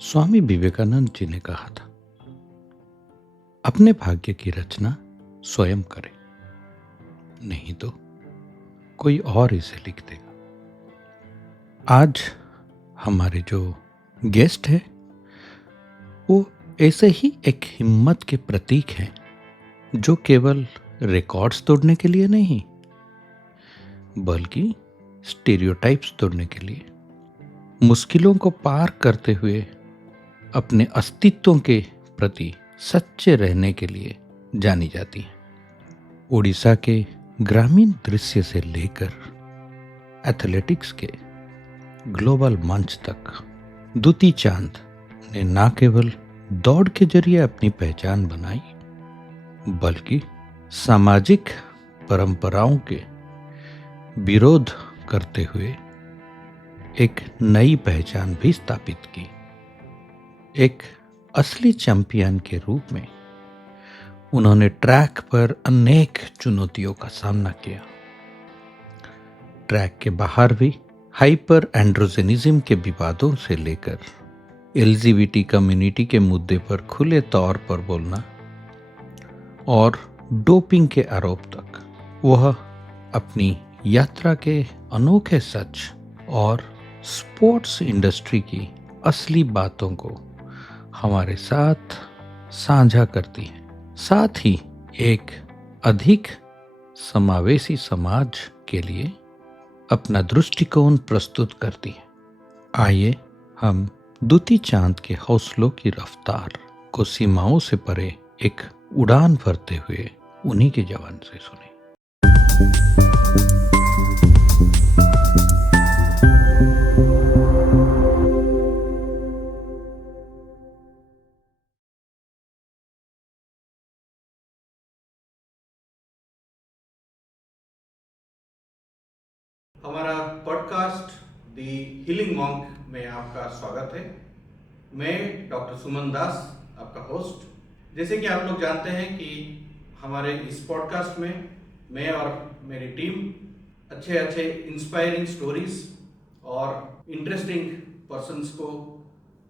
स्वामी विवेकानंद जी ने कहा था, अपने भाग्य की रचना स्वयं करें, नहीं तो कोई और इसे लिख देगा। आज हमारे जो गेस्ट हैं वो ऐसे ही एक हिम्मत के प्रतीक हैं, जो केवल रिकॉर्ड्स तोड़ने के लिए नहीं बल्कि स्टीरियोटाइप्स तोड़ने के लिए, मुश्किलों को पार करते हुए अपने अस्तित्व के प्रति सच्चे रहने के लिए जानी जाती हैं। उड़ीसा के ग्रामीण दृश्य से लेकर एथलेटिक्स के ग्लोबल मंच तक दुती चांद ने न केवल दौड़ के जरिए अपनी पहचान बनाई, बल्कि सामाजिक परंपराओं के विरोध करते हुए एक नई पहचान भी स्थापित की। एक असली चैंपियन के रूप में उन्होंने ट्रैक पर अनेक चुनौतियों का सामना किया। ट्रैक के बाहर भी हाइपर एंड्रोजेनिज्म के विवादों से लेकर एलजीबीटी कम्युनिटी के मुद्दे पर खुले तौर पर बोलना और डोपिंग के आरोप तक वह अपनी यात्रा के अनोखे सच और स्पोर्ट्स इंडस्ट्री की असली बातों को हमारे साथ साझा करती है, साथ ही एक अधिक समावेशी समाज के लिए अपना दृष्टिकोण प्रस्तुत करती है। आइए हम दुती चांद के हौसलों की रफ्तार को सीमाओं से परे एक उड़ान भरते हुए उन्हीं के जवान से सुने। हमारा पॉडकास्ट दी हीलिंग मॉन्क में आपका स्वागत है। मैं डॉक्टर सुमन दास, आपका होस्ट। जैसे कि आप लोग जानते हैं कि हमारे इस पॉडकास्ट में मैं और मेरी टीम अच्छे अच्छे इंस्पायरिंग स्टोरीज और इंटरेस्टिंग पर्सन्स को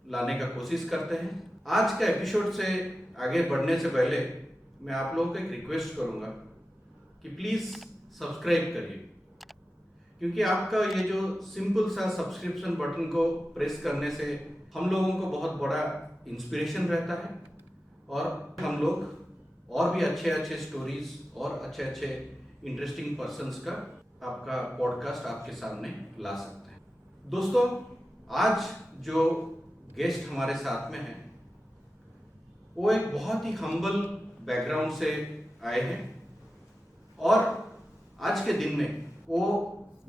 लाने का कोशिश करते हैं। आज का एपिसोड से आगे बढ़ने से पहले मैं आप लोगों को एक रिक्वेस्ट करूंगा कि प्लीज़ सब्सक्राइब करिए, क्योंकि आपका ये जो सिंपल सा सब्सक्रिप्शन बटन को प्रेस करने से हम लोगों को बहुत बड़ा इंस्पिरेशन रहता है और हम लोग और भी अच्छे अच्छे स्टोरीज और अच्छे अच्छे इंटरेस्टिंग पर्सन्स का आपका पॉडकास्ट आपके सामने ला सकते हैं। दोस्तों, आज जो गेस्ट हमारे साथ में हैं वो एक बहुत ही हम्बल बैकग्राउंड से आए हैं और आज के दिन में वो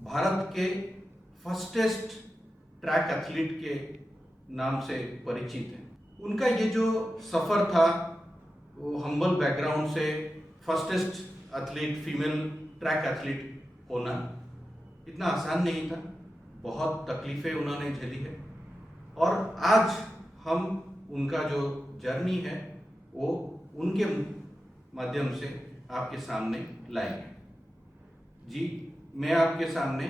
भारत के फर्स्टेस्ट ट्रैक एथलीट के नाम से परिचित हैं। उनका ये जो सफ़र था वो हम्बल बैकग्राउंड से फर्स्टेस्ट एथलीट, फीमेल ट्रैक एथलीट होना इतना आसान नहीं था। बहुत तकलीफ़ें उन्होंने झेली है और आज हम उनका जो जर्नी है वो उनके माध्यम से आपके सामने लाएंगे। जी, मैं आपके सामने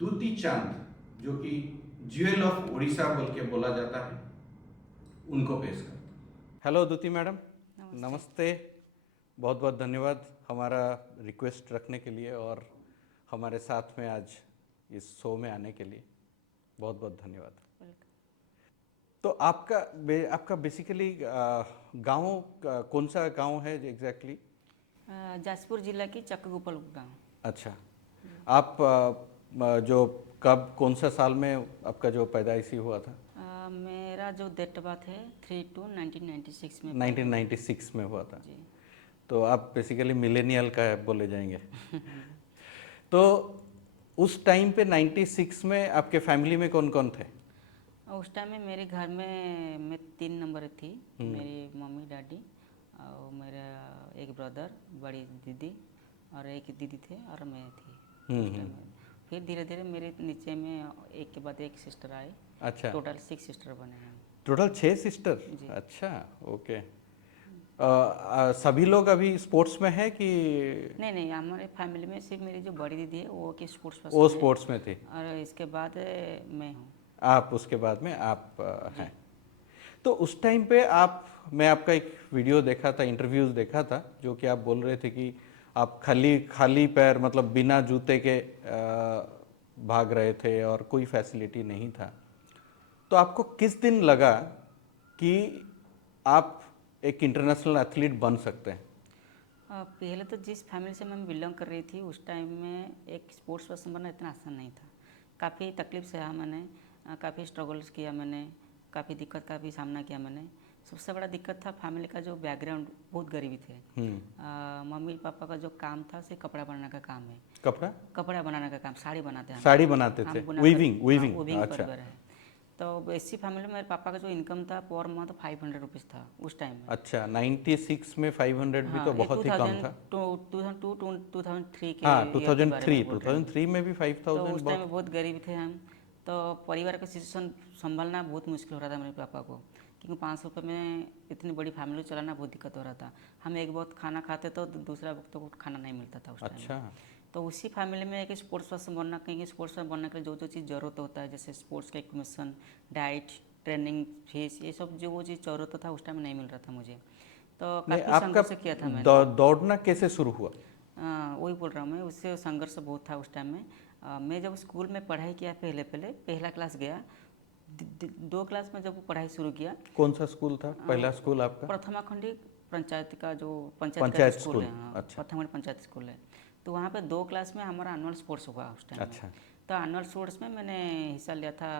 दुती चांद, जो कि ज्वेल ऑफ उड़ीसा बोल के बोला जाता है, उनको पेश करता हूँ। हेलो दुती मैडम, नमस्ते। बहुत बहुत धन्यवाद हमारा रिक्वेस्ट रखने के लिए और हमारे साथ में आज इस शो में आने के लिए बहुत बहुत धन्यवाद। तो आपका बेसिकली गांव कौन सा गांव है एग्जैक्टली? जाजपुर जिला की चक्कगोपाल गाँव। अच्छा, आप जो कब कौन सा साल में आपका जो पैदाइशी हुआ था? मेरा जो डेट ऑफ बर्थ है 3/2/1996 में। 1996 में हुआ था जी। तो आप बेसिकली मिलेनियल का बोले जाएंगे। तो उस टाइम पे 96 में आपके फैमिली में कौन कौन थे? उस टाइम में मेरे घर में मैं 3 नंबर थी। मेरी मम्मी डैडी और मेरा एक ब्रदर, बड़ी दीदी और एक दीदी थे और मैं थी उस टाइम में। फिर धीरे धीरे मेरे नीचे में एक के बाद एक सिस्टर आए। अच्छा, टोटल 6 सिस्टर बने हैं। Total 6 sister? जी। अच्छा, ओके। सभी लोग अभी स्पोर्ट्स में है कि नहीं नहीं, हमारे फैमिली में सिर्फ मेरी जो बड़ी दीदी है वो कि स्पोर्ट्स वो पर्सन है, स्पोर्ट्स में थे? और इसके बाद मैं हूँ। आप उसके बाद में आप हैं। तो उस टाइम पे आप, मैं आपका एक वीडियो देखा था, इंटरव्यूज देखा था, जो कि आप बोल रहे थे कि आप खाली खाली पैर, मतलब बिना जूते के भाग रहे थे और कोई फैसिलिटी नहीं था। तो आपको किस दिन लगा कि आप एक इंटरनेशनल एथलीट बन सकते हैं? पहले तो जिस फैमिली से मैं बिलोंग कर रही थी उस टाइम में एक स्पोर्ट्स पर्सन बनना इतना आसान नहीं था। काफ़ी तकलीफ सहा मैंने, काफ़ी स्ट्रगल्स किया मैंने, काफ़ी दिक्कत का भी सामना किया मैंने। सबसे बड़ा दिक्कत था फैमिली का जो बैकग्राउंड, बहुत गरीबी थे। मम्मी पापा का जो काम था सिर्फ कपड़ा बनाने का काम है। कपड़ा बनाने का काम, साड़ी बनाते हैं हम। साड़ी बनाते थे, वीविंग वीविंग अच्छा। परिवार है। तो ऐसी फैमिली में मेरे पापा का जो इनकम था पर मंथ 500 रुपीज़ था उस टाइम में। अच्छा, 96 में 500 भी तो बहुत ही कम था। 2002-2003 के हाँ, ईयर के बारे में बोल रहे हैं। 2003 में भी तो 5000 उस टाइम में बहुत गरीब थे हम। तो परिवार का सिचुएशन संभालना बहुत मुश्किल हो रहा था मेरे पापा को, क्योंकि 500 रुपये में इतनी बड़ी फैमिली चलाना बहुत दिक्कत हो रहा था। हम एक वक्त खाना खाते तो दूसरा वक्त तो खाना नहीं मिलता था उस टाइम। अच्छा। तो उसी फैमिली में एक स्पोर्ट्स पर्सन बनना, कहीं स्पोर्ट्स पर्सन बनने के लिए जो जो चीज़ ज़रूरत होता है, जैसे स्पोर्ट्स का इक्विपमेंट, डाइट, ट्रेनिंग फीस, ये सब जो वो चीज़ ज़रूरत था उस टाइम नहीं मिल रहा था मुझे। तो नहीं, काफ़ी आपका संघर्ष किया था मैंने। दौड़ना कैसे शुरू हुआ? वही बोल रहा हूँ मैं, उससे संघर्ष बहुत था उस टाइम में। मैं जब स्कूल में पढ़ाई किया, पहला क्लास गया, 2 क्लास में जब पढ़ाई शुरू किया। कौन सा स्कूल था पहला स्कूल आपका? प्रथमा खंडी पंचायत का जो पंचायत का पंचायत जो स्कूल, है, हाँ, अच्छा। प्रथमा खंडी पंचायत स्कूल है। तो वहाँ पे 2 क्लास में हमारा एनुअल स्पोर्ट्स हुआ उस टाइम अच्छा। में। तो एनुअल स्पोर्ट्स में मैंने हिस्सा लिया था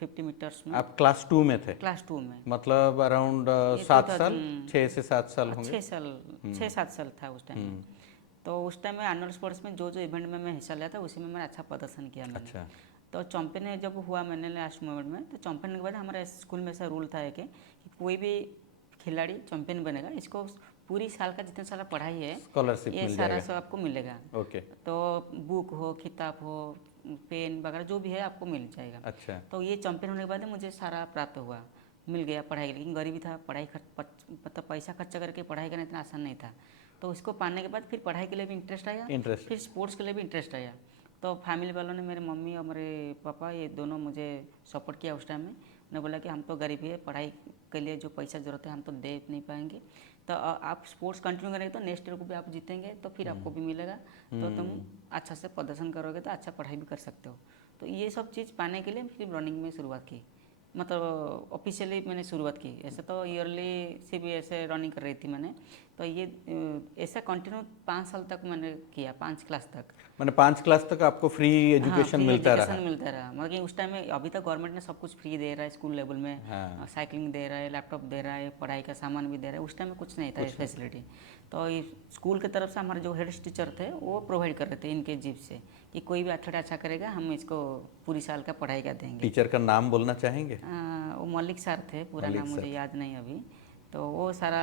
50 मीटर्स में। आप क्लास 2 में थे? क्लास 2 में। मतलब अराउंड ये 7 साल, 2000 6 से 7 साल होंगे। 6-7 साल था उस टाइम में। तो उस टाइम में एनुअल स्पोर्ट्स में जो जो इवेंट में मैं हिस्सा लिया था उसी में मैंने अच्छा प्रदर्शन किया मैंने। अच्छा। तो चैंपियन जब हुआ मैंने लास्ट मोमेंट में, तो चैंपियन के बाद हमारे स्कूल में ऐसा रूल था है कि कोई भी खिलाड़ी चैंपियन बनेगा, इसको पूरी साल का जितना सारा पढ़ाई है स्कॉलरशिप ये मिल सारा जाएगा। सब आपको मिलेगा। ओके। तो बुक हो, किताब हो, पेन वगैरह जो भी है आपको मिल जाएगा। अच्छा। तो ये चैंपियन होने के बाद मुझे सारा प्राप्त हुआ, मिल गया पढ़ाई के लिए। लेकिन गरीबी था, मतलब पैसा खर्चा करके पढ़ाई करना इतना आसान नहीं था। तो इसको पाने के बाद फिर पढ़ाई के लिए भी इंटरेस्ट आया, फिर स्पोर्ट्स के लिए भी इंटरेस्ट आया। तो फैमिली वालों ने, मेरे मम्मी और मेरे पापा, ये दोनों मुझे सपोर्ट किया उस टाइम में। उन्होंने बोला कि हम तो गरीब है, पढ़ाई के लिए जो पैसा ज़रूरत है हम तो दे नहीं पाएंगे, तो आप स्पोर्ट्स कंटिन्यू करेंगे तो नेक्स्ट ईयर को भी आप जीतेंगे, तो फिर आपको भी मिलेगा, तो तुम अच्छा से प्रदर्शन करोगे तो अच्छा पढ़ाई भी कर सकते हो। तो ये सब चीज़ पाने के लिए फिर रनिंग में शुरुआत की, मतलब ऑफिशियली मैंने शुरुआत की। ऐसे तो ईयरली से भी ऐसे रनिंग कर रही थी मैंने। तो ये ऐसा कंटिन्यू 5 साल तक मैंने किया, 5 क्लास तक। मैंने 5 क्लास तक आपको फ्री एजुकेशन मिलता रहा? मिलता रहा, मतलब उस टाइम में। अभी तक गवर्नमेंट ने सब कुछ फ्री दे रहा है स्कूल लेवल में। हाँ। साइकिलिंग दे रहा है, लैपटॉप दे रहा है, पढ़ाई का सामान भी दे रहा है। उस टाइम में कुछ नहीं था इस फैसिलिटी। तो ये स्कूल की तरफ से हमारे जो हेड टीचर थे वो प्रोवाइड कर रहे थे इनके जीप से, कि कोई भी एथलीट अच्छा करेगा हम इसको पूरी साल का पढ़ाई का देंगे। टीचर का नाम बोलना चाहेंगे? वो मलिक सर थे, पूरा नाम मुझे याद नहीं अभी। तो वो सारा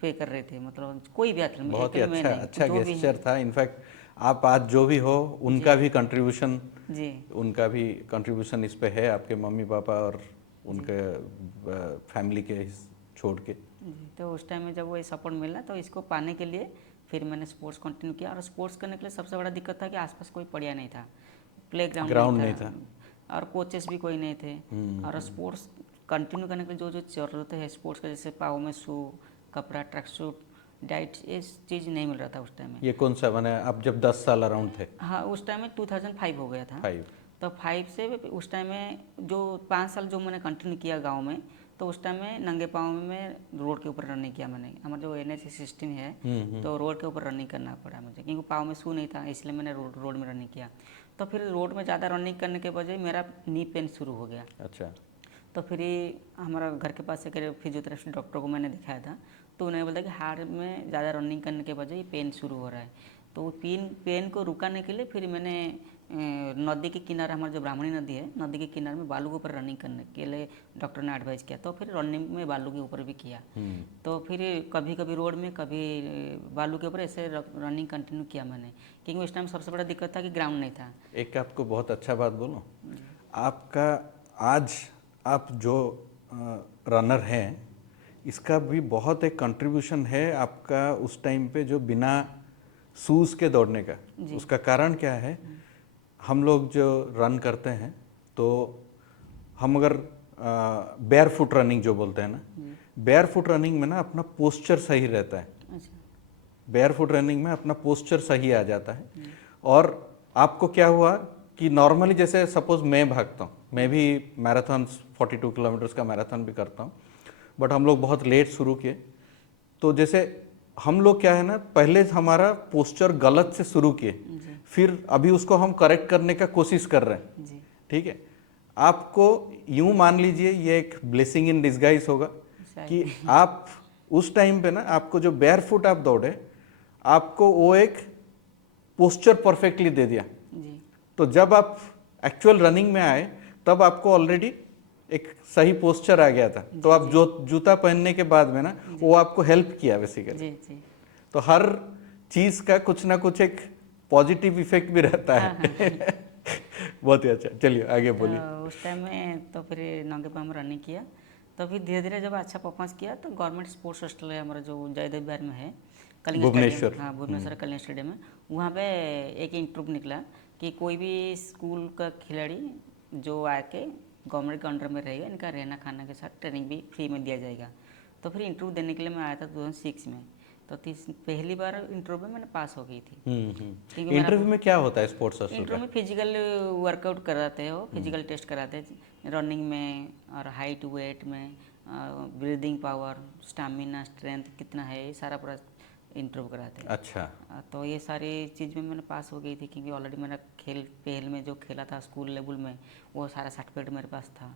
पे कर रहे थे, मतलब कोई भी एथलीट, बहुत ही अच्छा जो भी गेस्चर था। इनफैक्ट आप आज जो भी हो, उनका भी कंट्रीब्यूशन, जी, उनका भी कंट्रीब्यूशन इस पे है, आपके मम्मी पापा और उनके फैमिली के छोड़ के। तो उस टाइम में जब वो सपोर्ट मिला तो इसको पाने के लिए फिर मैंने स्पोर्ट्स कंटिन्यू किया। और स्पोर्ट्स करने के लिए सबसे बड़ा दिक्कत था कि आसपास कोई पढ़िया नहीं था, प्लेग्राउंड नहीं था, और कोचेस भी कोई नहीं थे। और स्पोर्ट्स कंटिन्यू करने के लिए जो जो जरूरत है स्पोर्ट्स का, जैसे पाँव में शू, कपड़ा, ट्रैक सूट, डाइट, ये चीज़ नहीं मिल रहा था उस टाइम में। ये कौन सा बना? आप जब 10 साल अराउंड थे? हाँ, उस टाइम में 2005 हो गया था। 5। तो 5 से उस टाइम में जो 5 साल जो मैंने कंटिन्यू किया गांव में, तो उस टाइम में नंगे पाँव में रोड के ऊपर रनिंग किया मैंने। हमारा जो NH 16 है, तो रोड के ऊपर रनिंग करना पड़ा मुझे, क्योंकि पाँव में शू नहीं था, इसलिए मैंने रोड में रनिंग किया। तो फिर रोड में ज़्यादा रनिंग करने के वजह मेरा नी पेन शुरू हो गया। अच्छा। तो फिर हमारा घर के पास एक फिजियोथेरेपी डॉक्टर को मैंने दिखाया था, तो उन्होंने बोला कि हार्ट में ज़्यादा रनिंग करने के वजह ये पेन शुरू हो रहा है। तो पेन को रुकाने के लिए फिर मैंने नदी के किनारे, हमारा जो ब्राह्मणी नदी है, नदी के किनारे में बालू के ऊपर रनिंग करने के लिए डॉक्टर ने एडवाइस किया। तो फिर रनिंग में बालू के ऊपर भी किया। तो फिर कभी कभी रोड में, कभी बालू के ऊपर ऐसे रनिंग कंटिन्यू किया मैंने, क्योंकि उस टाइम सबसे बड़ा दिक्कत था कि ग्राउंड नहीं था। एक आपको बहुत अच्छा बात बोलूं, आपका आज आप जो रनर हैं, इसका भी बहुत एक कंट्रीब्यूशन है आपका उस टाइम पे जो बिना शूज़ के दौड़ने का। उसका कारण क्या है, हम लोग जो रन करते हैं तो हम अगर बेयर फुट रनिंग जो बोलते हैं ना, बेयर फुट रनिंग में ना अपना पोस्चर सही रहता है। अच्छा। बेयर फुट रनिंग में अपना पोस्चर सही आ जाता है। और आपको क्या हुआ कि नॉर्मली जैसे सपोज मैं भागता हूँ, मैं भी मैराथन 42 किलोमीटर्स का मैराथन भी करता हूँ, बट हम लोग बहुत लेट शुरू किए। तो जैसे हम लोग क्या है ना, पहले हमारा पोस्चर गलत से शुरू किए, फिर अभी उसको हम करेक्ट करने का कोशिश कर रहे हैं। जी। ठीक है, आपको यूं मान लीजिए ये एक ब्लेसिंग इन डिस्गाइज होगा कि आप उस टाइम पे ना, आपको जो बेयर फुट आप दौड़े, आपको वो एक पोस्चर परफेक्टली दे दिया। जी। तो जब आप एक्चुअल रनिंग में आए तब आपको ऑलरेडी एक सही पोस्चर आ गया था। तो आप जो जूता पहनने के बाद में ना, वो आपको हेल्प किया बेसिकली। जी। जी। तो हर चीज का कुछ ना कुछ एक पॉजिटिव इफेक्ट भी रहता है। बहुत ही अच्छा, चलिए आगे बोलिए। तो उस टाइम में तो फिर नंगे पाँव में रनिंग किया। तो फिर धीरे धीरे जब अच्छा परफॉर्मेंस किया तो गवर्नमेंट स्पोर्ट्स हॉस्टल है हमारा जो जयदेव बिहार में है, कलिंग भुवनेश्वर। स्टेडियम। हाँ, भुवनेश्वर कलिंग स्टेडियम में। वहाँ पे एक इंटरव्यू निकला कि कोई भी स्कूल का खिलाड़ी जो आके गवर्नमेंट के अंडर में रहेगा, इनका रहना खाना के साथ ट्रेनिंग भी फ्री में दिया जाएगा। तो फिर इंटरव्यू देने के लिए मैं आया था 2006 में। तो पहली बार इंटरव्यू में मैंने पास हो गई थी। क्योंकि मेरा इंटरव्यू में क्या होता है स्पोर्ट्स हॉस्टल इंटरव्यू का? में फिजिकल वर्कआउट कराते हो, फिजिकल टेस्ट कराते हैं रनिंग में और हाइट वेट में, ब्रीदिंग पावर, स्टामिना, स्ट्रेंथ कितना है, ये सारा पूरा इंटरव्यू कराते हैं। अच्छा। तो ये सारी चीज़ में मैंने पास हो गई थी क्योंकि ऑलरेडी मेरा खेल पहल में जो खेला था स्कूल लेवल में, वो सारा सर्टिफिकेट मेरे पास था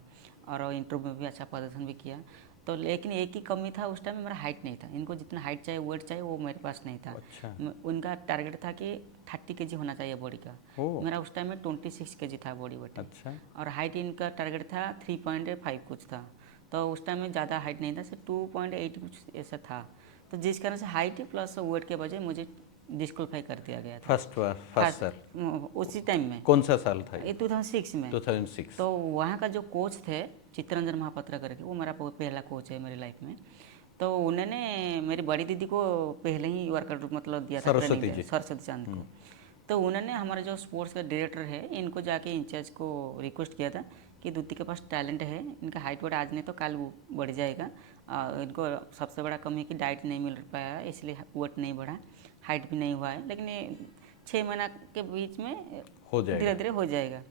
और इंटरव्यू में भी अच्छा प्रदर्शन भी किया। तो लेकिन एक ही कमी था उस टाइम में, मेरा हाइट नहीं था। इनको जितना हाइट चाहिए, वेट चाहिए, वो मेरे पास नहीं था। अच्छा। उनका टारगेट था कि 30 kg होना चाहिए बॉडी का। ओह। मेरा उस टाइम में 26 kg था बॉडी वेट। अच्छा। और हाइट इनका टारगेट था 3.5 कुछ था। तो उस टाइम में ज़्यादा हाइट नहीं था, सिर्फ 2.8 कुछ ऐसा था। तो जिस कारण से हाइट प्लस वेट के वजह मुझे डिस्क्वालीफाई कर दिया गया था फर्स्ट सर उसी टाइम में। कौन सा साल था ये 2006 में। 2006। तो वहाँ का जो कोच थे चित्तरंजन महापात्रा करके, वो मेरा पहला कोच है मेरी लाइफ में। तो उन्होंने मेरी बड़ी दीदी को पहले ही वर्कआउट मतलब दिया था, ट्रेनिंग दिया, सरस्वती चांद को। तो उन्होंने हमारे जो स्पोर्ट्स का डायरेक्टर है, इनको जाके इंचार्ज को रिक्वेस्ट किया था कि दूती के पास टैलेंट है, इनका हाइट वेट आज नहीं तो कल बढ़ जाएगा। इनको सबसे बड़ा कमी है कि डाइट नहीं मिल पाया, इसलिए वेट नहीं बढ़ा, हाइट भी नहीं हुआ है, लेकिन ये 6 महीना के बीच में हो जाएगा, धीरे धीरे हो जाएगा।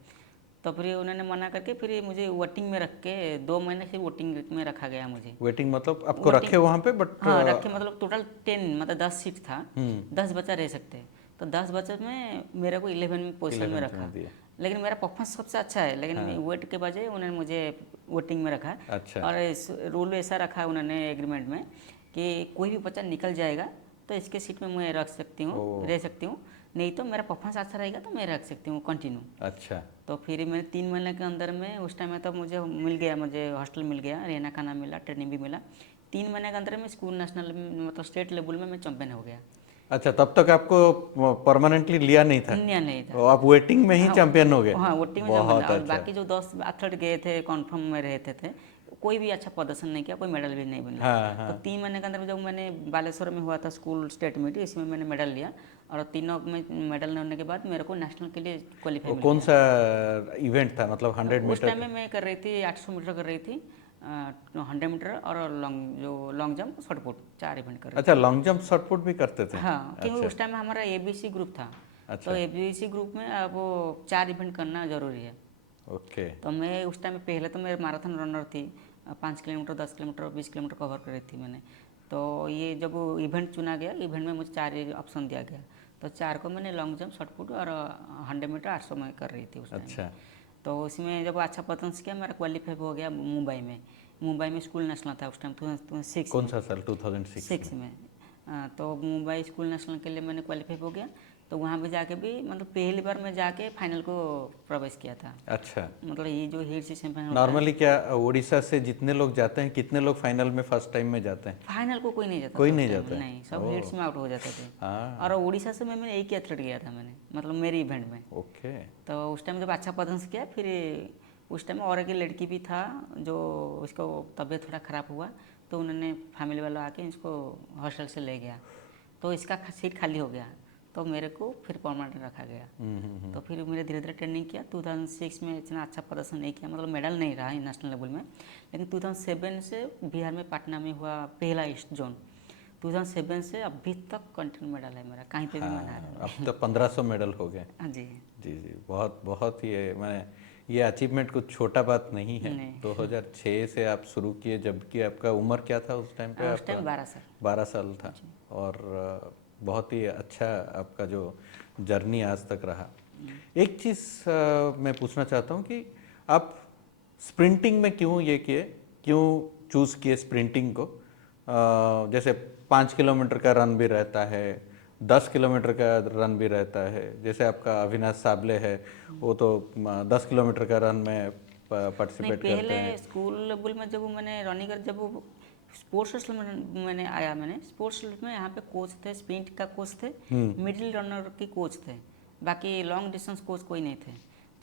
तो फिर उन्होंने मना करके फिर मुझे वेटिंग में रख के 2 महीने से वेटिंग में रखा गया मुझे। वेटिंग मतलब आपको रखे वहाँ पे? बट हाँ, रखे मतलब टोटल 10 मतलब 10 सीट था, 10 बच्चा रह सकते हैं। तो 10 बच्चे में मेरे को 11 पोजीशन में रखा। लेकिन मेरा परफॉर्मेंस सबसे अच्छा है, लेकिन वेट के बजाय उन्होंने मुझे वेटिंग में रखा। अच्छा। और रूल ऐसा रखा उन्होंने एग्रीमेंट में कि कोई भी बच्चा निकल जाएगा तो इसके सीट में मैं रख सकती हूँ, रह सकती हूँ, नहीं तो मेरा परफॉर्मेंस अच्छा रहेगा तो मैं रख सकती हूँ कंटिन्यू। अच्छा। तो फिर मैंने 3 महीने के अंदर में उस टाइम में तो मुझे मिल गया, मुझे हॉस्टल मिल गया, रहना खाना मिला, ट्रेनिंग भी मिला। 3 महीने के अंदर में स्कूल नेशनल मतलब स्टेट लेवल में मैं चैंपियन हो गया। अच्छा, तब तक आपको परमानेंटली लिया नहीं था? नहीं था। तो आप वेटिंग में ही चैंपियन हो गए? हाँ, वेटिंग में बहुत चैंपियन। और अच्छा। बाकी जो 10 एथलीट गए थे कॉन्फर्म में रहते थे, कोई भी अच्छा प्रदर्शन नहीं किया, कोई मेडल भी नहीं मिला। हाँ, तो 3 महीने के अंदर जब मैंने बालेश्वर में हुआ था स्कूल स्टेट मीट, इसमें मैंने मेडल लिया और तीनों में मेडल लेने के बाद मेरे को नेशनल के लिए क्वालिफाई मिल गया। कौन सा इवेंट था, मतलब 100 उस मीटर? टाइम में मैं कर रही थी 800 मीटर कर रही थी, 100 मीटर और long jump, short put, 4 event कर रही थी। अच्छा, लॉन्ग जंप शॉर्ट पुट भी करते थे? हाँ, क्योंकि उस टाइम में हमारा ABC ग्रुप था। तो ABC ग्रुप में अब 4 इवेंट करना जरूरी है। ओके। तो मैं उस टाइम में पहले तो मैं मैराथन रनर थी, 5 किलोमीटर, 10 किलोमीटर, 20 किलोमीटर कवर कर रही थी मैंने। तो ये जब इवेंट चुना गया, इवेंट में मुझे 4 ऑप्शन दिया गया, तो 4 को मैंने लॉन्ग जंप, शॉर्ट पुट और 100 मीटर 800 में कर रही थी उस टाइम। अच्छा। तो उसमें जब अच्छा परफॉर्मेंस किया, मेरा क्वालिफाई हो गया मुंबई में स्कूल नेशनल था उस टाइम 2006 कौन सा साल? 2006 में। तो मुंबई स्कूल नेशनल के लिए मैंने क्वालिफाई हो गया। तो वहाँ पे जाके भी मतलब पहली बार मैं जाके फाइनल को प्रवेश किया था। अच्छा। मतलब ये जो हीट से सेमीफाइनल नॉर्मली क्या उड़ीसा से जितने लोग जाते हैं, कितने लोग फाइनल में फर्स्ट टाइम में जाते हैं? फाइनल को कोई नहीं जाता, कोई नहीं जाता है? नहीं, सब हीट्स में आउट हो जाते थे। हाँ। और उड़ीसा से मैंने एक ही एथलीट गया था मैंने, मतलब मेरे इवेंट में। ओके। तो उस टाइम जब अच्छा प्रदर्शन किया, फिर उस टाइम और एक लड़की भी था जो उसको तबीयत थोड़ा ख़राब हुआ, तो उन्होंने फैमिली वाला आके इसको हॉस्टल से ले गया, तो इसका सीट खाली हो गया, तो मेरे को फिर परमानेंट रखा गया। तो फिर मैंने धीरे धीरे ट्रेनिंग किया। 2006 में इतना अच्छा प्रदर्शन नहीं किया, मतलब मेडल नहीं रहा नेशनल लेवल में, लेकिन 2007 से बिहार में पटना में हुआ पहला ईस्ट जोन। 2007 से अभी तक कंटिन्यू मेडल है मेरा, कहीं पे भी मना रहा अब तो 1500 मेडल हो गए। हाँ जी जी जी, बहुत बहुत ये अचीवमेंट कुछ छोटा बात नहीं है। नहीं। 2006 से आप शुरू किए, जबकि आपका उम्र क्या था उस टाइम पे? उस टाइम 12 साल। 12 साल था। और बहुत ही अच्छा आपका जो जर्नी आज तक रहा। एक चीज़ मैं पूछना चाहता हूँ कि आप स्प्रिंटिंग में क्यों ये किए, क्यों चूज़ किए स्प्रिंटिंग को? जैसे 5 किलोमीटर का रन भी रहता है, 10 किलोमीटर का रन भी रहता है। जैसे आपका अविनाश साबले है, वो तो 10 किलोमीटर का रन में पार्टिसिपेट करते पहले हैं। स्कूल लेवल में जब मैंने रनिंग कर, जब वो स्पोर्ट्स हॉस्टल में मैंने आया, मैंने स्पोर्ट्स हॉस्टल में यहाँ पे कोच थे, स्प्रिंट का कोच थे, मिडिल रनर के कोच थे, बाकी लॉन्ग डिस्टेंस कोच कोई नहीं थे।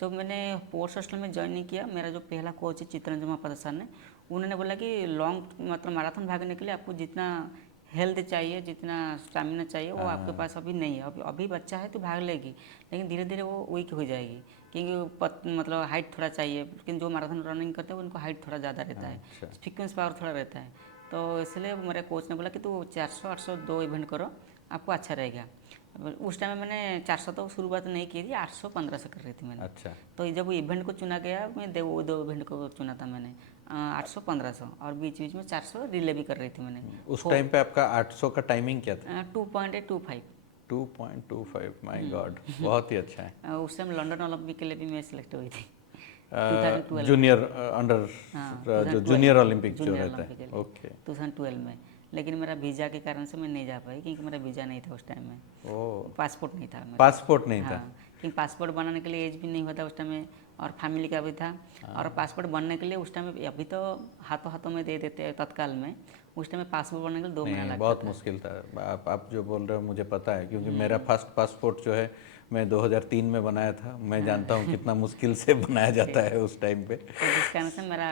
जब मैंने स्पोर्ट्स हॉस्टल में ज्वाइन किया, मेरा जो पहला कोच है चित्रंजन महापात्र सर ने, उन्होंने बोला कि लॉन्ग मतलब मैराथन भागने के लिए आपको जितना हेल्थ चाहिए, जितना स्टेमिना चाहिए, वो आपके पास अभी नहीं है। अभी बच्चा है तो भाग लेगी, लेकिन धीरे धीरे वो वीक हो जाएगी, क्योंकि मतलब हाइट थोड़ा चाहिए। लेकिन जो मैराथन रनिंग करते हैं उनको हाइट थोड़ा ज़्यादा रहता है, फ्रीक्वेंस पावर थोड़ा रहता है। तो इसलिए मेरे कोच ने बोला कि तू 400 800 2 इवेंट करो, आपको अच्छा रहेगा। उस टाइम में मैंने 400 तो शुरुआत नहीं की थी, 800 1500 कर रही थी मैंने। अच्छा। तो जब इवेंट को चुना गया, मैं वो 2 इवेंट को चुना था मैंने, 800 1500, और बीच बीच में 400 रिले भी कर रही थी मैंने। उस टाइम पे आपका 800 का टाइमिंग क्या था? 2.25। 2.25, माय गॉड, बहुत ही अच्छा है। उस टाइम लंदन ओलंपिक के लिए भी मैं सिलेक्ट हुई थी 2012 जूनियर अंडर, हाँ, जो जूनियर ओलंपिक जो जूनियर रहता ओलंपिक के है। लिए ओके। 2012 में। लेकिन मेरा वीज़ा के कारण से मैं नहीं जा पाई, क्योंकि मेरा वीज़ा नहीं था उस टाइम में, ओ, पासपोर्ट नहीं था मेरा। पासपोर्ट नहीं था। हाँ, क्योंकि पासपोर्ट बनाने के लिए एज भी नहीं हुआ था उस टाइम में, और फैमिली का भी था। और पासपोर्ट बनने के लिए उस टाइम में, अभी तो हाथों हाथों में दे देते हैं तत्काल में, उस टाइम में पासपोर्ट बनने के लिए 2 महीना नहीं, लगता बहुत था। मुश्किल था। आप जो बोल रहे हो मुझे पता है, क्योंकि मेरा फर्स्ट पासपोर्ट जो है मैं 2003 में बनाया था। मैं जानता हूँ कितना मुश्किल से बनाया जाता है उस टाइम पे। तो जिस कारण से मेरा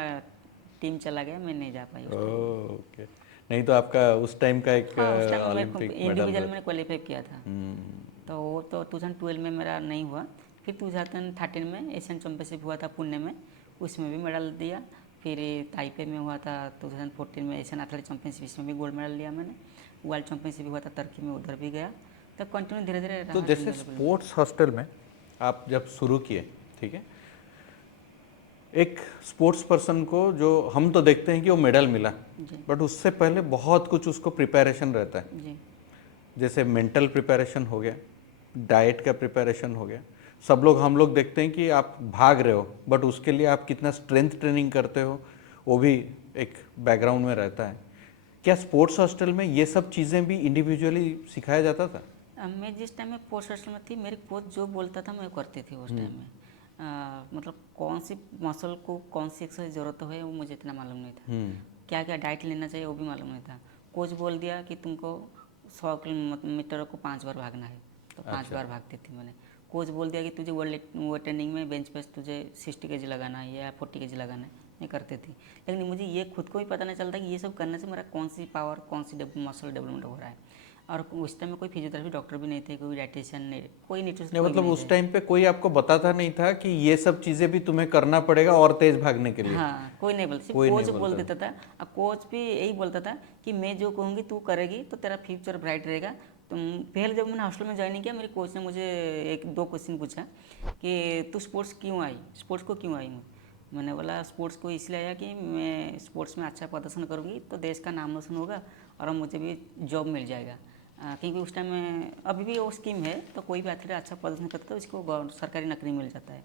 टीम चला गया, मैं नहीं जा पाई उस टाइम। ओके। नहीं तो आपका उस टाइम का एक हाँ, उस टाइम में ओलंपिक मेडल इंडिविजुअल मैंने क्वालिफाई किया था, तो वो तो 2012 में मेरा नहीं हुआ। फिर 2013 में एशियन चैम्पियनशिप हुआ था पुणे में, उसमें भी मेडल दिया। फिर ताइपे में हुआ था 2014 में एशियन एथलेटिक चैम्पियनशिप, इसमें भी गोल्ड मेडल लिया मैंने। वर्ल्ड चैम्पियनशिप हुआ था टर्की में, उधर भी गया। तब कंटिन्यू धीरे धीरे तो रहा जैसे junior level में। स्पोर्ट्स हॉस्टल में आप जब शुरू किए, ठीक है, एक स्पोर्ट्स पर्सन को जो हम तो देखते हैं कि वो मेडल मिला, बट उससे पहले बहुत कुछ उसको प्रिपरेशन रहता है। जी जैसे मेंटल प्रिपरेशन हो गया, डाइट का प्रिपरेशन हो गया। सब लोग, हम लोग देखते हैं कि आप भाग रहे हो, बट उसके लिए आप कितना स्ट्रेंथ ट्रेनिंग करते हो वो भी एक बैकग्राउंड में रहता है। क्या स्पोर्ट्स हॉस्टल में ये सब चीज़ें भी इंडिविजुअली सिखाया जाता था? मैं जिस टाइम में पोस्ट हॉस्टल में थी, मेरी कोच जो बोलता था मैं करती थी उस टाइम में। मतलब कौन सी मसल को कौन सी एक्सरसाइज ज़रूरत है वो मुझे इतना मालूम नहीं था, क्या क्या डाइट लेना चाहिए वो भी मालूम नहीं था। कोच बोल दिया कि तुमको 100 किलोमीटर को 5 बार भागना है, तो 5 बार भागती थी मैंने। कोच बोल दिया कि तुझे वेट ट्रेनिंग में बेंच प्रेस तुझे 60 kg लगाना है या 40 kg लगाना है, मैं करती थी। लेकिन मुझे ये खुद को भी पता नहीं चलता कि ये सब करने से मेरा कौन सी पावर, कौन सी मसल डेवलपमेंट हो रहा है। और उस टाइम में कोई फिजियोथेरेपी डॉक्टर भी नहीं थे, कोई डाइटिशियन नहीं, कोई न्यूट्रिशन, नहीं, मतलब उस टाइम पे कोई आपको बताता नहीं था कि ये सब चीज़ें भी तुम्हें करना पड़ेगा और तेज भागने के लिए? हाँ, कोई नहीं बोलता, सिर्फ कोई नहीं कोच बोल बोलता। देता था। और कोच भी यही बोलता था कि मैं जो कहूँगी तू करेगी तो तेरा फ्यूचर ब्राइट रहेगा। तुम पहले जब मैंने हॉस्टल में ज्वाइन किया, मेरे कोच ने मुझे 1-2 क्वेश्चन पूछा कि तू स्पोर्ट्स क्यों आई, स्पोर्ट्स को क्यों आई। मैंने बोला स्पोर्ट्स को इसलिए आया कि मैं स्पोर्ट्स में अच्छा प्रदर्शन करूँगी तो देश का नाम रोशन होगा और मुझे भी जॉब मिल जाएगा। क्योंकि उस टाइम में अभी भी वो स्कीम है, तो कोई भी एथलीट अच्छा प्रदर्शन करता है तो उसको सरकारी नौकरी मिल जाता है।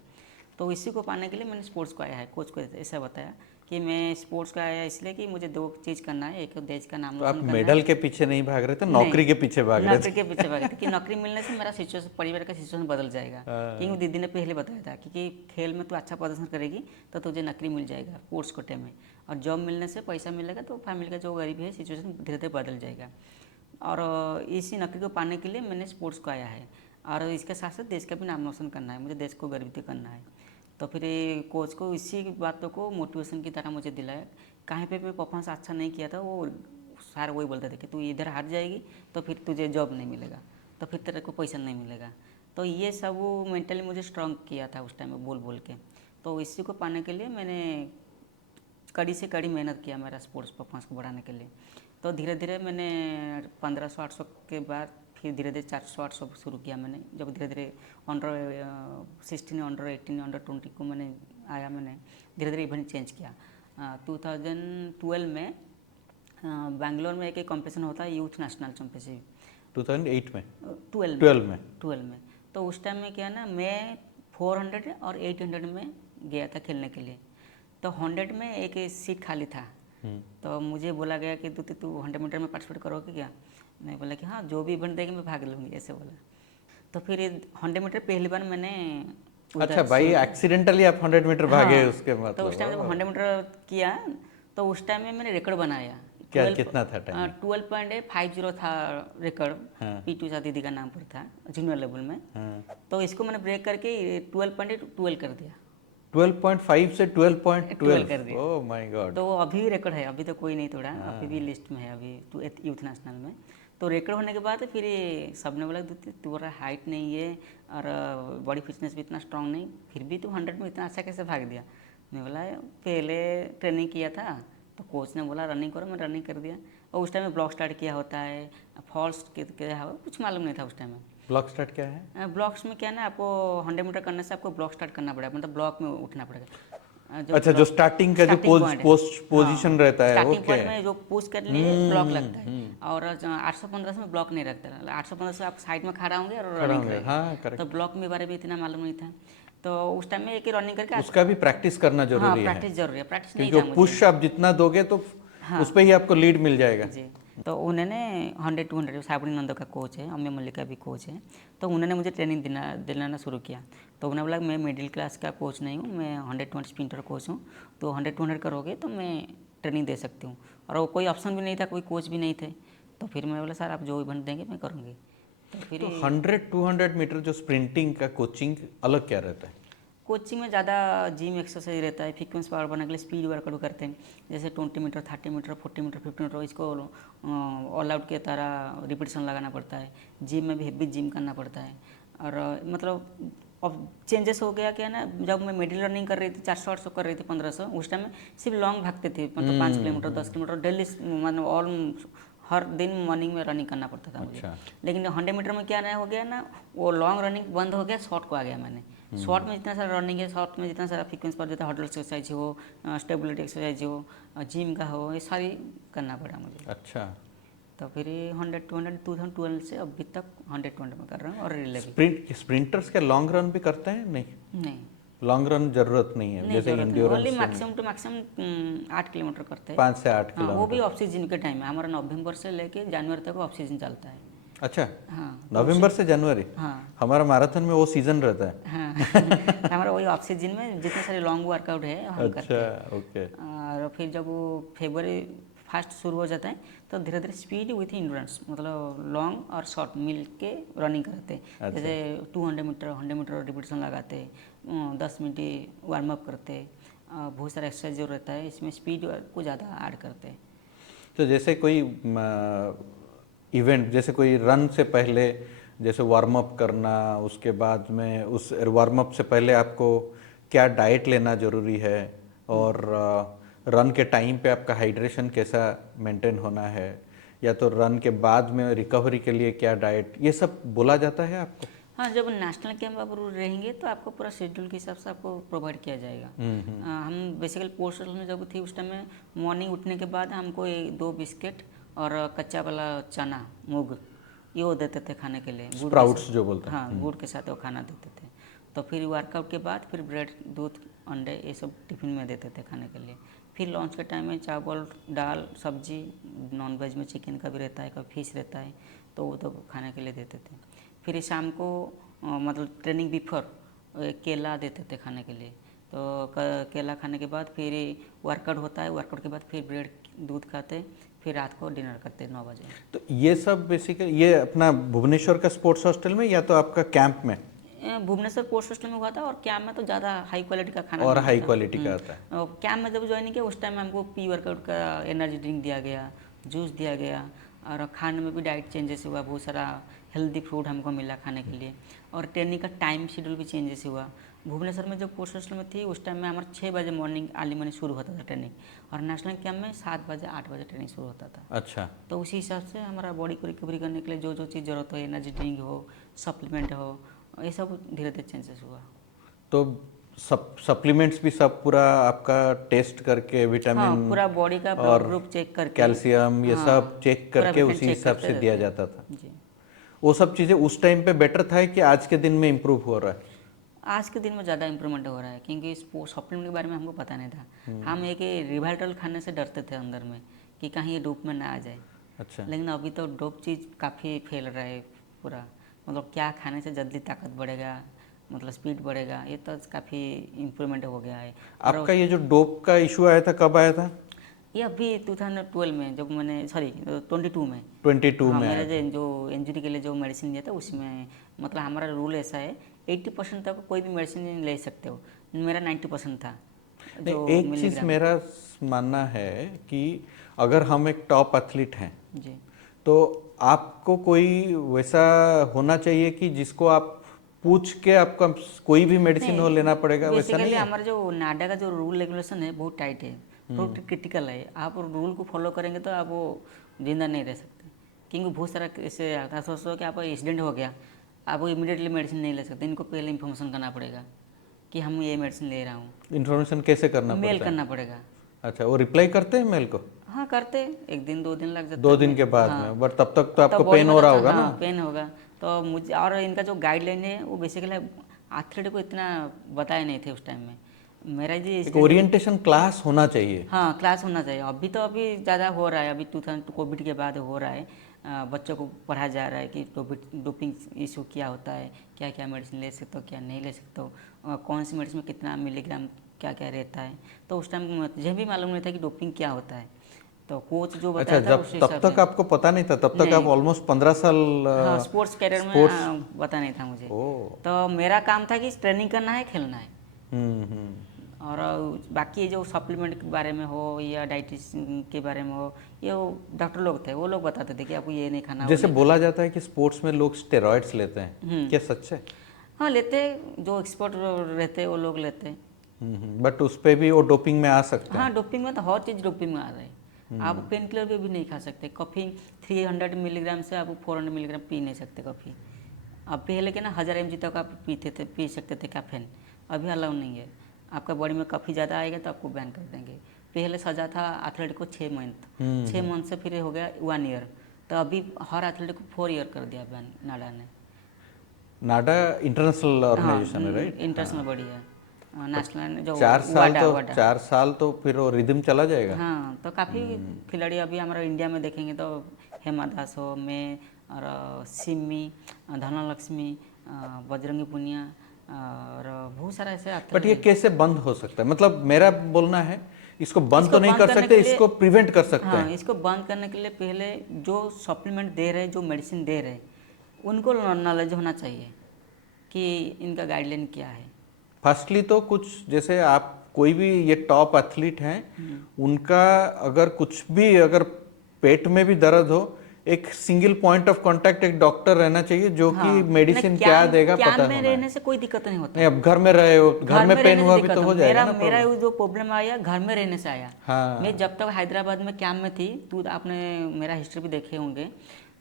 तो इसी को पाने के लिए मैंने स्पोर्ट्स को आया है। कोच को ऐसा बताया कि मैं स्पोर्ट्स का आया इसलिए कि मुझे 2 चीज़ करना है, एक देश का नाम तो आप रोशन करना मेडल है। के पीछे नहीं भाग रहे थे, नहीं, नौकरी के पीछे भाग रहे नौकरी थे? के पीछे भागे थे कि नौकरी मिलने से मेरा सिचुएशन, परिवार का सिचुएशन बदल जाएगा। क्योंकि दीदी ने पहले बताया था कि खेल में तू अच्छा प्रदर्शन करेगी तो तुझे नौकरी मिल जाएगा स्पोर्ट्स कोटे में, और जॉब मिलने से पैसा मिलेगा तो फैमिली का जो गरीबी है सिचुएशन धीरे धीरे बदल जाएगा। और इसी नौकरी को पाने के लिए मैंने स्पोर्ट्स को आया है, और इसके साथ साथ देश का भी नाम रोशन करना है, मुझे देश को गर्वित करना है। तो फिर कोच को इसी बातों को मोटिवेशन की तरह मुझे दिलाया। कहीं पे मैं परफॉर्मेंस अच्छा नहीं किया था, वो सारे वही बोलते थे कि तू इधर हार जाएगी तो फिर तुझे जॉब नहीं मिलेगा, तो फिर तेरे को पैसा नहीं मिलेगा। तो ये सब वो मेंटली मुझे स्ट्रांग किया था उस टाइम में बोल बोल के। तो इसी को पाने के लिए मैंने कड़ी से कड़ी मेहनत किया मेरा स्पोर्ट्स परफॉर्मेंस को बढ़ाने के लिए। तो धीरे धीरे मैंने 1500-800 के बाद फिर धीरे धीरे 400-800 शुरू किया मैंने। जब धीरे धीरे अंडर 16, अंडर 18, अंडर 20 को मैंने आया, मैंने धीरे धीरे इवेंट चेंज किया। 2012 में बैंगलोर में एक कॉम्पिटिशन होता है, यूथ नेशनल चैंपियनशिप। 2008 में 12 में। तो उस टाइम में क्या है ना, मैं 400 और 800 में गया था खेलने के लिए। तो 100 में एक सीट खाली था। तो मुझे बोला गया कि तू 100 मीटर में पार्टिसिपेट करोगे क्या? मैं बोला कि हाँ, जो भी इवेंट देगी मैं भाग लूँगी, ऐसे बोला। तो फिर 100 मीटर पहली बार मैंने अच्छा भाई, एक्सीडेंटली आप 100 मीटर भागे? हाँ, उसके मतलब तो उस टाइम जब 100 मीटर किया तो उस टाइम में मैंने रिकॉर्ड बनाया। कितना था टाइम? 12.50 था रिकॉर्ड। पीटू सा दीदी का नाम पर था, जूनियर लेवल में। तो इसको मैंने ब्रेक करके 12.12 कर दिया। 12.5 से 12.12 कर दिया। Oh my God. तो अभी रिकॉर्ड है, अभी तो कोई नहीं तोड़ा, अभी भी लिस्ट में है अभी यूथ नेशनल में। तो रिकॉर्ड होने के बाद फिर सबने बोला तुम्हारा हाइट नहीं है और बॉडी फिटनेस भी इतना स्ट्रांग नहीं, फिर भी तू 100 में इतना अच्छा कैसे भाग दिया? मैं बोला पहले ट्रेनिंग किया था तो कोच ने बोला रनिंग करो, मैं रनिंग कर दिया। और उस टाइम में ब्लॉक स्टार्ट किया होता है, फॉल्स क्या है कुछ मालूम नहीं था उस टाइम में। ब्लॉक स्टार्ट क्या है? ब्लॉक्स में क्या है ना, आपको 100 मीटर करने से आपको ब्लॉक स्टार्ट करना पड़ेगा, मतलब ब्लॉक में उठना पड़ेगा। अच्छा, जो स्टार्टिंग का जो पोजीशन रहता है, स्टार्टिंग ओके। पॉइंट में जो पुश कर लिए ब्लॉक लगता है। और 815 में ब्लॉक नहीं रखता, 815 से आप साइड में खड़ा होंगे और रनिंग करेंगे। हाँ, करेक्ट। तो ब्लॉक में बारे में इतना मालूम नहीं था। तो उस टाइम में एक ही रनिंग करके उसका भी प्रैक्टिस करना जरूरी है। प्रैक्टिस जरूरी है, प्रैक्टिस नहीं क्योंकि था पुश आप जितना दोगे तो उस पे ही आपको लीड मिल जाएगा। जी। तो उन्होंने 100-200 साबरी नंदो का कोच है, अम्य मल्लिका भी कोच है, तो उन्होंने मुझे ट्रेनिंग दिलाना शुरू किया। तो उन्होंने बोला मैं मिडिल क्लास का कोच नहीं हूँ, मैं 100-200 स्प्रिंटर कोच हूँ, तो 100-200 करोगे तो मैं ट्रेनिंग दे सकती हूँ। और वो कोई ऑप्शन भी नहीं था, कोई कोच भी नहीं थे। तो फिर मैं बोला सर आप जो इवेंट देंगे मैं करूँगी। तो फिर 100-200 मीटर जो स्प्रिंटिंग का कोचिंग अलग क्या रहता है? कोचिंग में ज़्यादा जिम एक्सरसाइज रहता है, फ्रीक्वेंस पावर बनाने के लिए स्पीड वर्कआउट करते हैं, जैसे 20 मीटर, 30 मीटर, 40 मीटर, 50 मीटर, इसको ऑल आउट के तरह रिपीटेशन लगाना पड़ता है। जिम में भी हेवी जिम करना पड़ता है। और मतलब अब चेंजेस हो गया क्या ना, जब मैं मिडिल रनिंग कर रही थी 400-800 कर रही थी 1500, उस टाइम में सिर्फ लॉन्ग भागते थे, मतलब 5 किलोमीटर 10 किलोमीटर डेली, मतलब हर दिन मॉर्निंग में रनिंग करना पड़ता था मुझे। अच्छा। लेकिन 100 मीटर में क्या हो गया ना, वो लॉन्ग रनिंग बंद हो गया, शॉर्ट को आ गया मैंने। शॉर्ट में जितना सारा रनिंग है, शॉर्ट में जितना सारा फ्रीक्वेंस पर देता है, हर्डल एक्सरसाइज हो, स्टेबिलिटी एक्सरसाइज हो, जिम का हो, ये सारी करना पड़ा मुझे। अच्छा। तो फिर 100-200 2012 से अभी तक 100-200 में कर रहा हूँ। और रिले भी। स्प्रिंटर्स के लॉन्ग रन भी करते हैं? नहीं, नहीं, लॉन्ग रन जरूरत नहीं है, जैसे only endurance maximum to maximum 8 kilometre करते हैं। 5 से 8 हाँ, वो किलोमीटर। भी ऑफ सीजन के टाइम है, हमारा नवंबर से लेके जनवरी तक ऑफ सीजन चलता है। अच्छा, हाँ, नवंबर से जनवरी? हाँ हमारा मैराथन में वो सीजन रहता है। हाँ हमारा वही ऑफ सीजन में जितने सारे लॉन्ग वर्कआउट है हम करते हैं। अच्छा, ओके। और फिर जब वो फरवरी फास्ट शुरू हो जाता है तो धीरे धीरे स्पीड विथ इंड्योरेंस, मतलब लॉन्ग और शॉर्ट मिल के रनिंग करते हैं। अच्छा। जैसे 200 मीटर 100 मीटर रिपीटेशन लगाते, 10 मिनट वार्म अप करते, बहुत सारा एक्सरसाइज जो रहता है इसमें स्पीड को ज़्यादा ऐड करते हैं। तो जैसे कोई इवेंट, जैसे कोई रन से पहले जैसे वार्म अप करना, उसके बाद में उस वार्म अप से पहले आपको क्या डाइट लेना ज़रूरी है, और रन के टाइम पे आपका हाइड्रेशन कैसा मेंटेन होना है, या तो रन के बाद में रिकवरी के लिए क्या डाइट, ये सब बोला जाता है आपको? हाँ, जब नेशनल कैंप आप रहेंगे तो आपको पूरा शेड्यूल के हिसाब से आपको प्रोवाइड किया जाएगा। हम बेसिकली पोस्टल में जब थे उस टाइम में मॉर्निंग उठने के बाद हमको 2 बिस्किट और कच्चा वाला चना मूंग ये वो देते थे खाने के लिए, गुड़ के स्प्राउट्स साथ। जो बोलते हैं। हाँ, गुड़ के साथ वो खाना देते थे। तो फिर वर्कआउट के बाद फिर ब्रेड, दूध, अंडे ये सब टिफिन में देते थे खाने के लिए। फिर लंच के टाइम में चावल, दाल, सब्जी, नॉन वेज में चिकन का भी रहता है, कभी फिश रहता है, तो वो तो खाने के लिए देते थे। फिर शाम को मतलब ट्रेनिंग बिफोर केला देते थे खाने के लिए। तो केला खाने के बाद फिर वर्कआउट होता है, वर्कआउट के बाद फिर ब्रेड दूध खाते, फिर रात को डिनर करते 9 बजे। तो ये सब बेसिकली ये अपना भुवनेश्वर का स्पोर्ट्स हॉस्टल में, या तो आपका कैंप में? भुवनेश्वर स्पोर्ट्स हॉस्टल में हुआ था, और कैंप में तो ज़्यादा हाई क्वालिटी का खाना और मिलता हाई था। क्वालिटी का आता है। और कैंप में जब ज्वाइनिंग किया उस टाइम में हमको पी वर्कआउट का एनर्जी ड्रिंक दिया गया, जूस दिया गया, और खाने में भी डाइट चेंजेस हुआ, बहुत सारा हेल्दी फूड हमको मिला खाने के लिए, और ट्रेनिंग का टाइम शेड्यूल भी चेंजेस हुआ। भुवनेश्वर में जब पोस्ट हॉस्टल में थी उस टाइम में हमारा 6 बजे मॉर्निंग अर्ली मॉर्निंग शुरू होता था ट्रेनिंग, और नेशनल कैंप में 7 बजे 8 बजे ट्रेनिंग शुरू होता था। अच्छा, तो उसी हिसाब से हमारा बॉडी को रिकवरी करने के लिए जो जो चीज़ जरूरत हो, एनर्जी ड्रिंक हो, सप्लीमेंट हो, ये सब धीरे धीरे चेंजेस हुआ। तो सप्लीमेंट्स भी सब पूरा आपका टेस्ट करके हाँ, विटामिन पूरा बॉडी का और ब्लड ग्रुप चेक करके, कैल्शियम ये हाँ, सब चेक पूरा करके विटामिन उसी चेक हिसाब करते से दिया रहते हैं। जाता था। जी। वो सब चीज़ें उस टाइम पे बेटर था कि आज के दिन में इम्प्रूव हो रहा है? आज के दिन में ज़्यादा इम्प्रूवमेंट हो रहा है, क्योंकि सप्लीमेंट के बारे में हमको पता नहीं था। हम एक रिवाइटल खाने से डरते थे अंदर में कि कहीं ये डोप में ना आ जाए। अच्छा, लेकिन अभी तो डोप चीज़ काफ़ी फैल रहा है पूरा, मतलब क्या खाने से जल्दी ताकत बढ़ेगा, मतलब स्पीड बढ़ेगा, ये तो काफ़ी इम्प्रूवमेंट हो गया है। और आपका ये जो डोप का इशू आया था कब आया था? ये अभी 2012 में, जब मैंने 22 में 22 हाँ, में आया मेरा जो इंजरी के लिए जो मेडिसिन लिया था उसमें, मतलब हमारा रूल ऐसा है 80% तक कोई भी मेडिसिन ले सकते हो, मेरा 90% था जो एक चीज़ मिलीग्राम। मेरा मानना है कि अगर हम एक टॉप एथलीट हैं जी, तो आपको कोई वैसा होना चाहिए कि जिसको आप पूछ के आपका कोई भी मेडिसिन हो लेना पड़ेगा, वैसा नहीं बेसिकली है? हमारा जो नाडा का जो रूल रेगुलेशन है बहुत टाइट है, बहुत क्रिटिकल है। आप रूल को फॉलो करेंगे तो आप वो जिंदा नहीं रह सकते, क्योंकि बहुत सारा ऐसे आता है, सोचो कि आपका एक्सीडेंट हो गया, आप वो इमीडिएटली मेडिसिन नहीं ले सकते, इनको पहले इन्फॉर्मेशन करना पड़ेगा कि हम ये मेडिसिन ले रहा हूँ, इन्फॉर्मेशन कैसे करना मेल पड़ता है? करना पड़ेगा। अच्छा, वो रिप्लाई करते हैं मेल को? हाँ करते, 1 दिन 2 दिन लग जाता 2 है दिन के बाद हाँ, में, बट तब तक तो तो आपको बॉडी पेन में हो रहा तो होगा हाँ ना? पेन होगा। तो मुझे, और इनका जो गाइडलाइन है वो बेसिकली एथलीट को इतना बताए नहीं थे उस टाइम में। मेरा जी एक ओरिएंटेशन क्लास होना चाहिए। हाँ क्लास होना चाहिए। अभी तो अभी ज़्यादा हो रहा है, अभी 2000 कोविड के बाद हो रहा है, बच्चों को पढ़ाया जा रहा है कि डोपिंग इशू क्या होता है, क्या क्या मेडिसिन ले सकते हो, क्या नहीं ले सकते हो, कौन सी मेडिसिन में कितना मिलीग्राम क्या क्या रहता है। तो उस टाइम मुझे भी मालूम नहीं था कि डोपिंग क्या होता है, तो कोच जो अच्छा, बताया था जब उस तब हिसाब तक से। आपको पता नहीं था, तब तक आप नहीं, ऑलमोस्ट 15 साल हाँ स्पोर्ट्स कैरियर में स्पोर्ट्स। पता नहीं था मुझे। ओ, तो मेरा काम था कि ट्रेनिंग करना है, खेलना है, हम्म। और बाकी जो सप्लीमेंट के बारे में हो या डाइटिशियन के बारे में हो, ये डॉक्टर लोग थे, वो लोग बताते थे कि आपको ये नहीं खाना, वो जैसे नहीं बोला जाता है कि स्पोर्ट्स में लोग स्टेरॉइड्स लेते हैं, क्या सच है? खाना। हाँ लेते, जो एक्सपर्ट रहते वो लोग लेते। बट उस पे भी वो डोपिंग में आ सकते हैं। हाँ डोपिंग में तो हर चीज़ डोपिंग में आ रहा है। आप पेन किलर पे भी नहीं खा सकते, कॉफ़ी 300 मिलीग्राम से आप 400 मिलीग्राम पी नहीं सकते कॉफ़ी। अब पहले के ना 1000 mg तक आप पी सकते थे कैफीन, अभी अलाउ नहीं है। आपका बॉडी में काफ़ी ज़्यादा आएगा तो आपको बैन कर देंगे। पहले सजा था एथलीट को 6 मंथ से फिर हो गया 1 ईयर, तो अभी हर एथलीट को 4 ईयर कर दिया बैन नाडा ने। नाडा इंटरनेशनल हाँ ऑर्गेनाइजेशन है, राइट? इंटरनेशनल बॉडी है, नेशनल जो 4 साल वाडा तो वाडा 4 साल तो फिर वो रिदम चला जाएगा। हाँ, तो काफ़ी खिलाड़ी अभी हमारा इंडिया में देखेंगे तो हेमा दास हो, मैं और सिमी, धनलक्ष्मी, बजरंगी पुनिया, और बहुत सारा ऐसे आते बट ये कैसे बंद हो सकता है? मतलब मेरा बोलना है इसको बंद इसको तो नहीं बंद कर करने सकते, के लिए- इसको प्रिवेंट कर सकते हाँ, हैं। इसको बंद करने के लिए पहले जो सप्लीमेंट दे रहे, जो मेडिसिन दे रहे, उनको नॉलेज होना चाहिए कि इनका गाइडलाइन क्या है। फर्स्टली तो कुछ, जैसे आप कोई भी ये टॉप एथलीट हैं, उनका अगर कुछ भी, अगर पेट में भी दर्द हो, एक सिंगल पॉइंट ऑफ कांटेक्ट एक डॉक्टर रहना चाहिए जो कि मेडिसिन क्या देगा पता कैंप में होना रहने है। से कोई दिक्कत नहीं होता। नहीं, अब घर में रहे हो, घर में पेन रहने से हुआ भी दिक्कत तो हो। हो जाएगा मेरा ना मेरा प्रॉब्लम। जो प्रॉब्लम आया घर में रहने से आया। हाँ। मैं जब तक हैदराबाद में कैंप में थी, तो आपने मेरा हिस्ट्री भी देखे होंगे,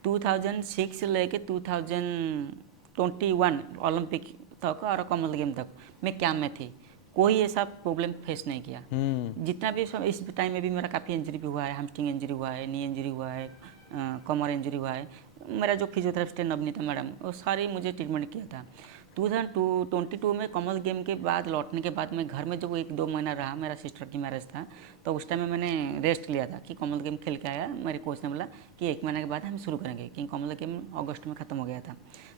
2006 से लेके 2021 ओलंपिक तक और कॉमनवेल्थ गेम तक मैं कैंप में थी, कोई ऐसा प्रॉब्लम फेस नहीं किया। जितना भी इस टाइम में भी मेरा काफ़ी इंजरी भी हुआ है, हैमस्ट्रिंग इंजरी हुआ है, नी इंजरी हुआ है, कमर इंजरी हुआ है। मेरा जो फिजियोथेरेपिस्ट है नवनीता मैडम, वो सारी मुझे ट्रीटमेंट किया था। 2022 में कॉमनवेल्थ गेम के बाद लौटने के बाद मैं घर में जब 1-2 महीना रहा, मेरा सिस्टर की मैरिज था, तो उस टाइम में मैंने रेस्ट लिया था कि कॉमनवेल्थ गेम खेल के आया। मेरे कोच ने बोला कि 1 महीने के बाद हम शुरू करेंगे, क्योंकि कॉमनवेल्थ गेम अगस्त में ख़त्म हो गया था।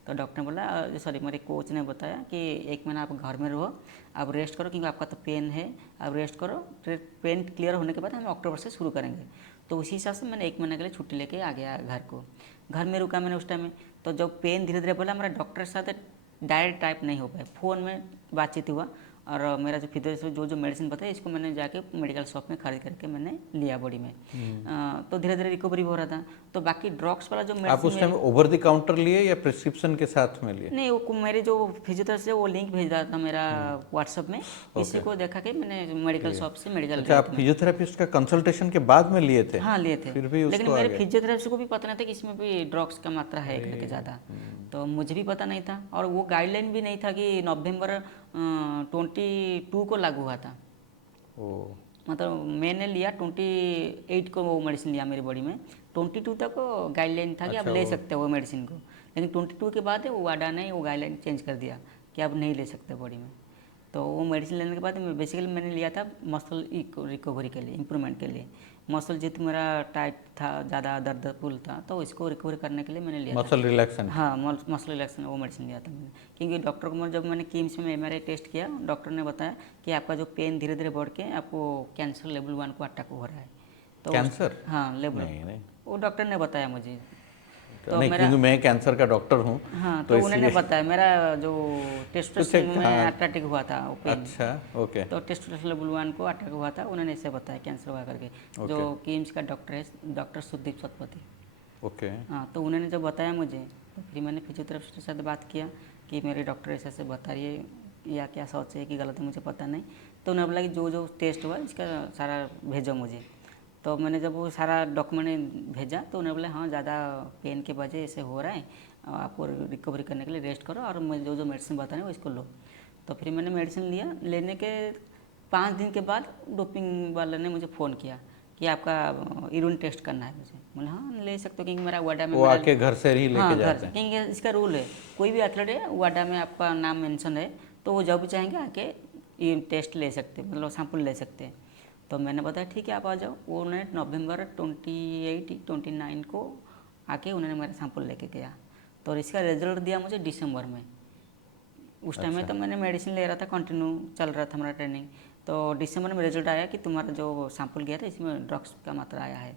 तो डॉक्टर ने बोला, सॉरी मेरे कोच ने बताया कि 1 महीना आप घर में रहो, आप रेस्ट करो, क्योंकि आपका तो पेन है, आप रेस्ट करो, फिर पेन क्लियर होने के बाद हम अक्टूबर से शुरू करेंगे। तो उसी हिसाब से मैंने 1 महीने के लिए छुट्टी लेके आ गया घर को। घर में रुका मैंने उस टाइम में। तो जब पेन धीरे धीरे बोला, मेरा डॉक्टर के साथ डायरेक्ट टाइप नहीं हो पाया। फ़ोन में बातचीत हुआ और मेरा जो फिजियोथेरेपी जो जो मेडिसिन बताया इसको मैंने जाके मेडिकल शॉप में खरीद करके मैंने लिया बॉडी में। तो धीरे धीरे रिकवरी हो रहा था। तो बाकी ड्रग्स वाला जो आप मेडिसिन उस टाइम ओवर द काउंटर लिए या प्रिस्क्रिप्शन के साथ में लिए? नहीं, वो मेरे जो फिजियोथेरेपिस्ट है वो लिंक भेज रहा था मेरा व्हाट्सएप में, इसी को देखा कि मैंने मेडिकल शॉप से मेडिकल अच्छा, आप फिजियोथेरेपिस्ट का कंसल्टेशन के बाद में लिए थे? हाँ लिए थे, फिर भी लेकिन उसको मेरे फिजियोथेरेपिस्ट को भी पता नहीं था कि इसमें भी ड्रग्स का मात्रा है करके ज़्यादा, तो मुझे भी पता नहीं था। और वो गाइडलाइन भी नहीं था कि नवंबर 22 को लागू हुआ था। मतलब मैंने लिया 28 को वो मेडिसिन लिया मेरी बॉडी में, 22 तक गाइडलाइन था कि आप ले सकते हो वो मेडिसिन को, लेकिन 22 के बाद वो वाडा ने वो गाइडलाइन चेंज कर दिया कि आप नहीं ले सकते बॉडी में। तो वो मेडिसिन लेने के बाद बेसिकली मैंने लिया था मसल रिकवरी के लिए, इम्प्रूवमेंट के लिए। मसल जितना मेरा टाइट था, ज़्यादा दर्द पुल था, तो इसको रिकवर करने के लिए मैंने लिया मसल रिलैक्सन? हाँ, मसल रिलैक्सन वो मेडिसिन लिया था मैंने, क्योंकि डॉक्टर को जब मैंने किम्स में MRI टेस्ट किया, डॉक्टर ने बताया कि आपका जो पेन धीरे धीरे बढ़ के आपको कैंसर लेवल 1 को अटैक हो रहा है। तो कैंसर? हाँ, लेवल नहीं, वो डॉक्टर ने बताया मुझे। तो नहीं, क्योंकि मैं कैंसर का डॉक्टर हूँ। हाँ, तो उन्होंने बताया मेरा जो टेस्टोस्टेरोन में अटैक हुआ था वो पेन। अच्छा, ओके। तो टेस्टोस्टेरोन लेवल 1 को अटैक हुआ था, उन्होंने ऐसे बताया कैंसर हुआ करके। जो किम्स का डॉक्टर है, डॉक्टर सुदीप सतपथी। ओके। हाँ, तो उन्होंने जब बताया मुझे, तो फिर मैंने फिजियोथेरेपिस्ट के साथ बात किया कि मेरे डॉक्टर ऐसे ऐसे बता रही है, या क्या सोच है कि गलत है, मुझे पता नहीं। तो उन्होंने बोला कि जो जो टेस्ट हुआ इसका सारा भेजो मुझे। तो मैंने जब वो सारा डॉक्यूमेंट भेजा तो उन्होंने बोला हाँ, ज़्यादा पेन के वजह से हो रहा है, आपको रिकवरी करने के लिए रेस्ट करो और मैं जो जो मेडिसिन बता रही हूँ इसको लो। तो फिर मैंने मेडिसिन लिया। लेने के 5 दिन के बाद डोपिंग वाले ने मुझे फ़ोन किया कि आपका यूरिन टेस्ट करना है मुझे। बोले हाँ ले सकते हो, क्योंकि मेरा वाडा में वो आके घर से ही लेके जाते हैं? क्योंकि इसका रूल है, कोई भी एथलीट है वाडा में आपका नाम मेंशन है तो वो जब भी चाहेंगे आके ये टेस्ट ले सकते, मतलब सैंपल ले सकते हैं। तो मैंने बताया ठीक है आप आ जाओ। वो उन्होंने नवंबर 29 को आके उन्होंने मेरा सैंपल लेके गया। तो इसका रिजल्ट दिया मुझे दिसंबर में। उस टाइम में तो मैंने मेडिसिन ले रहा था, कंटिन्यू चल रहा था मेरा ट्रेनिंग। तो दिसंबर में रिजल्ट आया कि तुम्हारा जो सैंपल गया था इसमें ड्रग्स का मात्रा आया है।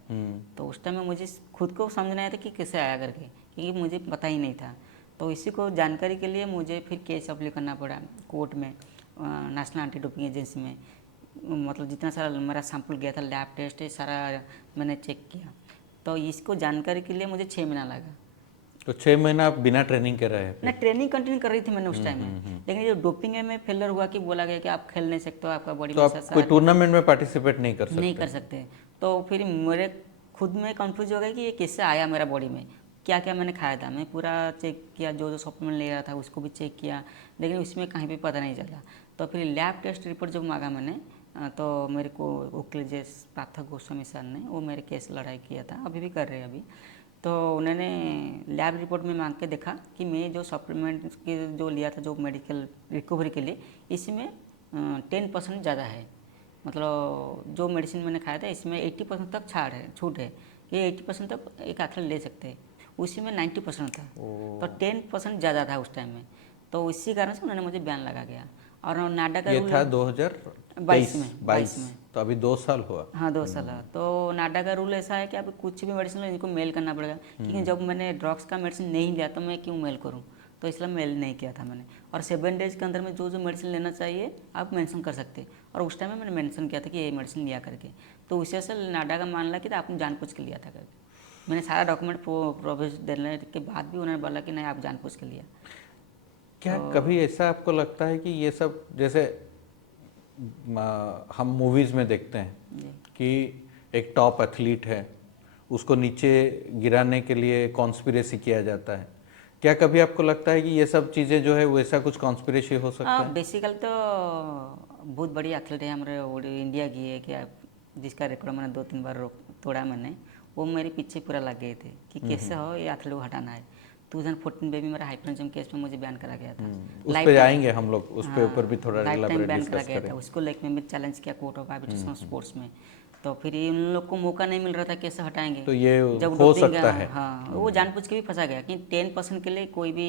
तो उस टाइम में मुझे खुद को समझ नहीं आया था कि कैसे आया करके, क्योंकि मुझे पता ही नहीं था। तो इसी को जानकारी के लिए मुझे फिर केस अप्लाई करना पड़ा कोर्ट में, नेशनल एंटी डोपिंग एजेंसी में। मतलब जितना सारा मेरा सैंपल गया था, लैब टेस्ट है सारा मैंने चेक किया। तो इसको जानकारी के लिए मुझे 6 महीना लगा। तो 6 महीना आप बिना ट्रेनिंग के रहे? ना, ट्रेनिंग कंटिन्यू कर रही थी मैंने उस टाइम में, लेकिन जो डोपिंग में फेलियर हुआ कि बोला गया कि आप खेल नहीं सकते हो, आपका बॉडी तो आप कोई टूर्नामेंट में पार्टिसिपेट नहीं कर सकते? नहीं कर सकते। तो फिर मेरे खुद में कंफ्यूज हो गया कि ये कैसे आया मेरा बॉडी में, क्या क्या मैंने खाया था। मैं पूरा चेक किया, जो जो सप्लीमेंट ले रहा था उसको भी चेक किया, लेकिन उसमें कहीं भी पता नहीं चला। तो फिर लैब टेस्ट रिपोर्ट जब मांगा मैंने, तो मेरे को वकील जैस पार्थक गोस्वामी सर ने वो मेरे केस लड़ाई किया था, अभी भी कर रहे हैं अभी। तो उन्होंने लैब रिपोर्ट में मांग के देखा कि मैं जो सप्लीमेंट के जो लिया था जो मेडिकल रिकवरी के लिए, इसमें 10% ज़्यादा है। मतलब जो मेडिसिन मैंने खाया था इसमें 80% तक छूट है कि 80% तक एक एथलीट ले सकते हैं, उसी में 90% था। तो 10% ज़्यादा था उस टाइम में। तो इसी कारण से उन्होंने मुझे बैन लगा गया। और नाडा का ये रूल था 2022 में। तो अभी 2 साल हुआ। हाँ, 2 साल। तो नाडा का रूल ऐसा है कि आप कुछ भी मेडिसिन लो इनको मेल करना पड़ेगा, क्योंकि जब मैंने ड्रग्स का मेडिसिन नहीं लिया तो मैं क्यों मेल करूँ, तो इसलिए मेल नहीं किया था मैंने। और 7 डेज के अंदर में जो जो मेडिसिन लेना चाहिए आप मेंशन कर सकते हैं, और उस टाइम में मैंने मेंशन किया था कि ये मेडिसिन लिया करके। तो उसी से नाडा का मान ला कि आपने जानबूझ के लिया था करके। मैंने सारा डॉक्यूमेंट प्रोवाइड देने के बाद भी उन्होंने बोला कि नहीं आप जानबूझ के लिया। क्या कभी ऐसा आपको लगता है कि ये सब, जैसे हम मूवीज़ में देखते हैं कि एक टॉप एथलीट है, उसको नीचे गिराने के लिए कॉन्स्पिरेसी किया जाता है, क्या कभी आपको लगता है कि ये सब चीज़ें जो है वैसा कुछ कॉन्स्पिरेसी हो सकता है? बेसिकल तो बहुत बड़ी एथलीट है हमारे इंडिया की है, कि जिसका रिकॉर्ड मैंने 2-3 बार तोड़ा मैंने, वो मेरे पीछे पूरा लग गए थे कि कैसे हो ये एथलीट को हटाना है। 2014 में भी मेरा हाइपरजम केस में मुझे बैन करा गया था। उस पे आएंगे हम लोग, उस पे ऊपर भी थोड़ा लाइफ टाइम बैन करा डिस्कस गया था। करें। उसको लेकर मैं चैलेंज किया कोर्ट ऑफ आर्बिट्रेशन स्पोर्ट्स में। तो फिर उन लोग को मौका नहीं मिल रहा था, कैसे हटाएंगे। तो ये जब हो डोपिंग सकता है। हाँ, वो जानबूझ के भी फंसा गया कि 10% के लिए कोई भी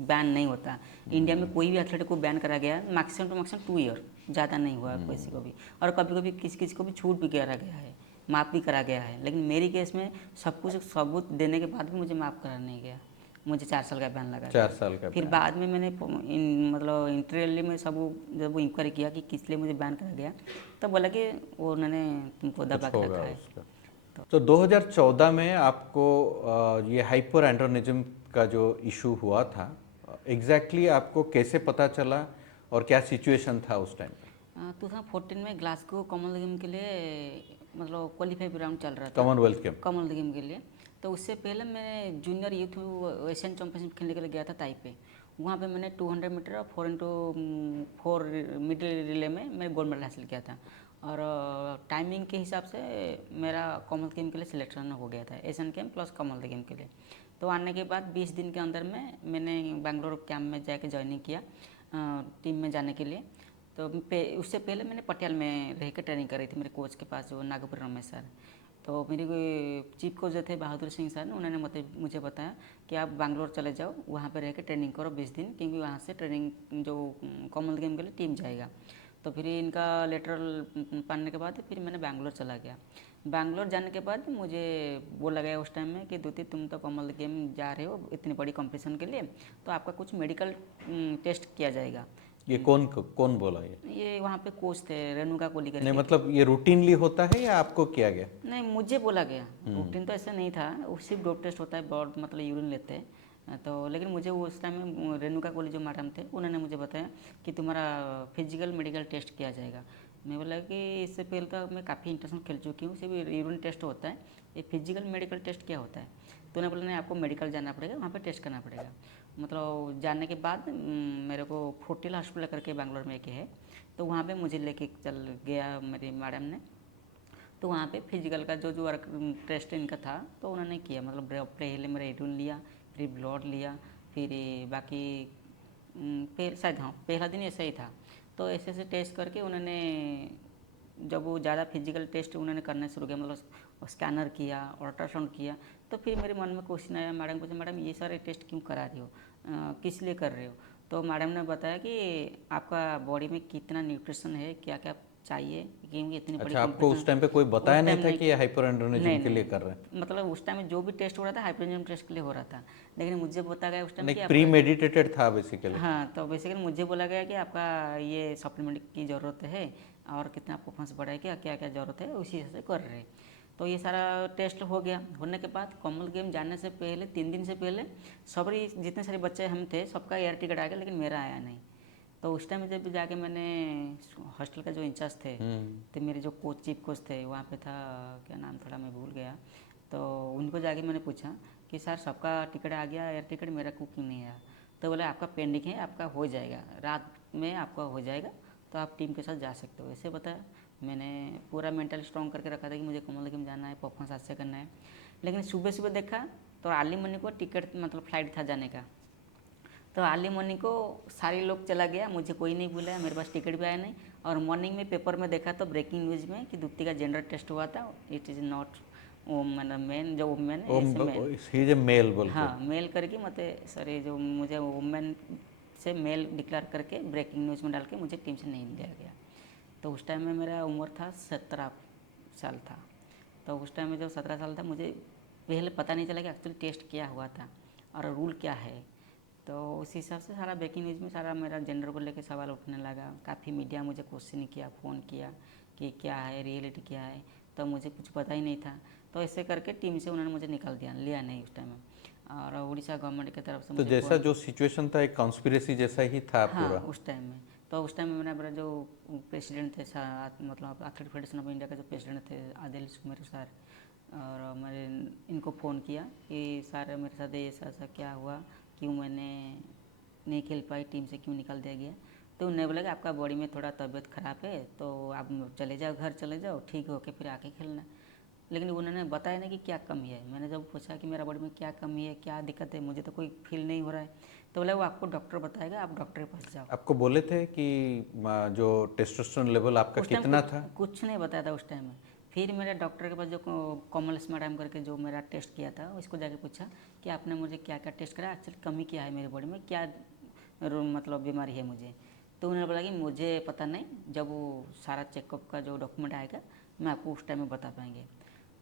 बैन नहीं होता। इंडिया में कोई भी एथलीट को बैन करा गया मैक्सिमम टू मैक्सिमम 2 ईयर, ज़्यादा नहीं हुआ किसी को भी। और कभी कभी किसी किसी को भी छूट भी करा गया है, माफ़ भी करा गया है। लेकिन मेरी केस में सब कुछ सबूत देने के बाद भी मुझे माफ़ करा नहीं गया। मुझे 4 साल का बैन लगा 4 था। साल का फिर ban। बाद में मैंने मतलब इंटरव्यू में सब जब इंक्वायरी किया कि किस लिए मुझे बैन करा गया, तब बोला कि वो उन्होंने तुमको दबा कुछ के होगा रखा है। उसका। तो 2014 में आपको ये हाइपर एंड्रोनिज्म का जो इशू हुआ था, एग्जैक्टली आपको कैसे पता चला और क्या सिचुएशन था उस टाइम पे? 2014 में ग्लासगो कॉमनवेल्थ गेम के लिए मतलब क्वालिफाई राउंड चल रहा था, कॉमनवेल्थ गेम। कॉमनवेल्थ गेम के लिए। तो उससे पहले मैं जूनियर यूथ एशियन चैंपियनशिप खेलने के लिए गया था ताइपे। वहाँ पे मैंने 200 मीटर और 4x4 मिडिल रिले में मैंने गोल्ड मेडल हासिल किया था। और टाइमिंग के हिसाब से मेरा कॉमनवेल्थ गेम के लिए सिलेक्शन हो गया था, Asian game plus Commonwealth game के लिए। तो आने के बाद 20 दिन के अंदर में मैंने बेंगलोर कैंप में जाके ज्वाइनिंग किया टीम में जाने के लिए। तो उससे पहले मैंने पटियाला में रह के ट्रेनिंग कर रही थी मेरे कोच के पास, जो नागपुर रमेश सर। तो मेरी चीफ कोच जो थे बहादुर सिंह सर ने, उन्होंने मुझे बताया कि आप बैंगलोर चले जाओ, वहाँ पे रह के ट्रेनिंग करो 20 दिन, क्योंकि वहाँ से ट्रेनिंग जो कॉमनवेल्थ गेम के लिए टीम जाएगा। तो फिर इनका लेटरल पाने के बाद फिर मैंने बैंगलोर चला गया। बैंगलोर जाने के बाद मुझे बोला गया उस टाइम में कि द्युति तुम तो कॉमनवेल्थ गेम जा रहे हो इतनी बड़ी कंपटीशन के लिए, तो आपका कुछ मेडिकल टेस्ट किया जाएगा। ये कौन बोला ये वहाँ पे कोच थे रेणुका कोहली नहीं करके। मतलब ये रूटीनली होता है या आपको किया गया? नहीं, मुझे बोला गया, रूटीन तो ऐसा नहीं था, वो सिर्फ डोप टेस्ट होता है, ब्लड मतलब यूरिन लेते हैं। तो लेकिन मुझे वो उस टाइम में रेणुका कोहली जो मैडम थे, उन्होंने मुझे बताया कि तुम्हारा फिजिकल मेडिकल टेस्ट किया जाएगा। मैं बोला कि इससे पहले तो मैं काफ़ी इंटरनेशनल खेल चुकी हूँ, सिर्फ यूरिन टेस्ट होता है, ये फिजिकल मेडिकल टेस्ट क्या होता है? तो उन्होंने बोला नहीं, आपको मेडिकल जाना पड़ेगा, वहाँ पर टेस्ट करना पड़ेगा। मतलब जाने के बाद मेरे को फोर्टिल हॉस्पिटल करके बैंगलोर में एक है, तो वहाँ पे मुझे लेके चल गया मेरी मैडम ने। तो वहाँ पे फिजिकल का जो वर्क टेस्ट इनका था, तो उन्होंने किया, मतलब पहले मेरा यूरिन लिया, फिर ब्लड लिया, फिर बाकी शायद हाँ पहला दिन ऐसा ही था। तो ऐसे ऐसे टेस्ट करके उन्होंने, जब वो ज़्यादा फिजिकल टेस्ट उन्होंने करना शुरू किया, मतलब स्कैनर किया, अल्ट्रासाउंड किया, तो फिर मेरे मन में क्वेश्चन आया, मैडम पूछे, मैडम ये सारे टेस्ट क्यों करा रही हो, किस लिए कर रहे हो? तो मैडम ने बताया कि आपका बॉडी में कितना न्यूट्रिशन है, क्या क्या चाहिए, क्योंकि इतनी बड़ी अच्छा, आपको उस टाइम पे कोई बताया नहीं था कि ये हाइपर एंड्रोनिज्म के लिए कर रहे हैं? मतलब उस टाइम में जो भी टेस्ट हो रहा था हाइपरजन टेस्ट के लिए हो रहा था, लेकिन मुझे बताया गया उस टाइम कि नहीं, प्री मेडिटेटेड था बेसिकली। हाँ, तो बेसिकली मुझे बोला गया कि आपका ये सप्लीमेंट की ज़रूरत है और कितना परफॉर्मेंस बढ़ाएगा, क्या क्या ज़रूरत है, उसी हिसाब से कर रहे हैं। तो ये सारा टेस्ट हो गया। होने के बाद कॉमनवेल्थ गेम जाने से पहले 3 दिन से पहले सभी जितने सारे बच्चे हम थे सबका एयर टिकट आ गया, लेकिन मेरा आया नहीं। तो उस टाइम जब जाके मैंने हॉस्टल का जो इंचार्ज थे, तो मेरे जो चीफ कोच थे वहाँ पे था, क्या नाम थोड़ा मैं भूल गया, तो उनको जाके मैंने पूछा कि सर सबका टिकट आ गया एयर टिकट, मेरा क्यों नहीं आया? तो बोले आपका पेंडिंग है, आपका हो जाएगा, रात में आपका हो जाएगा, तो आप टीम के साथ जा सकते हो, ऐसे बताया। मैंने पूरा मेंटल स्ट्रॉन्ग करके रखा था कि मुझे कॉमनवेल्थ गेम जाना है, परफॉर्मेंस अच्छे करना है। लेकिन सुबह सुबह देखा तो अर्ली मॉर्निंग को टिकट मतलब फ्लाइट था जाने का, तो अर्ली मॉर्निंग को सारे लोग चला गया, मुझे कोई नहीं बुलाया, मेरे पास टिकट भी आया नहीं। और मॉर्निंग में पेपर में देखा तो ब्रेकिंग न्यूज़ में कि द्युति का जेंडर टेस्ट हुआ था, इट इज़ नॉट मतलब मैन, जो वुमेन है ऐसे मेल, ही इज मेल बोल के। हाँ मेल करके मत सॉरी जो मुझे वुमेन से मेल डिक्लेयर करके ब्रेकिंग न्यूज़ में डाल के मुझे टीम से नहीं लिया गया। तो उस टाइम में मेरा उम्र था 17 साल था। तो उस टाइम में जब 17 साल था, मुझे पहले पता नहीं चला कि एक्चुअली टेस्ट क्या हुआ था और रूल क्या है। तो उस हिसाब से सारा ब्रेकिंग न्यूज़ में सारा मेरा जेंडर को लेकर सवाल उठने लगा, काफ़ी मीडिया मुझे क्वेश्चन किया, फ़ोन किया कि क्या है, रियलिटी क्या है, तो मुझे कुछ पता ही नहीं था। तो ऐसे करके टीम से उन्होंने मुझे निकाल दिया, लिया नहीं उस टाइम में। और उड़ीसा गवर्नमेंट की तरफ से तो मुझे जैसा जो सिचुएशन था एक कॉन्स्पिरेसी जैसा ही था हाँ पूरा। उस टाइम में। तो उस टाइम में मेरा जो प्रेसिडेंट थे मतलब एथलेटिक फेडरेशन ऑफ इंडिया के जो प्रेसिडेंट थे आदिल सुमेर सर, और मैंने इनको फ़ोन किया कि सर मेरे साथ ऐसा ऐसा क्या हुआ, क्यों मैंने नहीं खेल पाई, टीम से क्यों निकाल दिया गया? तो उन्होंने बोला कि आपका बॉडी में थोड़ा तबीयत ख़राब है, तो आप चले जाओ, घर चले जाओ, ठीक होके फिर आके खेलना। लेकिन उन्होंने बताया नहीं कि क्या कमी है। मैंने जब पूछा कि मेरा बॉडी में क्या कमी है, क्या दिक्कत है, मुझे तो कोई फील नहीं हो रहा है, तो बोला वो आपको डॉक्टर बताएगा, आप डॉक्टर के पास जाओ। आपको बोले थे कि जो टेस्टोस्टेरोन लेवल आपका उस टाइम कितना था? कुछ नहीं बताया था उस टाइम में। फिर मेरे डॉक्टर के पास जो कॉमर्स मैडम करके जो मेरा टेस्ट किया था, उसको जाके पूछा कि आपने मुझे क्या क्या टेस्ट करा, एक्चुअली कमी क्या है मेरे बॉडी में, क्या मतलब बीमारी है मुझे? तो उन्होंने बोला कि मुझे पता नहीं, जब वो सारा चेकअप का जो डॉक्यूमेंट आएगा मैं आपको उस टाइम में बता पाएंगे।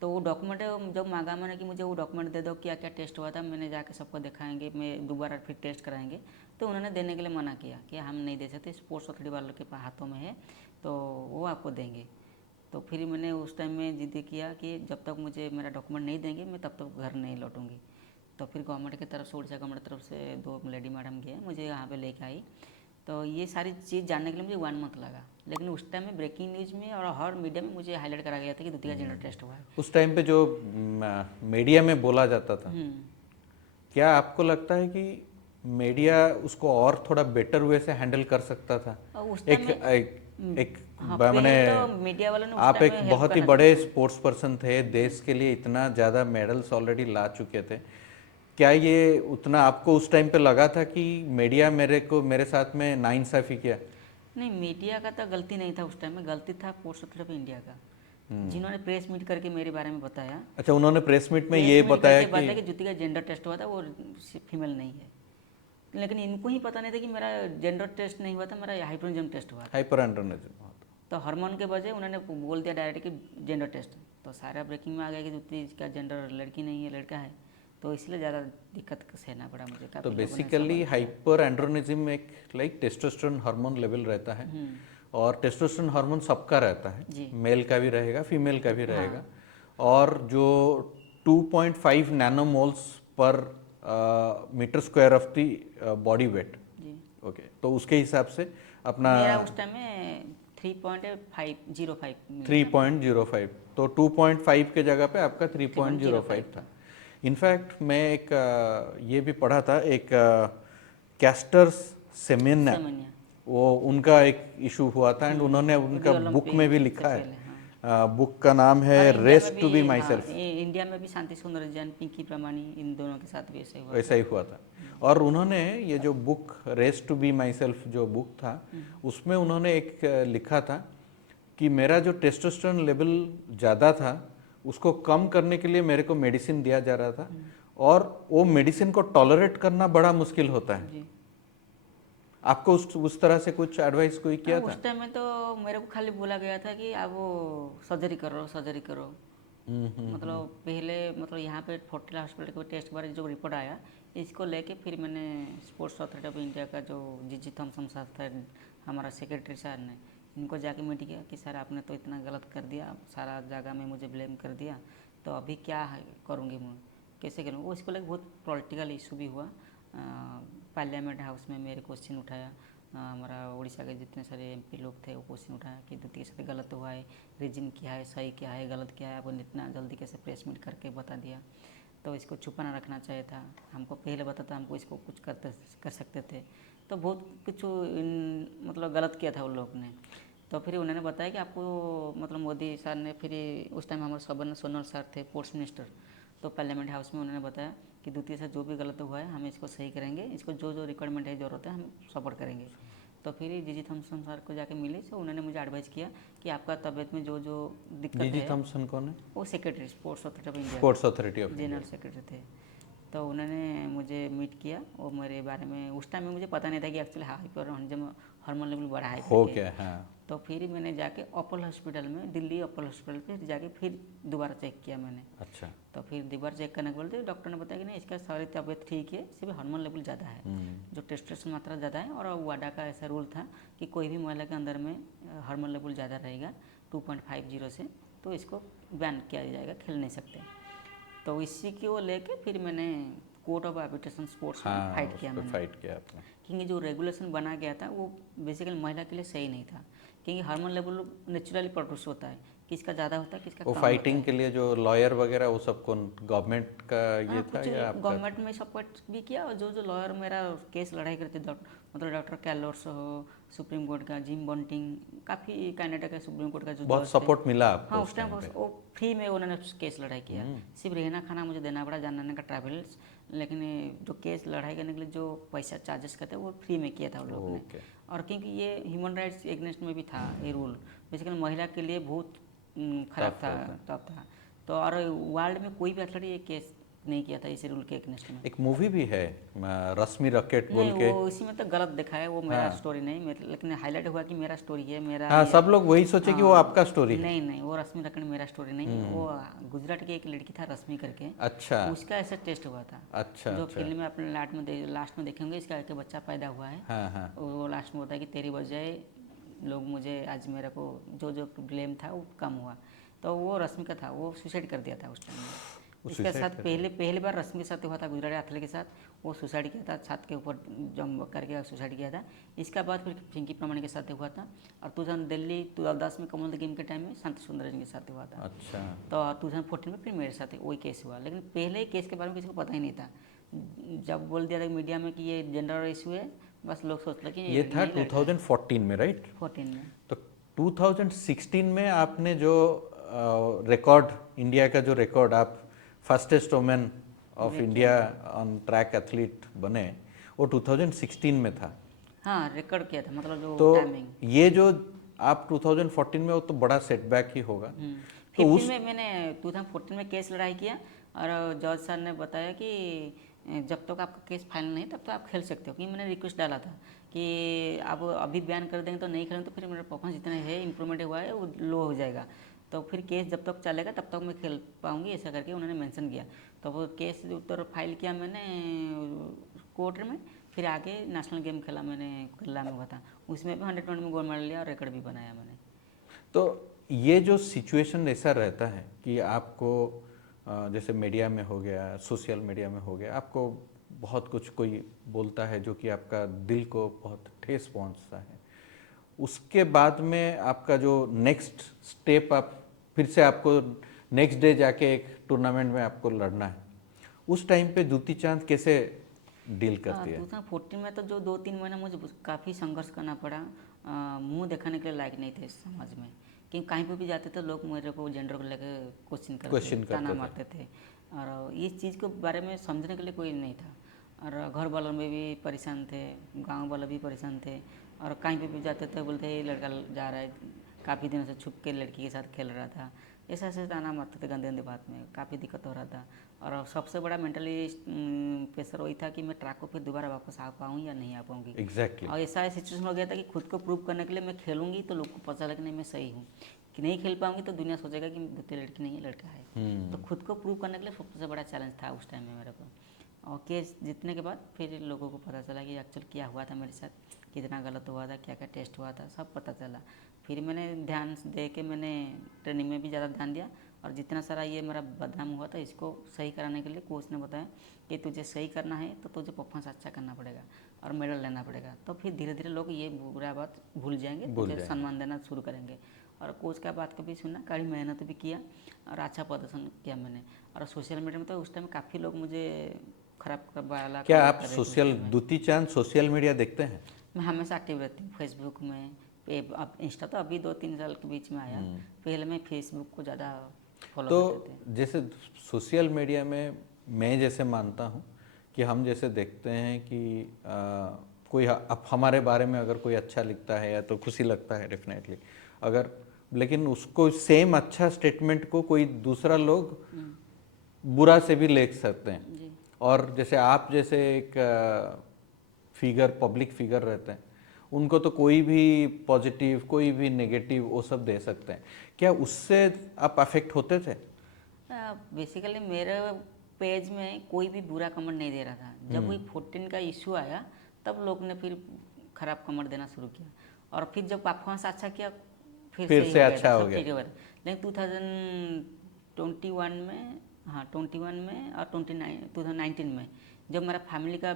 तो वो डॉक्यूमेंट जब मांगा मैंने कि मुझे वो डॉक्यूमेंट दे दो, क्या क्या टेस्ट हुआ था, मैंने जाके सबको दिखाएंगे, मैं दोबारा फिर टेस्ट कराएंगे, तो उन्होंने देने के लिए मना किया कि हम नहीं दे सकते, स्पोर्ट्स अथॉरिटी वालों के हाथों में है, तो वो आपको देंगे। तो फिर मैंने उस टाइम में जिद किया कि जब तक मुझे मेरा डॉक्यूमेंट नहीं देंगे मैं तब तक घर नहीं लौटूंगी। तो फिर गवर्नमेंट की तरफ से, उड़ीसा गवर्नमेंट की तरफ से 2 लेडी मैडम गए, मुझे यहाँ पे लेके आई। तो ये सारी चीज़ जानने के लिए मुझे 1 मंथ लगा, लेकिन उस टाइम में ब्रेकिंग न्यूज़ में और हर मीडिया में मुझे हाईलाइट करा गया था कि द्वितीय जेंडर टेस्ट हुआ है। उस टाइम पे जो मीडिया में बोला जाता था, क्या आपको लगता है कि मीडिया उसको और थोड़ा बेटर वे से हैंडल कर सकता था? और उस एक टाइम में एक हाँ, मैंने पहले तो मीडिया वालों ने उस आप टाइम एक में हेल्प बहुत ही करना बड़े स्पोर्ट्स पर्सन थे, देश के लिए इतना ज़्यादा मेडल्स ऑलरेडी ला चुके थे, क्या ये उतना आपको उस टाइम पे लगा था कि मीडिया मेरे साथ में नाइंसाफ़ी किया? नहीं, मीडिया का तो गलती नहीं था उस टाइम में, गलती था स्पोर्ट्स अथॉरिटी ऑफ इंडिया का, जिन्होंने प्रेस मीट करके मेरे बारे में बताया। अच्छा, उन्होंने प्रेस मीट में प्रेस ये मीट बताया करके कि कि ज्योति का जेंडर टेस्ट हुआ था, वो फीमेल नहीं है, लेकिन इनको ही पता नहीं था कि मेरा जेंडर टेस्ट नहीं हुआ था, मेरा हाइड्रोजन टेस्ट हुआ था। हाइपर एंड्रोनिज्म। तो हार्मोन के वजह उन्होंने बोल दिया डायरेक्ट कि जेंडर टेस्ट, तो सारा ब्रेकिंग में आ गया कि ज्योति का जेंडर लड़की नहीं है, लड़का है, तो इसलिए ज़्यादा दिक्कत सहना पड़ा मुझे। तो काफ़ी लोगों ने बेसिकली हाइपर एंड्रोनिज्म एक लाइक टेस्टोस्टेरोन हार्मोन लेवल रहता है, और टेस्टोस्टेरोन हार्मोन सबका रहता है, जी। मेल का भी रहेगा, फीमेल का भी रहेगा, और जो 2.5 नैनोमोल्स पर metre square of the body weight, जी, ओके, तो उसके हिसाब से अपना मेरा उस टाइम में 3.505 मिला। 3.05, तो 2.5 के जगह पे आपका 3.05 था। इनफैक्ट मैं एक ये भी पढ़ा था, एक कैस्टर सेमेन्या, सामान्य वो उनका एक इशू हुआ था, एंड उन्होंने उनका बुक में भी लिखा है, बुक का नाम है और इंडिया रेस में टू भी बी माई हाँ, सेल्फ। इंडिया में भी शांति सुंदरजन, पिंकी प्रमाणी, इन दोनों के साथ भी ऐसे हुआ। वैसा ही हुआ था। और उन्होंने ये जो book race to be myself जो बुक था, उसमें उन्होंने एक लिखा था कि मेरा जो टेस्टोस्टेरोन लेवल ज़्यादा था उसको कम करने के लिए मेरे को मेडिसिन दिया जा रहा था, और वो मेडिसिन को टॉलरेट करना बड़ा मुश्किल होता है। जी। आपको उस तरह से कुछ एडवाइस कोई किया था? उस टाइम में तो मेरे को खाली बोला गया था कि आप वो सर्जरी करो, सर्जरी करो। मतलब पहले मतलब यहाँ पे फोर्टिला हॉस्पिटल के टेस्ट के बारे जो रिपोर्ट आया, इसको लेके फिर मैंने स्पोर्ट्स अथॉरिटी ऑफ इंडिया का जो जी थॉमसन साहब थे, हमारा सेक्रेटरी सर ने, इनको जाके मीट किया कि सर आपने तो इतना गलत कर दिया, सारा जगह में मुझे ब्लेम कर दिया, तो अभी क्या करूँगी मैं, कैसे करूँगी। वो इसको लेकर बहुत पॉलिटिकल इशू भी हुआ। पार्लियामेंट हाउस में मेरे क्वेश्चन उठाया, हमारा उड़ीसा के जितने सारे एमपी लोग थे वो क्वेश्चन उठाया कि द्वितीय के साथ गलत हुआ है, रीजन क्या है, सही क्या है, गलत क्या है, आपने इतना जल्दी कैसे प्रेस मीट करके बता दिया, तो इसको छुपाना रखना चाहिए था, हमको पहले बताता हमको इसको कुछ कर सकते थे। तो बहुत कुछ मतलब गलत किया था उन लोग ने। तो फिर उन्होंने बताया कि आपको मतलब मोदी सर ने, फिर उस टाइम हमारे सर्बानंद सोनोवाल सर थे स्पोर्ट्स मिनिस्टर, तो पार्लियामेंट हाउस में उन्होंने बताया कि द्वितीय से जो भी गलत हुआ है हम इसको सही करेंगे, इसको जो जो रिक्वायरमेंट है, ज़रूरत है, हम सपोर्ट करेंगे। तो फिर जी थॉमसन सर को जाके मिले, तो उन्होंने मुझे एडवाइस किया कि आपका तबीयत में जो जो दिक्कत जी है, थॉमसन कौन है? वो secretary sports authority of India, sports authority of general secretary थे। तो उन्होंने मुझे मीट किया और मेरे बारे में, उस टाइम में मुझे पता नहीं था कि एक्चुअली हाइपर हार्मोन लेवल बढ़ा है हो करके। क्या? हाँ। तो फिर मैंने जाके अपोलो हॉस्पिटल में, दिल्ली अपोलो हॉस्पिटल पे जाके फिर दोबारा चेक किया मैंने। अच्छा। तो फिर दोबारा चेक करने के बोलते डॉक्टर ने बताया कि नहीं, इसका सारी तबीयत ठीक है, सिर्फ हार्मोन लेवल ज़्यादा है, जो टेस्टोस्टेरोन मात्रा ज़्यादा है, और वाडा का ऐसा रूल था कि कोई भी महिला के अंदर में हार्मोन लेवल ज़्यादा रहेगा 2.50 से, तो इसको बैन किया जाएगा, खेल नहीं सकते। तो इसी को लेके फिर मैंने कोर्ट ऑफ आर्बिट्रेशन स्पोर्ट्स में फाइट किया मैंने, फाइट किया आपने। क्योंकि जो रेगुलेशन बना गया था वो बेसिकली महिला के लिए सही नहीं था, क्योंकि हार्मोन लेवल नेचुरली प्रोड्यूस होता है, किसका ज़्यादा होता है, किसका वो कम फाइटिंग होता के लिए जो लॉयर वगैरह वो सब कौन, गवर्नमेंट का ये है। था कुछ या आपका? गवर्नमेंट में सपोर्ट भी किया, और जो जो लॉयर मेरा केस लड़ाई करते मतलब डॉक्टर कैलोर्स हो, सुप्रीम कोर्ट का जिम बंटिंग, काफ़ी कनाडा का सुप्रीम कोर्ट का जो बहुत जज थे। सपोर्ट मिला आपको हाँ, उस उस टाइम टाइम पे? वो फ्री में उन्होंने केस लड़ाई किया, सिर्फ रहना खाना मुझे देना पड़ा, जानने का ट्रैवल्स, लेकिन जो केस लड़ाई करने के लिए जो पैसा चार्जेस करते हैं वो फ्री में किया था उन लोगों ने। और क्योंकि ये ह्यूमन राइट्स एगेंस्ट में भी था ये रूल, बेसिकली महिला के लिए बहुत खराब था, टफ था। तो और वर्ल्ड में कोई भी एथलीट ये केस नहीं किया था इसी रूल के अगेंस्ट में। एक मूवी भी है रश्मि रॉकेट बोल नहीं, के। वो इसी में तो गलत दिखा है, वो मेरा स्टोरी नहीं, लेकिन हाईलाइट हुआ कि मेरा स्टोरी है, मेरा हाँ, ये। सब लोग वही सोचे कि वो आपका स्टोरी है। नहीं नहीं, वो रश्मि रकड़ मेरा स्टोरी नहीं, वो गुजरात की एक लड़की था रश्मि करके, अच्छा उसका ऐसा टेस्ट हुआ था। अच्छा जो अच्छा। फिल्म में अपने लास्ट में देखेंगे, इसका एक बच्चा पैदा हुआ है, हाँ हाँ। वो लास्ट में होता है कि तेरी वजह लोग मुझे आज मेरे को जो जो ब्लेम था वो कम हुआ। तो वो रश्मि का था, वो सुसाइड कर दिया था उस टाइम में। इसके साथ पहली बार रश्मि के साथ हुआ था, गुजरात एथलीट के साथ, वो सुसाइड किया था, छत के ऊपर जंप करके सुसाइड किया था। इसका बाद फिर पिंकी प्रमाणी के साथ हुआ था, और 2010 में कॉमनवेल्थ गेम के टाइम में शांति सुंदरन के साथ हुआ था। अच्छा। तो 2014 में फिर मेरे साथ वही केस हुआ, लेकिन पहले केस के बारे में किसी को पता ही नहीं था। जब बोल दिया था मीडिया में कि ये जेंडर इशू है, बस लोग सोचते कि ये था 2014 में, राइट? 14 में। तो 2016 में आपने जो रिकॉर्ड, इंडिया का जो रिकॉर्ड, आप firstest women of India on track athlete बने, वो 2016 में था। हाँ, रिकॉर्ड किया था, मतलब जो तो टाइमिंग। ये जो आप 2014 में, वो तो बड़ा सेटबैक ही होगा। तो 15 उस में मैंने 2014 में केस लड़ाई किया, और जज सर ने बताया कि जब तक आपका केस फाइनल नहीं तब तक आप खेल सकते हो, क्योंकि मैंने रिक्वेस्ट डाला था कि आप अभी बयान कर देंगे तो नहीं खेलेंगे तो फिर मेरा परफॉर्मेंस जितना है इम्प्रूवमेंट हुआ है वो लो हो जाएगा, तो फिर केस जब तक चलेगा तब तक मैं खेल पाऊंगी, ऐसा करके उन्होंने मेंशन किया। तो वो केस उत्तर फाइल किया मैंने कोर्ट में, फिर आगे नेशनल गेम खेला मैंने, केरला में हुआ था, उसमें भी 100 में गोल्ड मेडल लिया और रिकॉर्ड भी बनाया मैंने। तो ये जो सिचुएशन ऐसा रहता है कि आपको जैसे मीडिया में हो गया, सोशल मीडिया में हो गया, आपको बहुत कुछ कोई बोलता है जो कि आपका दिल को बहुत ठेस पहुंचता है, उसके बाद में आपका जो नेक्स्ट स्टेप, आप फिर से आपको नेक्स्ट डे जाके एक टूर्नामेंट में आपको लड़ना है, उस टाइम पे द्युति चांद कैसे डील करती है? 2014 में तो जो 2-3 महीना मुझे काफ़ी संघर्ष करना पड़ा, मुंह दिखाने के लिए लायक नहीं थे समाज में, कि कहीं पे भी जाते थे लोग मेरे को जेंडर को लेकर क्वेश्चन करते, ताना मारते थे, और इस चीज़ के बारे में समझने के लिए कोई नहीं था, और घर वालों में भी परेशान थे, गांव वाले भी परेशान थे, और कहीं पे भी जाते थे बोलते ये लड़का जा रहा है, काफ़ी दिनों से छुप के लड़की के साथ खेल रहा था, ऐसा ऐसे ताना मारते थे गंदे गंदे बात में, काफ़ी दिक्कत हो रहा था। और सबसे बड़ा मेंटली प्रेशर वही था कि मैं ट्रैक को फिर दोबारा वापस आ पाऊँ या नहीं आ पाऊँगी। एग्जैक्टली। और ऐसा सिचुएशन हो गया था कि खुद को प्रूव करने के लिए मैं खेलूंगी तो लोग को पता चला कि नहीं मैं सही हूँ, कि नहीं खेल पाऊंगी तो दुनिया सोचेगा कि दूसरी लड़की नहीं है लड़का है। तो खुद को प्रूव करने के लिए सबसे बड़ा चैलेंज था उस टाइम में मेरे को। और केस जीतने के बाद फिर लोगों को पता चला कि एक्चुअल क्या हुआ था मेरे साथ, कितना गलत हुआ था, क्या क्या टेस्ट हुआ था, सब पता चला। फिर मैंने ध्यान दे के मैंने ट्रेनिंग में भी ज़्यादा ध्यान दिया, और जितना सारा ये मेरा बदनाम हुआ था इसको सही कराने के लिए कोच ने बताया कि तुझे सही करना है तो तुझे परफॉर्मेंस अच्छा करना पड़ेगा और मेडल लेना पड़ेगा, तो फिर धीरे धीरे लोग ये बुरा बात भूल जाएंगे, तुझे सम्मान देना शुरू करेंगे। और कोच का बात को भी सुना, कड़ी मेहनत भी किया और अच्छा प्रदर्शन किया मैंने। और सोशल मीडिया में तो उस टाइम काफ़ी लोग मुझे खराब वाला क्या आप सोशल, द्युति चांद सोशल मीडिया देखते हैं? मैं हमेशा एक्टिव रहती हूँ फेसबुक में, अब इंस्टा तो अभी 2-3 साल के बीच में आया, पहले मैं फेसबुक को ज़्यादा फॉलो करते थे। तो जैसे सोशल मीडिया में मैं जैसे मानता हूँ कि हम जैसे देखते हैं कि कोई अब हमारे बारे में अगर कोई अच्छा लिखता है या तो खुशी लगता है डेफिनेटली, अगर लेकिन उसको सेम अच्छा स्टेटमेंट को कोई दूसरा लोग बुरा से भी ले सकते हैं। जी। और जैसे आप जैसे एक फिगर, पब्लिक फिगर रहते हैं, उनको तो कोई भी पॉजिटिव कोई भी नेगेटिव वो सब दे सकते हैं, क्या उससे आप अफेक्ट होते थे? बेसिकली मेरे पेज में कोई भी बुरा कमेंट नहीं दे रहा था, जब वही 14 का इशू आया तब लोग ने फिर खराब कमेंट देना शुरू किया, और फिर जब परफॉर्मेंस अच्छा किया फिर से अच्छा हो गया। लेकिन 2021 में, हाँ 21 में और 2019 में जब मेरा फैमिली का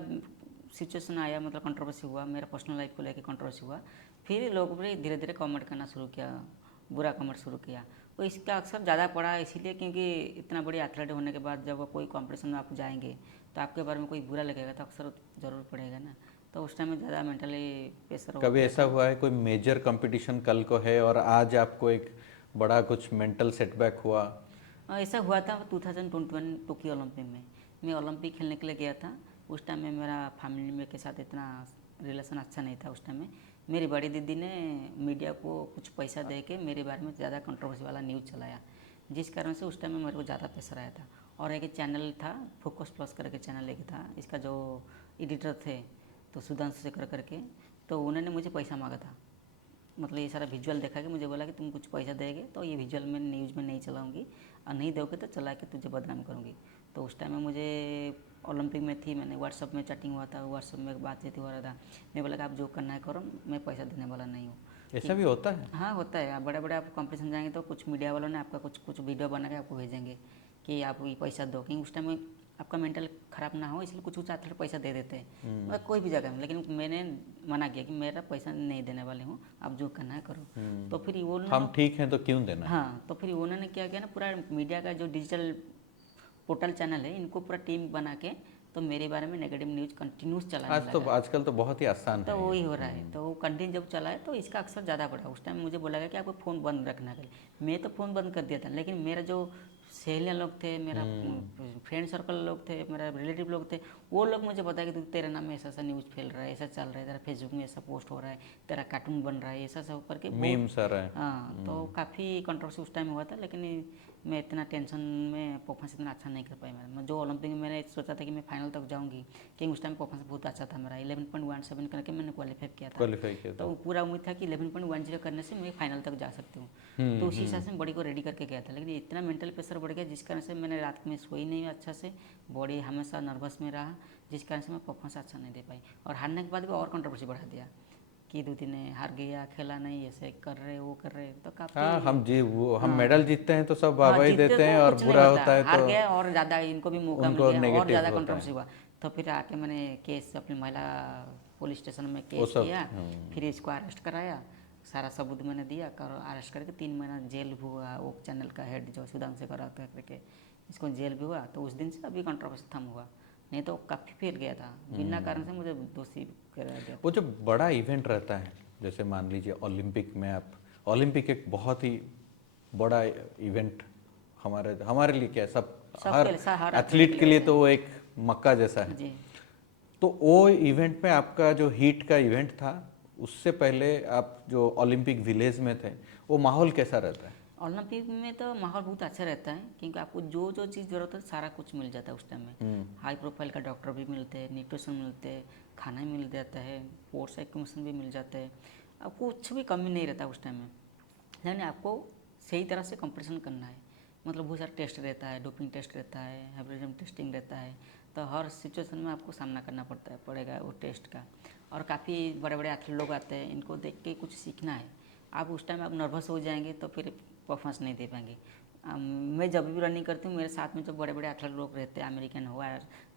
सिचुएशन आया, मतलब कंट्रोवर्सी हुआ, मेरा पर्सनल लाइफ को लेकर कंट्रोवर्सी हुआ, फिर लोगों ने धीरे धीरे कमेंट करना शुरू किया, बुरा कमेंट शुरू किया। तो इसका अक्सर ज़्यादा पड़ा इसीलिए क्योंकि इतना बड़ी एथलीट होने के बाद जब कोई कंपटीशन में आप जाएंगे तो आपके बारे में कोई बुरा लगेगा तो अक्सर ज़रूर पड़ेगा ना, तो उस टाइम में ज़्यादा मेंटली प्रेशर। कभी ऐसा हुआ है कोई मेजर कंपटीशन कल को है और आज आपको एक बड़ा कुछ मेंटल सेटबैक हुआ? ऐसा हुआ था 2021 टोक्यो ओलंपिक में, मैं ओलंपिक खेलने के लिए गया था। उस टाइम में मेरा फैमिली में के साथ इतना रिलेशन अच्छा नहीं था। उस टाइम में मेरी बड़ी दीदी ने मीडिया को कुछ पैसा दे के मेरे बारे में ज़्यादा कंट्रोवर्सी वाला न्यूज़ चलाया, जिस कारण से उस टाइम में मेरे को ज़्यादा प्रेशर आया था। और एक चैनल था फोकस प्लस करके चैनल एक था, इसका जो एडिटर थे तो सुधांशु शेखर करके, तो उन्होंने मुझे पैसा मांगा था। मतलब ये सारा विजुअल देखा कि मुझे बोला कि तुम कुछ पैसा देंगे तो ये विजुअल में न्यूज़ में नहीं चलाऊंगी, और नहीं दोगे तो चला के तुझे बदनाम करूँगी। तो उस टाइम में मुझे ओलंपिक में थी, मैंने व्हाट्सअप में चैटिंग हुआ था, व्हाट्सअप में बातचीत हो रहा था। मैं बोला कि आप जो करना है करो, मैं पैसा देने वाला नहीं हूँ। ऐसा भी होता है? हाँ होता है, आप बड़े बड़े आप कंपटीशन जाएंगे तो कुछ मीडिया वालों ने आपका कुछ कुछ वीडियो बना के आपको भेजेंगे कि आप ये पैसा दो, क्योंकि उस टाइम में आपका मेंटल खराब ना हो, इसलिए कुछ कुछ एथलीट पैसा दे देते हैं, मतलब कोई भी जगह में। लेकिन मैंने मना किया कि मेरा पैसा नहीं देने वाले हूँ, आप जो करना है करो। तो फिर वो हम ठीक हैं तो क्यों देना? हाँ, तो फिर उन्होंने क्या किया ना, पूरा मीडिया का जो डिजिटल पोर्टल चैनल है इनको पूरा टीम बना के तो मेरे बारे में नेगेटिव न्यूज़ कंटिन्यूस चलाने आज तो लगा। आजकल तो बहुत ही आसान तो है वही ये। हो रहा है, तो वो कंटिन्यू जब चला है तो इसका अक्सर ज़्यादा बढ़ा। उस टाइम मुझे बोला गया कि आपको फ़ोन बंद रखना है। मैं तो फ़ोन बंद कर दिया था, लेकिन मेरा जो सहेलियाँ लोग थे, मेरा फ्रेंड सर्कल लोग थे, मेरा रिलेटिव लोग थे, वो लोग मुझे बताया कि तू तेरे नाम में ऐसा ऐसा न्यूज़ फैल रहा है, ऐसा चल रहा है, तेरा फेसबुक में ऐसा पोस्ट हो रहा है, तेरा कार्टून बन रहा है, ऐसा सब करके मीम सर है। हाँ, तो काफ़ी कंट्रोवर्सी उस टाइम हुआ था। लेकिन मैं इतना टेंशन में परफॉर्मेंस इतना अच्छा नहीं कर पाई। मैं जो ओलंपिक में मैंने सोचा था कि मैं फाइनल तक जाऊंगी, क्योंकि उस टाइम परफॉर्मेंस बहुत अच्छा था मेरा, 11.17 करके मैंने क्वालिफाई किया था। क्वालिफाई किया तो पूरा उम्मीद था कि 11.10 करने से मैं फाइनल तक जा सकती हूँ। तो उसी हिसाब से मैं बॉडी को रेडी करके गया था। लेकिन इतना मेंटल प्रेशर बढ़ गया जिस कारण से मैंने रात में सोई नहीं अच्छा से, बॉडी हमेशा नर्वस में रहा, जिस कारण से मैं परफॉर्मेंस अच्छा नहीं दे पाई। और हारने के बाद भी और कंट्रोवर्सी बढ़ा दिया कि दूधी ने हार गया, खेला नहीं, ऐसे कर रहे वो कर रहे, तो काफ़ी हाँ, हम मेडल जीतते हैं तो सब वाहवाही जीतते देते हैं, तो और कुछ नहीं बुरा होता, होता है हार तो गए और ज़्यादा इनको भी मौका मिल उनको गया और नेगेटिव ज़्यादा होता कंट्रोवर्सी है। हुआ। तो फिर आके मैंने केस अपनी महिला पुलिस स्टेशन में वो केस सब किया, फिर इसको अरेस्ट कराया, सारा सबूत मैंने दिया कर, अरेस्ट करके 3 महीना जेल भी हुआ। वो चैनल का हेड जो सुधांशु शेखर करके, इसको जेल भी हुआ। तो उस दिन से अभी कंट्रोवर्सी थम हुआ, नहीं तो काफ़ी फैल गया था, बिना कारण से मुझे दोषी कराया गया वो था। जो बड़ा इवेंट रहता है, जैसे मान लीजिए ओलंपिक में आप, ओलंपिक एक बहुत ही बड़ा इवेंट हमारे हमारे लिए क्या है, सब सबके हर लिए हर एथलीट के लिए होता तो वो एक मक्का जैसा है है। जी। तो वो इवेंट में आपका जो हीट का इवेंट था, उससे पहले आप जो ओलंपिक विलेज में थे, वो माहौल कैसा रहता है? ओलंपिक में तो माहौल बहुत अच्छा रहता है, क्योंकि आपको जो जो चीज़ ज़रूरत है सारा कुछ मिल जाता है उस टाइम में। हाई प्रोफाइल का डॉक्टर भी मिलते हैं, न्यूट्रिशन मिलते हैं, खाना मिल जाता है, स्पोर्ट्स इक्विपमेंट भी मिल जाते हैं, आपको कुछ भी कमी नहीं रहता उस टाइम में। यानी आपको सही तरह से कंपटीशन करना है, मतलब बहुत सारा टेस्ट रहता है, डोपिंग टेस्ट रहता है, हेमोग्लोबिन टेस्टिंग रहता है, तो हर सिचुएशन में आपको सामना करना पड़ेगा वो टेस्ट का। और काफ़ी बड़े बड़े एथलीट लोग आते हैं, इनको देख के कुछ सीखना है। आप उस टाइम आप नर्वस हो जाएंगे तो फिर परफॉर्मेंस नहीं दे पाएंगे। मैं जब भी रनिंग करती हूँ, मेरे साथ में जो बड़े बड़े एथलीट लोग रहते हैं, अमेरिकन हुआ,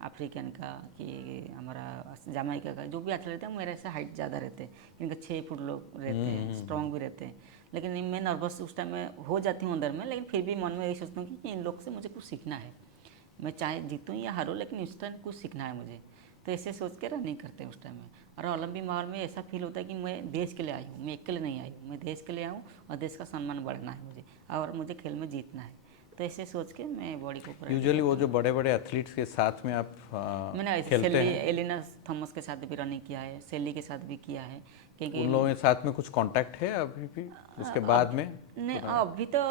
अफ्रीकन का, कि हमारा जमाइका का, जो भी एथलीट रहते हैं मेरे से हाइट ज़्यादा रहते हैं, इनका 6 फुट लोग रहते हैं, स्ट्रॉन्ग भी रहते हैं। लेकिन मैं नर्वस उस टाइम में हो जाती हूँ अंदर में, लेकिन फिर भी मन में यही सोचता हूँ कि इन लोग से मुझे कुछ सीखना है, मैं चाहे जीतूँ या हारूँ, लेकिन इस टाइम कुछ सीखना है मुझे। तो ऐसे सोच के रनिंग करते हैं उस टाइम में। और ओलंपिक माहौल में ऐसा फील होता है कि मैं देश के लिए आई हूँ, मैं अकेले नहीं आई हूँ, मैं देश के लिए आऊँ और देश का सम्मान बढ़ाना है मुझे, और मुझे खेल में जीतना है। तो ऐसे सोच के मैं बॉडी को पूरा यूजुअली वो जो बड़े बड़े एथलीट्स के साथ में आप मैंने ऐसे खेलते सेली हैं, एलिना थॉमस के साथ भी रनिंग किया है, सेली के साथ भी किया है, क्योंकि उन लोगों के साथ में कुछ कांटेक्ट है अभी भी उसके बाद में? नहीं अभी तो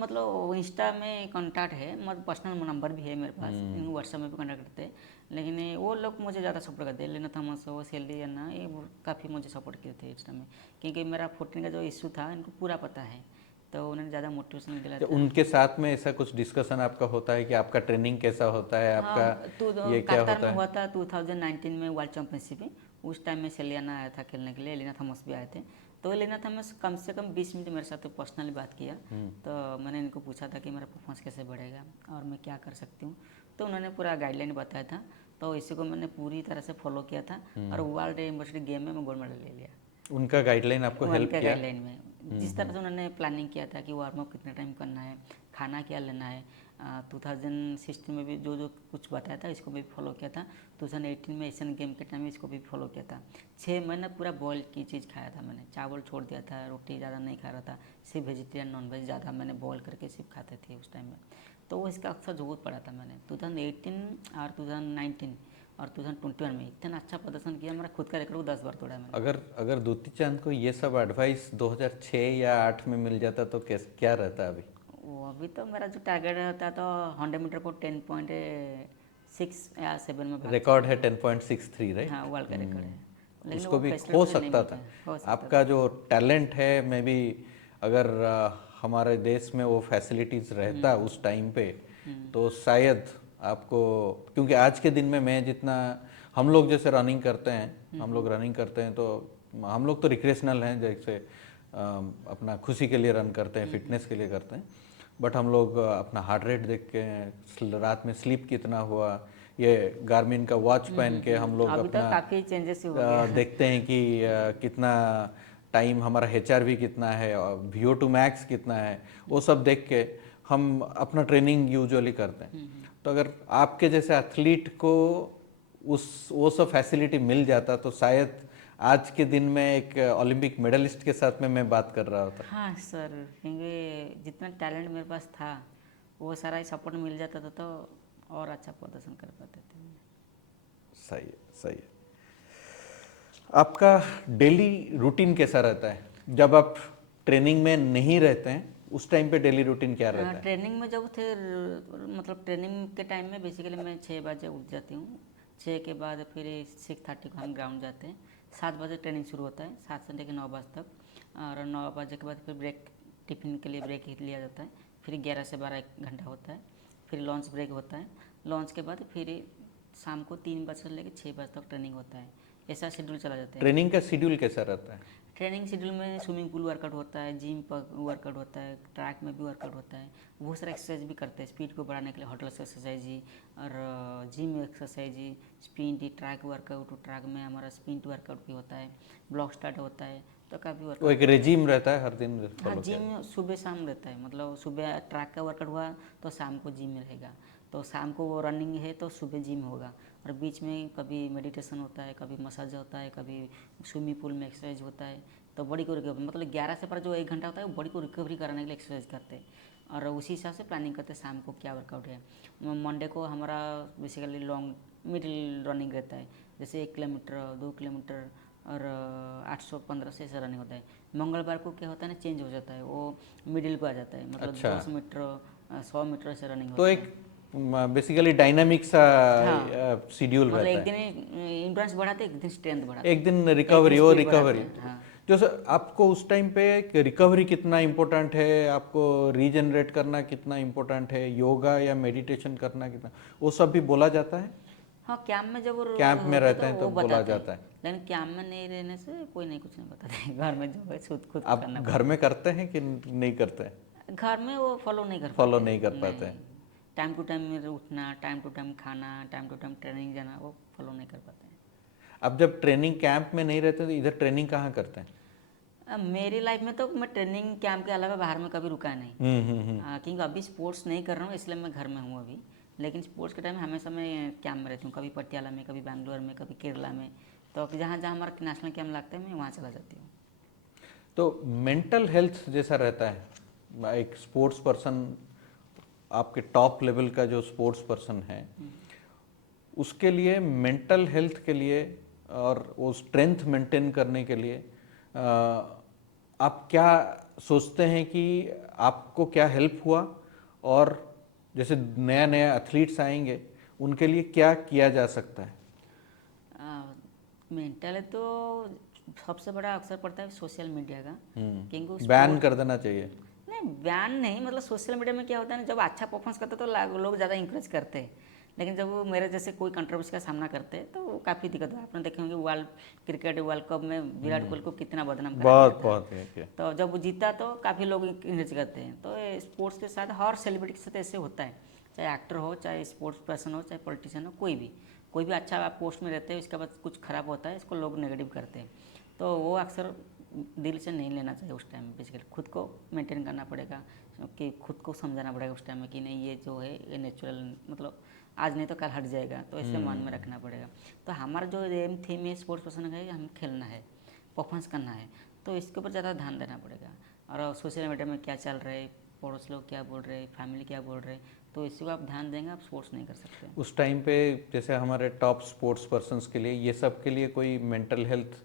मतलब इंस्टा में कांटेक्ट है, मतलब पर्सनल नंबर भी है मेरे पास, व्हाट्सएप में भी कांटेक्ट करते हैं। लेकिन वो लोग मुझे ज़्यादा सपोर्ट करते हैं, लेना थॉमस हो, सेली है ना, ये काफ़ी मुझे सपोर्ट किए थे इस टाइम में, क्योंकि मेरा 14 का जो इशू था इनको पूरा पता है, तो उन्होंने ज़्यादा मोटिवेशन दिलाया तो था। उनके साथ में ऐसा कुछ डिस्कशन आपका होता है कि आपका ट्रेनिंग कैसा होता है, हाँ, आपका ये क्या कतार होता में है? हुआ था 2019 में वर्ल्ड चैंपियनशिप में, उस टाइम में सेलियाना आया था खेलने के लिए, एलिना थॉमस भी आए थे। तो एलिना थॉमस कम से कम 20 मिनट मेरे साथ पर्सनली बात किया। तो मैंने इनको पूछा था कि मेरा परफॉर्मेंस कैसे बढ़ेगा और मैं क्या कर सकती हूँ, तो उन्होंने पूरा गाइडलाइन बताया था, तो इसी को मैंने पूरी तरह से फॉलो किया था, और वर्ल्ड यूनिवर्सिटी गेम में मैं गोल्ड मेडल ले लिया। उनका गाइडलाइन आपको हेल्प उनके किया? गाइडलाइन में जिस तरह से उन्होंने प्लानिंग किया था कि वार्म अप कितना टाइम करना है, खाना क्या लेना है, 2016 में भी जो जो कुछ बताया था इसको भी फॉलो किया था, 2018 में एशियन गेम के टाइम में इसको भी फॉलो किया था। 6 महीने पूरा बॉयल की चीज़ खाया था मैंने, चावल छोड़ दिया था, रोटी ज़्यादा नहीं खा रहा था, सिर्फ वेजिटेरियन नॉन वेज ज़्यादा मैंने बॉयल करके सिर्फ खाते थे उस टाइम में। तो वो इसका अक्सर ज़रूरत पड़ा था मैंने 2018 और 2019 और 2021 में इतना अच्छा प्रदर्शन किया, मेरा खुद का रिकॉर्ड को 10 बार तोड़ा मैंने। अगर दूती चांद को ये सब एडवाइस 2006 या 8 में मिल जाता तो क्या रहता अभी? वो अभी तो मेरा जो टारगेट होता है तो 100 मीटर को 10.6 या 7 में भाग रिकॉर्ड है 10.63, राइट? हाँ वर्ल्ड का रिकॉर्ड है, लेकिन उसको वो भी facility हो मुझे नहीं सकता मिलता था। है, हो सकता आपका जो टैलेंट है, मे बी अगर हमारे देश में वो फैसिलिटीज रहता उस टाइम पे, तो शायद आपको, क्योंकि आज के दिन में मैं जितना, हम लोग जैसे रनिंग करते हैं, हम लोग रनिंग करते हैं तो हम लोग तो रिक्रेशनल हैं, जैसे अपना खुशी के लिए रन करते हैं, फिटनेस के लिए करते हैं, बट हम लोग अपना हार्ट रेट देख के, रात में स्लीप कितना हुआ, ये गार्मिन का वॉच पहन के हम लोग अभी तो अपना काफ़ी चेंजेस हो गया। देखते हैं कि कितना टाइम हमारा HRV कितना है और VO2 मैक्स कितना है, वो सब देख के हम अपना ट्रेनिंग यूजुअली करते हैं। तो अगर आपके जैसे एथलीट को वो सब फैसिलिटी मिल जाता तो शायद आज के दिन में एक ओलंपिक मेडलिस्ट के साथ में मैं बात कर रहा होता। हाँ सर, क्योंकि जितना टैलेंट मेरे पास था वो सारा ही सपोर्ट मिल जाता था तो और अच्छा प्रदर्शन कर पाते थे। सही है, सही है। आपका डेली रूटीन कैसा रहता है जब आप ट्रेनिंग में नहीं रहते हैं? उस टाइम पे डेली रूटीन क्या रहता है? ट्रेनिंग में जब थे, मतलब ट्रेनिंग के टाइम में बेसिकली मैं 6 बजे उठ जाती हूँ। 6 के बाद फिर 6:30 को हम ग्राउंड जाते हैं। 7 बजे ट्रेनिंग शुरू होता है, 7 से लेकर 9 बजे तक। और 9 बजे के बाद फिर ब्रेक, टिफिन के लिए ब्रेक लिया जाता है। फिर 11 से 12 1 घंटा होता है। फिर लंच ब्रेक होता है। लंच के बाद फिर शाम को 3 बजे से लेकर 6 बजे तक ट्रेनिंग होता है। ऐसा शेड्यूल चला जाता है। ट्रेनिंग का शेड्यूल कैसा रहता है? ट्रेनिंग शेड्यूल में स्विमिंग पूल वर्कआउट होता है, जिम पर वर्कआउट होता है, ट्रैक में भी वर्कआउट होता है। बहुत सारा एक्सरसाइज भी करते हैं स्पीड को बढ़ाने के लिए, हॉटल एक्सरसाइज ही और जिम एक्सरसाइज ही, स्पिन ही, ट्रैक वर्कआउट। ट्रैक में हमारा स्पिन वर्कआउट भी होता है, ब्लॉक स्टार्ट होता है, तो काफ़ी वो वर्कआउट। एक रेजिम रहता है हर दिन हाँ, फॉलो किया? जिम सुबह शाम रहता है, मतलब सुबह ट्रैक का वर्कआउट हुआ तो शाम को जिम रहेगा, तो शाम को वो रनिंग है तो सुबह जिम होगा। और बीच में कभी मेडिटेशन होता है, कभी मसाज होता है, कभी स्विमिंग पूल में एक्सरसाइज होता है। तो बॉडी को रिकवरी, मतलब 11 से पर जो 1 घंटा होता है वो बॉडी को रिकवरी कराने के लिए एक्सरसाइज करते हैं और उसी हिसाब से प्लानिंग करते हैं शाम को क्या वर्कआउट है। मंडे को हमारा बेसिकली लॉन्ग मिडिल रनिंग रहता है, जैसे 1 किलोमीटर, 2 किलोमीटर और 815 से ऐसा रनिंग होता है। मंगलवार को क्या होता है ना, चेंज हो जाता है, वो मिडिल को आ जाता है, मतलब अच्छा। 10 मीटर 100 मीटर से रनिंग तो होता एक है। बेसिकली डायनामिक सा हाँ। शेड्यूल मतलब एक रहता है। दिन इंड्योरेंस बढ़ाते हैं, एक दिन स्ट्रेंथ बढ़ाते एक हैं, दिन एक रिकवरी, दिन वो स्पीड बढ़ाते रिकवरी। हैं। हाँ। जो सर आपको उस टाइम पे रिकवरी कितना इम्पोर्टेंट है, आपको रीजनरेट करना कितना इम्पोर्टेंट है, योगा या मेडिटेशन करना कितना, वो सब भी बोला जाता है? हाँ, कैंप में जब कैंप में होता है रहते तो हैं वो तब बोला बताते जाता हैं, है। लेकिन कैंप में नहीं रहने से कोई नहीं कुछ नहीं बताते। घर में जो है खुद खुद आप करना घर में करते हैं कि नहीं करते हैं? पड़ता है। घर में वो फॉलो नहीं कर फॉलो पाते। नहीं कर पाते हैं। टाइम टू टाइम उठना, टाइम टू टाइम खाना, टाइम टू टाइम ट्रेनिंग जाना, वो फॉलो नहीं कर पाते हैं। अब जब ट्रेनिंग कैंप में नहीं रहते तो इधर ट्रेनिंग कहाँ करते हैं? अब मेरी लाइफ में तो मैं ट्रेनिंग कैंप के अलावा बाहर में कभी रुका नहीं। क्योंकि अभी स्पोर्ट्स नहीं कर रहा हूँ इसलिए मैं घर में हूँ अभी, लेकिन स्पोर्ट्स के टाइम हमेशा मैं कैंप में रहती हूँ, कभी पटियाला में, कभी बैंगलोर में, कभी केरला में। तो जहाँ जहाँ हमारा नेशनल कैंप लगता है मैं वहाँ चला जाती हूँ। तो मेंटल हेल्थ जैसा रहता है, एक स्पोर्ट्स पर्सन, आपके टॉप लेवल का जो स्पोर्ट्स पर्सन है, उसके लिए मेंटल हेल्थ के लिए और वो स्ट्रेंथ मेंटेन करने के लिए आप क्या सोचते हैं कि आपको क्या हेल्प हुआ, और जैसे नया नया एथलीट्स आएंगे उनके लिए क्या किया जा सकता है? मेंटल तो सबसे बड़ा अवसर पड़ता है सोशल मीडिया का, क्योंकि बैन कर देना चाहिए। नहीं, बैन नहीं, मतलब सोशल मीडिया में क्या होता है ना, जब अच्छा परफॉर्मेंस करते हैं तो लोग ज़्यादा इंकरेज करते हैं, लेकिन जब वो मेरे जैसे कोई कंट्रोवर्सी का सामना करते हैं तो काफ़ी दिक्कत है। आपने देखे होंगे वर्ल्ड क्रिकेट वर्ल्ड कप में विराट कोहली को कितना बदनाम करा गया बहुत था। बहुत है। तो जब वो जीता तो काफ़ी लोग इंकरेज करते हैं। तो स्पोर्ट्स के साथ हर सेलिब्रिटी के साथ ऐसे होता है, चाहे एक्टर हो, चाहे स्पोर्ट्स पर्सन हो, चाहे पॉलिटिशियन हो, कोई भी अच्छा पोस्ट में रहते हैं, उसके बाद कुछ खराब होता है, इसको लोग नेगेटिव करते हैं। तो वो अक्सर दिल से नहीं लेना चाहिए उस टाइम में। बेसिकली खुद को मेंटेन करना पड़ेगा, कि खुद को समझाना पड़ेगा उस टाइम में कि नहीं, ये जो है ये नेचुरल, मतलब आज नहीं तो कल हट जाएगा, तो इसे मन में रखना पड़ेगा। तो हमारा जो एम थीम है स्पोर्ट्स पर्सन का है, हम खेलना है, परफॉर्मेंस करना है, तो इसके ऊपर ज़्यादा ध्यान देना पड़ेगा। और सोशल मीडिया में क्या चल रहा है, पड़ोस लोग क्या बोल रहे हैं, फैमिली क्या बोल रहे हैं, तो इसी को आप ध्यान देंगे, आप स्पोर्ट्स नहीं कर सकते। उस टाइम पे जैसे हमारे टॉप स्पोर्ट्स पर्सन्स के लिए, ये सब के लिए कोई मेंटल हेल्थ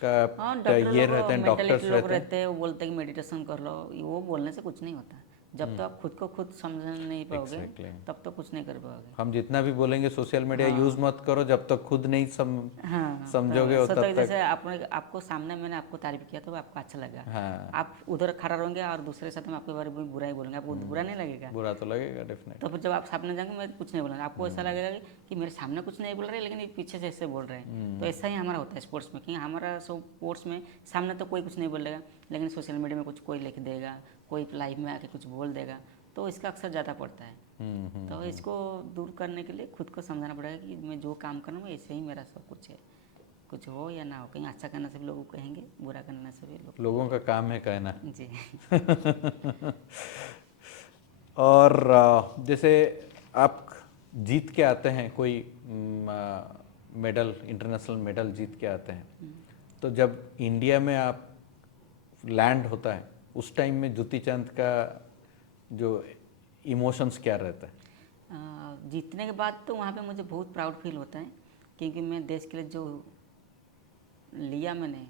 हाँ, का डॉक्टर ये लोग, रहते हैं, मेंटलिटी डॉक्टर्स लोग रहते हैं? रहते हैं, वो बोलते हैं कि मेडिटेशन कर लो, वो बोलने से कुछ नहीं होता। जब तक आप खुद को खुद समझ नहीं पाओगे Exactly. तब तो कुछ नहीं कर पाओगे। हम जितना भी बोलेंगे सोशल मीडिया यूज मत करो, जब तक खुद नहीं समझोगे हो तो तब तक। जैसे आपको सामने मैंने आपको तारीफ किया तो आपको अच्छा लगा, हाँ, आप उधर खड़ा रहोगे और दूसरे साथ में आपके बारे में बुरा ही बोलेंगे, आपको बुरा नहीं लगेगा। बुरा तो लगेगा डेफिनेट। तो फिर जब आप सामने जाएंगे मैं कुछ नहीं बोलूँगा, आपको ऐसा लगेगा कि मेरे सामने कुछ नहीं बोल रहे लेकिन ये पीछे से ऐसे बोल रहे हैं। तो ऐसा ही हमारा होता है स्पोर्ट्स में, कि हमारा स्पोर्ट्स में सामने तो कोई कुछ नहीं बोलेगा लेकिन सोशल मीडिया में कुछ कोई लिख देगा, कोई लाइव में आके कुछ बोल देगा, तो इसका अक्सर ज़्यादा पड़ता है। तो इसको दूर करने के लिए खुद को समझाना पड़ेगा कि मैं जो काम कर रहा हूँ ऐसे ही मेरा सब कुछ है, कुछ हो या ना हो। कहीं अच्छा करने से भी लोग कहेंगे, बुरा करने से भी लोगों का काम है कहना। जी। और जैसे आप जीत के आते हैं कोई मेडल, इंटरनेशनल मेडल जीत के आते हैं, तो जब इंडिया में आप लैंड होता है उस टाइम में ज्योति चंद का जो इमोशंस क्या रहता है? जीतने के बाद तो वहाँ पे मुझे बहुत प्राउड फील होता है, क्योंकि मैं देश के लिए जो लिया मैंने,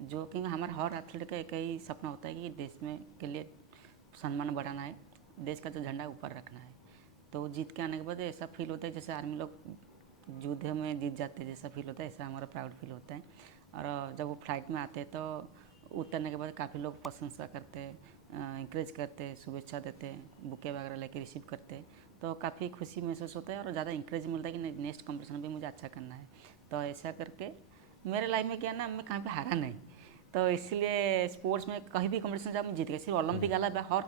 जो क्योंकि हमारा हर एथलीट का एक ही सपना होता है कि देश में के लिए सम्मान बढ़ाना है, देश का जो झंडा ऊपर रखना है। तो जीत के आने के बाद ऐसा फील होता है जैसे आर्मी लोग युद्ध में जीत जाते हैं, जैसा फील होता है, ऐसा हमारा प्राउड फील होता है। और जब वो फ्लाइट में आते हैं तो उतरने के बाद काफ़ी लोग प्रशंसा करते हैं, इंकरेज करते हैं, शुभेच्छा देते हैं, बुके वगैरह लेके रिसीव करते हैं, तो काफ़ी खुशी महसूस होता है और ज़्यादा इंकरेज मिलता है कि नेक्स्ट कंपटीशन भी मुझे अच्छा करना है। तो ऐसा करके मेरे लाइफ में क्या ना, मैं कहीं पे हारा नहीं, तो इसलिए स्पोर्ट्स में कहीं भी कंपटीशन जब मैं जीत गया, सिर्फ ओलंपिक वाला हर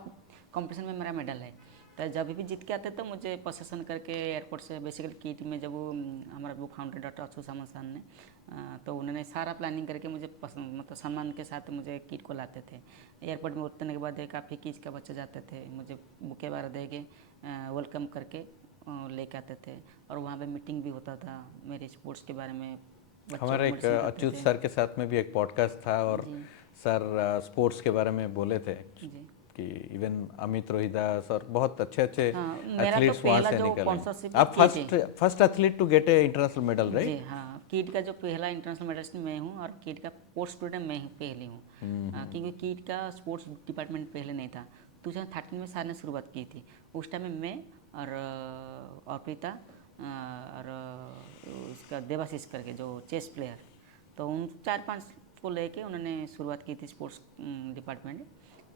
कंपटीशन में मेरा मेडल है। तो जब भी जीत के आते तो मुझे प्रोसेसन करके एयरपोर्ट से बेसिकली किट में, जब वो हमारा वो फाउंडर डॉक्टर अच्युत सामंत ने, तो उन्होंने सारा प्लानिंग करके मुझे मतलब सम्मान के साथ मुझे किट को लाते थे। एयरपोर्ट में उतरने के बाद काफ़ी किच का बच्चे जाते थे, मुझे बुके वगैरह दे के वेलकम करके लेके आते थे। और वहाँ पे मीटिंग भी होता था मेरे स्पोर्ट्स के बारे में। हमारा एक अच्युत सर के साथ में भी एक पॉडकास्ट था और सर स्पोर्ट्स के बारे में बोले थे कि इवन अमित रोहिदास और बहुत अच्छे अच्छे एथलीट्स वहाँ से निकले। आप first athlete to get a international medal, right? जी हाँ, किट का जो पहला इंटरनेशनल मेडलिस्ट मैं हूँ और किट का स्पोर्ट्स स्टूडेंट मैं ही पहले हूँ, क्योंकि किट का स्पोर्ट्स डिपार्टमेंट पहले नहीं था। 2013 में सर ने शुरुआत की थी, उस टाइम में मैं और अर्पिता और उसका देवाशीष करके जो चेस प्लेयर, तो उन 4-5 को लेके उन्होंने शुरुआत की थी स्पोर्ट्स डिपार्टमेंट।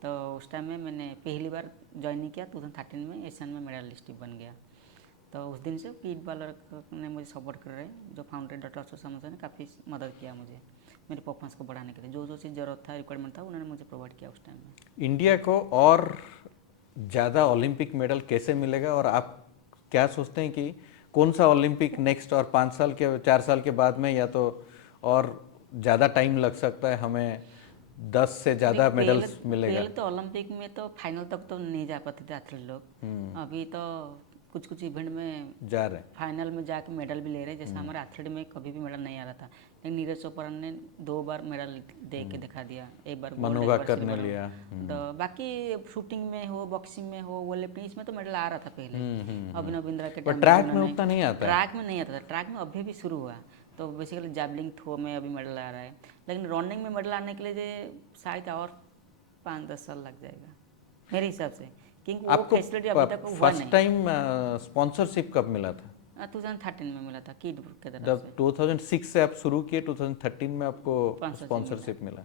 तो उस टाइम में मैंने पहली बार ज्वाइन किया 2013 में, एशियन में मेडलिस्ट बन गया। तो उस दिन से किट वालर ने मुझे सपोर्ट कर रहे हैं, जो फाउंडर डॉक्टर अच्युत सामंत ने काफ़ी मदद किया मुझे मेरे परफॉर्मेंस को बढ़ाने के लिए। जो जो चीज़ ज़रूरत था, रिक्वायरमेंट था, उन्होंने मुझे प्रोवाइड किया उस टाइम में। इंडिया को और ज़्यादा ओलंपिक मेडल कैसे मिलेगा, और आप क्या सोचते हैं कि कौन सा ओलंपिक नेक्स्ट और 5 साल के 4 साल के बाद में, या तो और ज़्यादा टाइम लग सकता है, हमें 10 से ज़्यादा मेडल्स मिलेगा? पहले तो ओलंपिक में तो फाइनल तक तो नहीं जा पाते थे एथलीट लोग, अभी तो कुछ कुछ इवेंट में जा रहे हैं, फाइनल में जाके मेडल भी ले रहे हैं। जैसे हमारे एथलीट में कभी भी मेडल नहीं आ रहा था, लेकिन नीरज चोपड़ा ने 2 बार मेडल दे के दिखा दिया, एक बार गोल्ड, मनु एक बार भाकर ने सिल्वर। लिया। तो बाकी शूटिंग में हो, बॉक्सिंग में हो, वो लिफ्टिंग, इसमें तो मेडल आ रहा था पहले, अभिनव बिंद्रा के टाइम। ट्रैक में उतना नहीं आता, ट्रैक में नहीं आता था, ट्रैक में अभी भी शुरू हुआ। तो बेसिकली जैवलिंग थ्रो में अभी मेडल आ रहा है, लेकिन रनिंग में मेडल आने के लिए शायद और 5-10 साल लग जाएगा मेरे हिसाब से, क्योंकि वो फैसिलिटी अभी तक हुआ नहीं। फर्स्ट टाइम स्पॉन्सरशिप कब मिला था? 2013 में मिला था किड के तरफ जब से। 2006 से आप शुरू किए, 2013 में आपको स्पॉन्सरशिप मिला।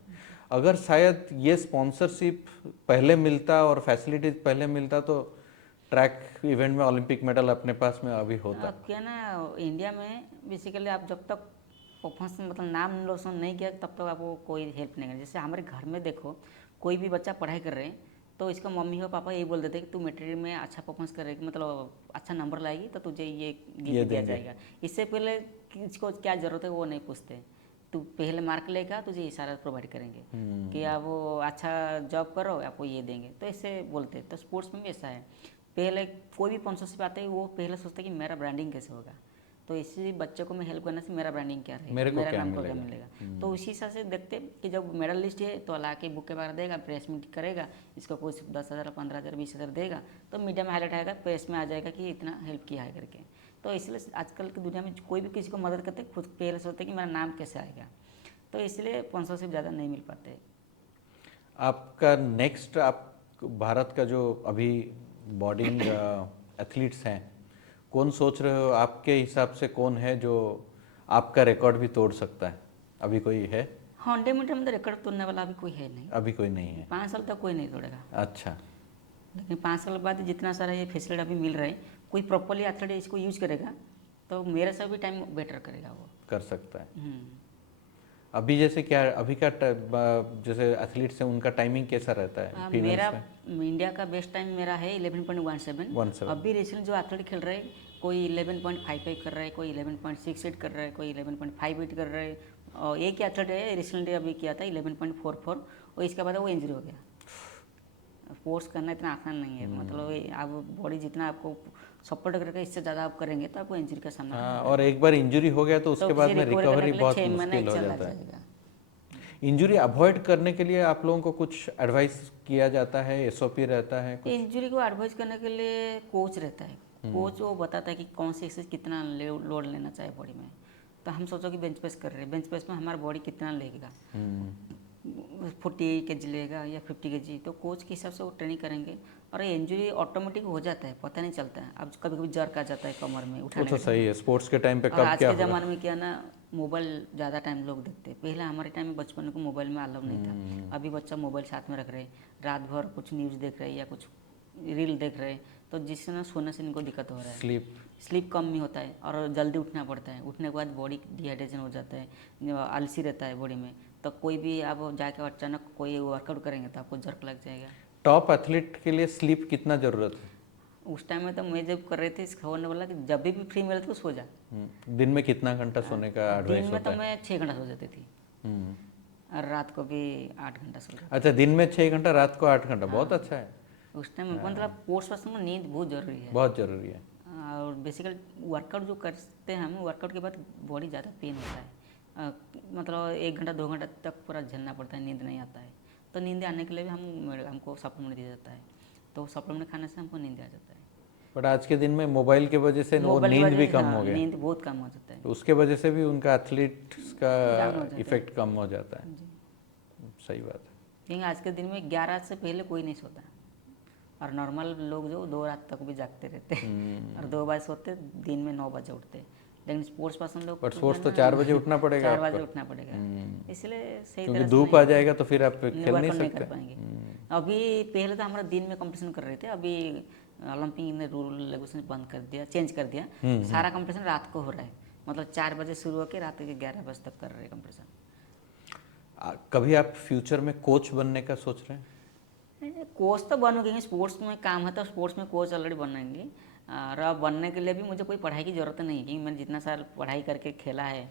अगर शायद ये स्पॉन्सरशिप पहले मिलता और फैसिलिटीज पहले मिलता तो ट्रैक इवेंट में ओलंपिक मेडल अपने पास में अभी होता। क्या ना, इंडिया में बेसिकली आप जब तक परफॉर्मेंस मतलब नाम रोशन नहीं किया तब तक आपको कोई हेल्प नहीं करेगा। जैसे हमारे घर में देखो, कोई भी बच्चा पढ़ाई कर रहे हैं तो इसका मम्मी और पापा यही बोल देते कि तू मैट्रिक में अच्छा परफॉर्मेंस करेगी, मतलब अच्छा नंबर लाएगी तो तुझे ये गिफ्ट दिया जाएगा। इससे पहले किसको क्या ज़रूरत है वो नहीं पूछते, तू पहले मार्क लेगा तुझे ये सारा प्रोवाइड करेंगे कि आप वो अच्छा जॉब करो आपको ये देंगे, तो ऐसे बोलते। तो स्पोर्ट्स में भी ऐसा है, पहले कोई भी स्पॉन्सरशिप आता है वो पहले सोचता है कि मेरा ब्रांडिंग कैसे होगा, तो इसी बच्चे को मैं हेल्प करने से मेरा ब्रांडिंग क्या रहेगा, मेरा नाम को क्या मिलेगा। तो उसी हिसाब से देखते कि जब मेडल लिस्ट है तो ला के बुक के बारे देगा, प्रेस मीट करेगा, इसको कुछ 10,000, 15,000, 20,000 देगा तो मीडिया में हाईलाइट आएगा, प्रेस में आ जाएगा कि इतना हेल्प किया है करके। तो इसलिए आजकल की दुनिया में कोई भी किसी को मदद करते खुद पहले सोचते कि मेरा नाम कैसे आएगा, तो इसलिए स्पॉन्सरशिप ज़्यादा नहीं मिल पाते। आपका नेक्स्ट आप भारत का जो अभी बॉडिंग एथलीट्स हैं, कौन सोच रहे हो आपके हिसाब से कौन है जो आपका रिकॉर्ड भी तोड़ सकता है? अभी कोई है? 100 मीटर में तो रिकॉर्ड तोड़ने वाला अभी कोई है नहीं। अभी कोई नहीं है। 5 साल तक कोई नहीं तोड़ेगा। अच्छा। लेकिन 5 साल बाद जितना सारा ये फैसिलिटी अभी मिल रहा है, कोई प्रॉपरली एथलीट इसको यूज करेगा तो मेरे से भी टाइम बेटर करेगा वो। कर सकता है। हम्म। अभी जैसे क्या अभी का जैसे एथलीट्स हैं उनका टाइमिंग कैसा रहता है females मेरा में? इंडिया का बेस्ट टाइम मेरा है 11.17। 17। अभी रिसेंट जो एथलीट खेल रहे हैं, कोई 11.55 कर रहा है, कोई 11.68 कर रहा है, कोई 11.58 कर रहा है। और एक ही एथलीट है रिसेंटली अभी किया था 11.44, और इसके बाद वो इंजरी हो गया। स्पोर्ट्स करना इतना आसान नहीं है, मतलब आप बॉडी जितना आपको सपोर्ट करके इससे ज़्यादा आप करेंगे तो आपको इंजरी का सामना हाँ, और एक बार इंजरी हो गया तो उसके बाद में रिकवरी बहुत 6 महीने मुश्किल हो चला जाता है। जाएगा। इंजरी अवॉइड करने के लिए आप लोगों को कुछ एडवाइस किया जाता है, एसओपी रहता है कुछ? इंजरी को एडवाइस करने के लिए कोच रहता है। कोच वो बताता है कि कौन सी एक्सरसाइज कितना लोड लेना चाहिए बॉडी में। तो हम सोचो कि बेंच प्रेस कर रहे हैं, बेंच प्रेस में हमारा बॉडी कितना लेगा, 40 kg लेगा या 50 kg, तो कोच के हिसाब से वो ट्रेनिंग करेंगे। और ये इंजरी ऑटोमेटिक हो जाता है, पता नहीं चलता है। अब कभी कभी जर्क आ जाता है कमर में वो उठाने तो के सही है, स्पोर्ट्स के टाइम पे और कब आज क्या के होगा। ज़माने में क्या ना, मोबाइल ज़्यादा टाइम लोग देखते हैं। पहले हमारे टाइम में बचपन में को मोबाइल में अलाउ नहीं था। अभी बच्चा मोबाइल साथ में रख रहे, रात भर कुछ न्यूज़ देख रहे या कुछ रील देख रहे, तो जिससे ना सोने से इनको दिक्कत हो रहा है। स्लीप कम ही होता है और जल्दी उठना पड़ता है। उठने के बाद बॉडी डिहाइड्रेशन हो जाता है, आलसी रहता है बॉडी में। तो कोई भी आप जाके अचानक कोई वर्कआउट करेंगे तो आपको जर्क लग जाएगा। टॉप एथलीट के लिए स्लीप कितना जरूरत है? उस टाइम में तो मैं जब कर रही थी, होने वाला कि जब भी फ्री मिले तो सो जा। दिन में कितना घंटा सोने का एडवाइस दिन में होता तो है? मैं 6 घंटा सो जाती थी हम्म। और रात को भी 8 घंटा सो जाती अच्छा, दिन में 6 घंटा, रात को 8 घंटा, बहुत अच्छा है। थी। उस टाइम मतलब स्पोर्ट्स पर्सन में नींद बहुत ज़रूरी है। बहुत जरूरी है। और बेसिकली वर्कआउट जो करते हैं हम, वर्कआउट के बाद बॉडी ज़्यादा पेन होता है। मतलब 1 घंटा 2 घंटा तक पूरा झेलना पड़ता है, नींद नहीं आता है। तो नींद आने के लिए भी हमको सप्लीमेंट दिया जाता है, तो सप्लीमेंट खाने से हमको नींद आ जाता है। बट आज के दिन में मोबाइल की वजह से वो मोबाइल की नींद वजह भी से, कम हाँ, हो गया, नींद बहुत कम हो जाता है। तो उसके वजह से भी उनका एथलीट्स का डाउन हो जाता है। इफेक्ट कम हो जाता है। जी। सही बात है। क्योंकि आज के दिन में 11 से पहले कोई नहीं सोता, और नॉर्मल लोग जो 2 रात तक भी जागते रहते हैं और 2 बजे सोते, दिन में 9 बजे उठते। लेकिन स्पोर्ट्स पर्सन लोग बट स्पोर्ट्स तो 4 बजे उठना पड़ेगा 4 बजे आपको। उठना पड़ेगा, इसलिए सही क्योंकि तरह से धूप आ जाएगा तो फिर आप खेल नहीं वर्कआउट नहीं सकते। कर पाएंगे। अभी पहले तो हमारा दिन में कंपटीशन कर रहे थे, अभी ओलंपिक ने रूल रेगुलेशन बंद कर दिया, चेंज कर दिया। सारा कंपटीशन रात को हो रहा है, मतलब 4 बजे शुरू होकर रात के 11 बजे तक कर रहे हैं कंपटीशन। कभी आप फ्यूचर में कोच बनने का सोच रहे हैं? कोच तो बनोगे, स्पोर्ट्स में काम है तो स्पोर्ट्स में कोच ऑलरेडी बनेंगे। और अब बनने के लिए भी मुझे कोई पढ़ाई की ज़रूरत नहीं है, क्योंकि मैंने जितना साल पढ़ाई करके खेला है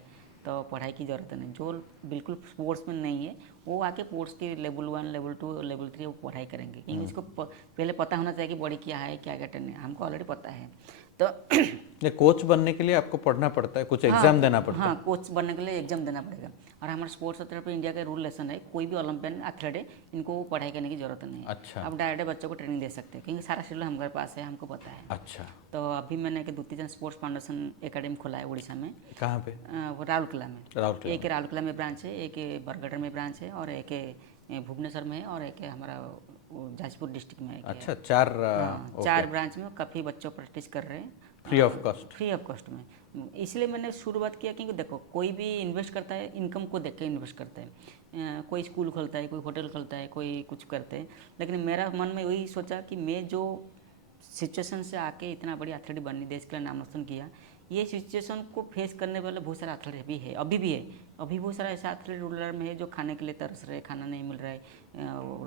तो पढ़ाई की ज़रूरत नहीं। जो बिल्कुल स्पोर्ट्स में नहीं है वो आके स्पोर्ट्स के लेवल 1, लेवल 2, लेवल 3 वो पढ़ाई करेंगे, क्योंकि उसको पहले पता होना चाहिए कि बॉडी क्या है, क्या क्या करना है। हमको ऑलरेडी पता है। तो ये कोच बनने के लिए आपको पढ़ना पड़ता है, कुछ एग्जाम देना पड़ता है? हाँ, कोच बनने के लिए एग्जाम देना पड़ेगा। और हमारे स्पोर्ट्स तरफ पे इंडिया का रूल लेसन है, कोई भी ओलंपियन एथलीट है इनको पढ़ाई करने की जरूरत नहीं है। अच्छा। आप डायरेक्ट बच्चों को ट्रेनिंग दे सकते हैं, क्योंकि सारा शेड्यूल हमारे पास है, हमको पता है। अच्छा। तो अभी मैंने एक दूतीचंद स्पोर्ट्स फाउंडेशन एकेडमी खोला है उड़ीसा में। कहाँ पे? वो राउरकेला में। राउरकेला एक राउरकेला में ब्रांच है, एक बरगढ़ में ब्रांच है, और एक भुवनेश्वर में है, और एक हमारा जाजपुर डिस्ट्रिक्ट में। अच्छा, 4 4 ब्रांच में काफ़ी बच्चों प्रैक्टिस कर रहे हैं free of cost. Free of cost में। इसलिए मैंने शुरुआत किया, क्योंकि देखो कोई भी इन्वेस्ट करता है इनकम को देख के इन्वेस्ट करता है। कोई स्कूल खोलता है, कोई होटल खोलता है, कोई कुछ करते हैं, लेकिन मेरा मन में वही सोचा कि मैं जो सिचुएशन से आके इतना बड़ी एथलीट बननी, देश के लिए नाम रोशन किया, ये सिचुएशन को फेस करने वाले बहुत सारे एथलीट भी है, अभी भी है। अभी बहुत सारा ऐसा एथलीट रूरल में है जो खाने के लिए तरस रहे, खाना नहीं मिल रहा है,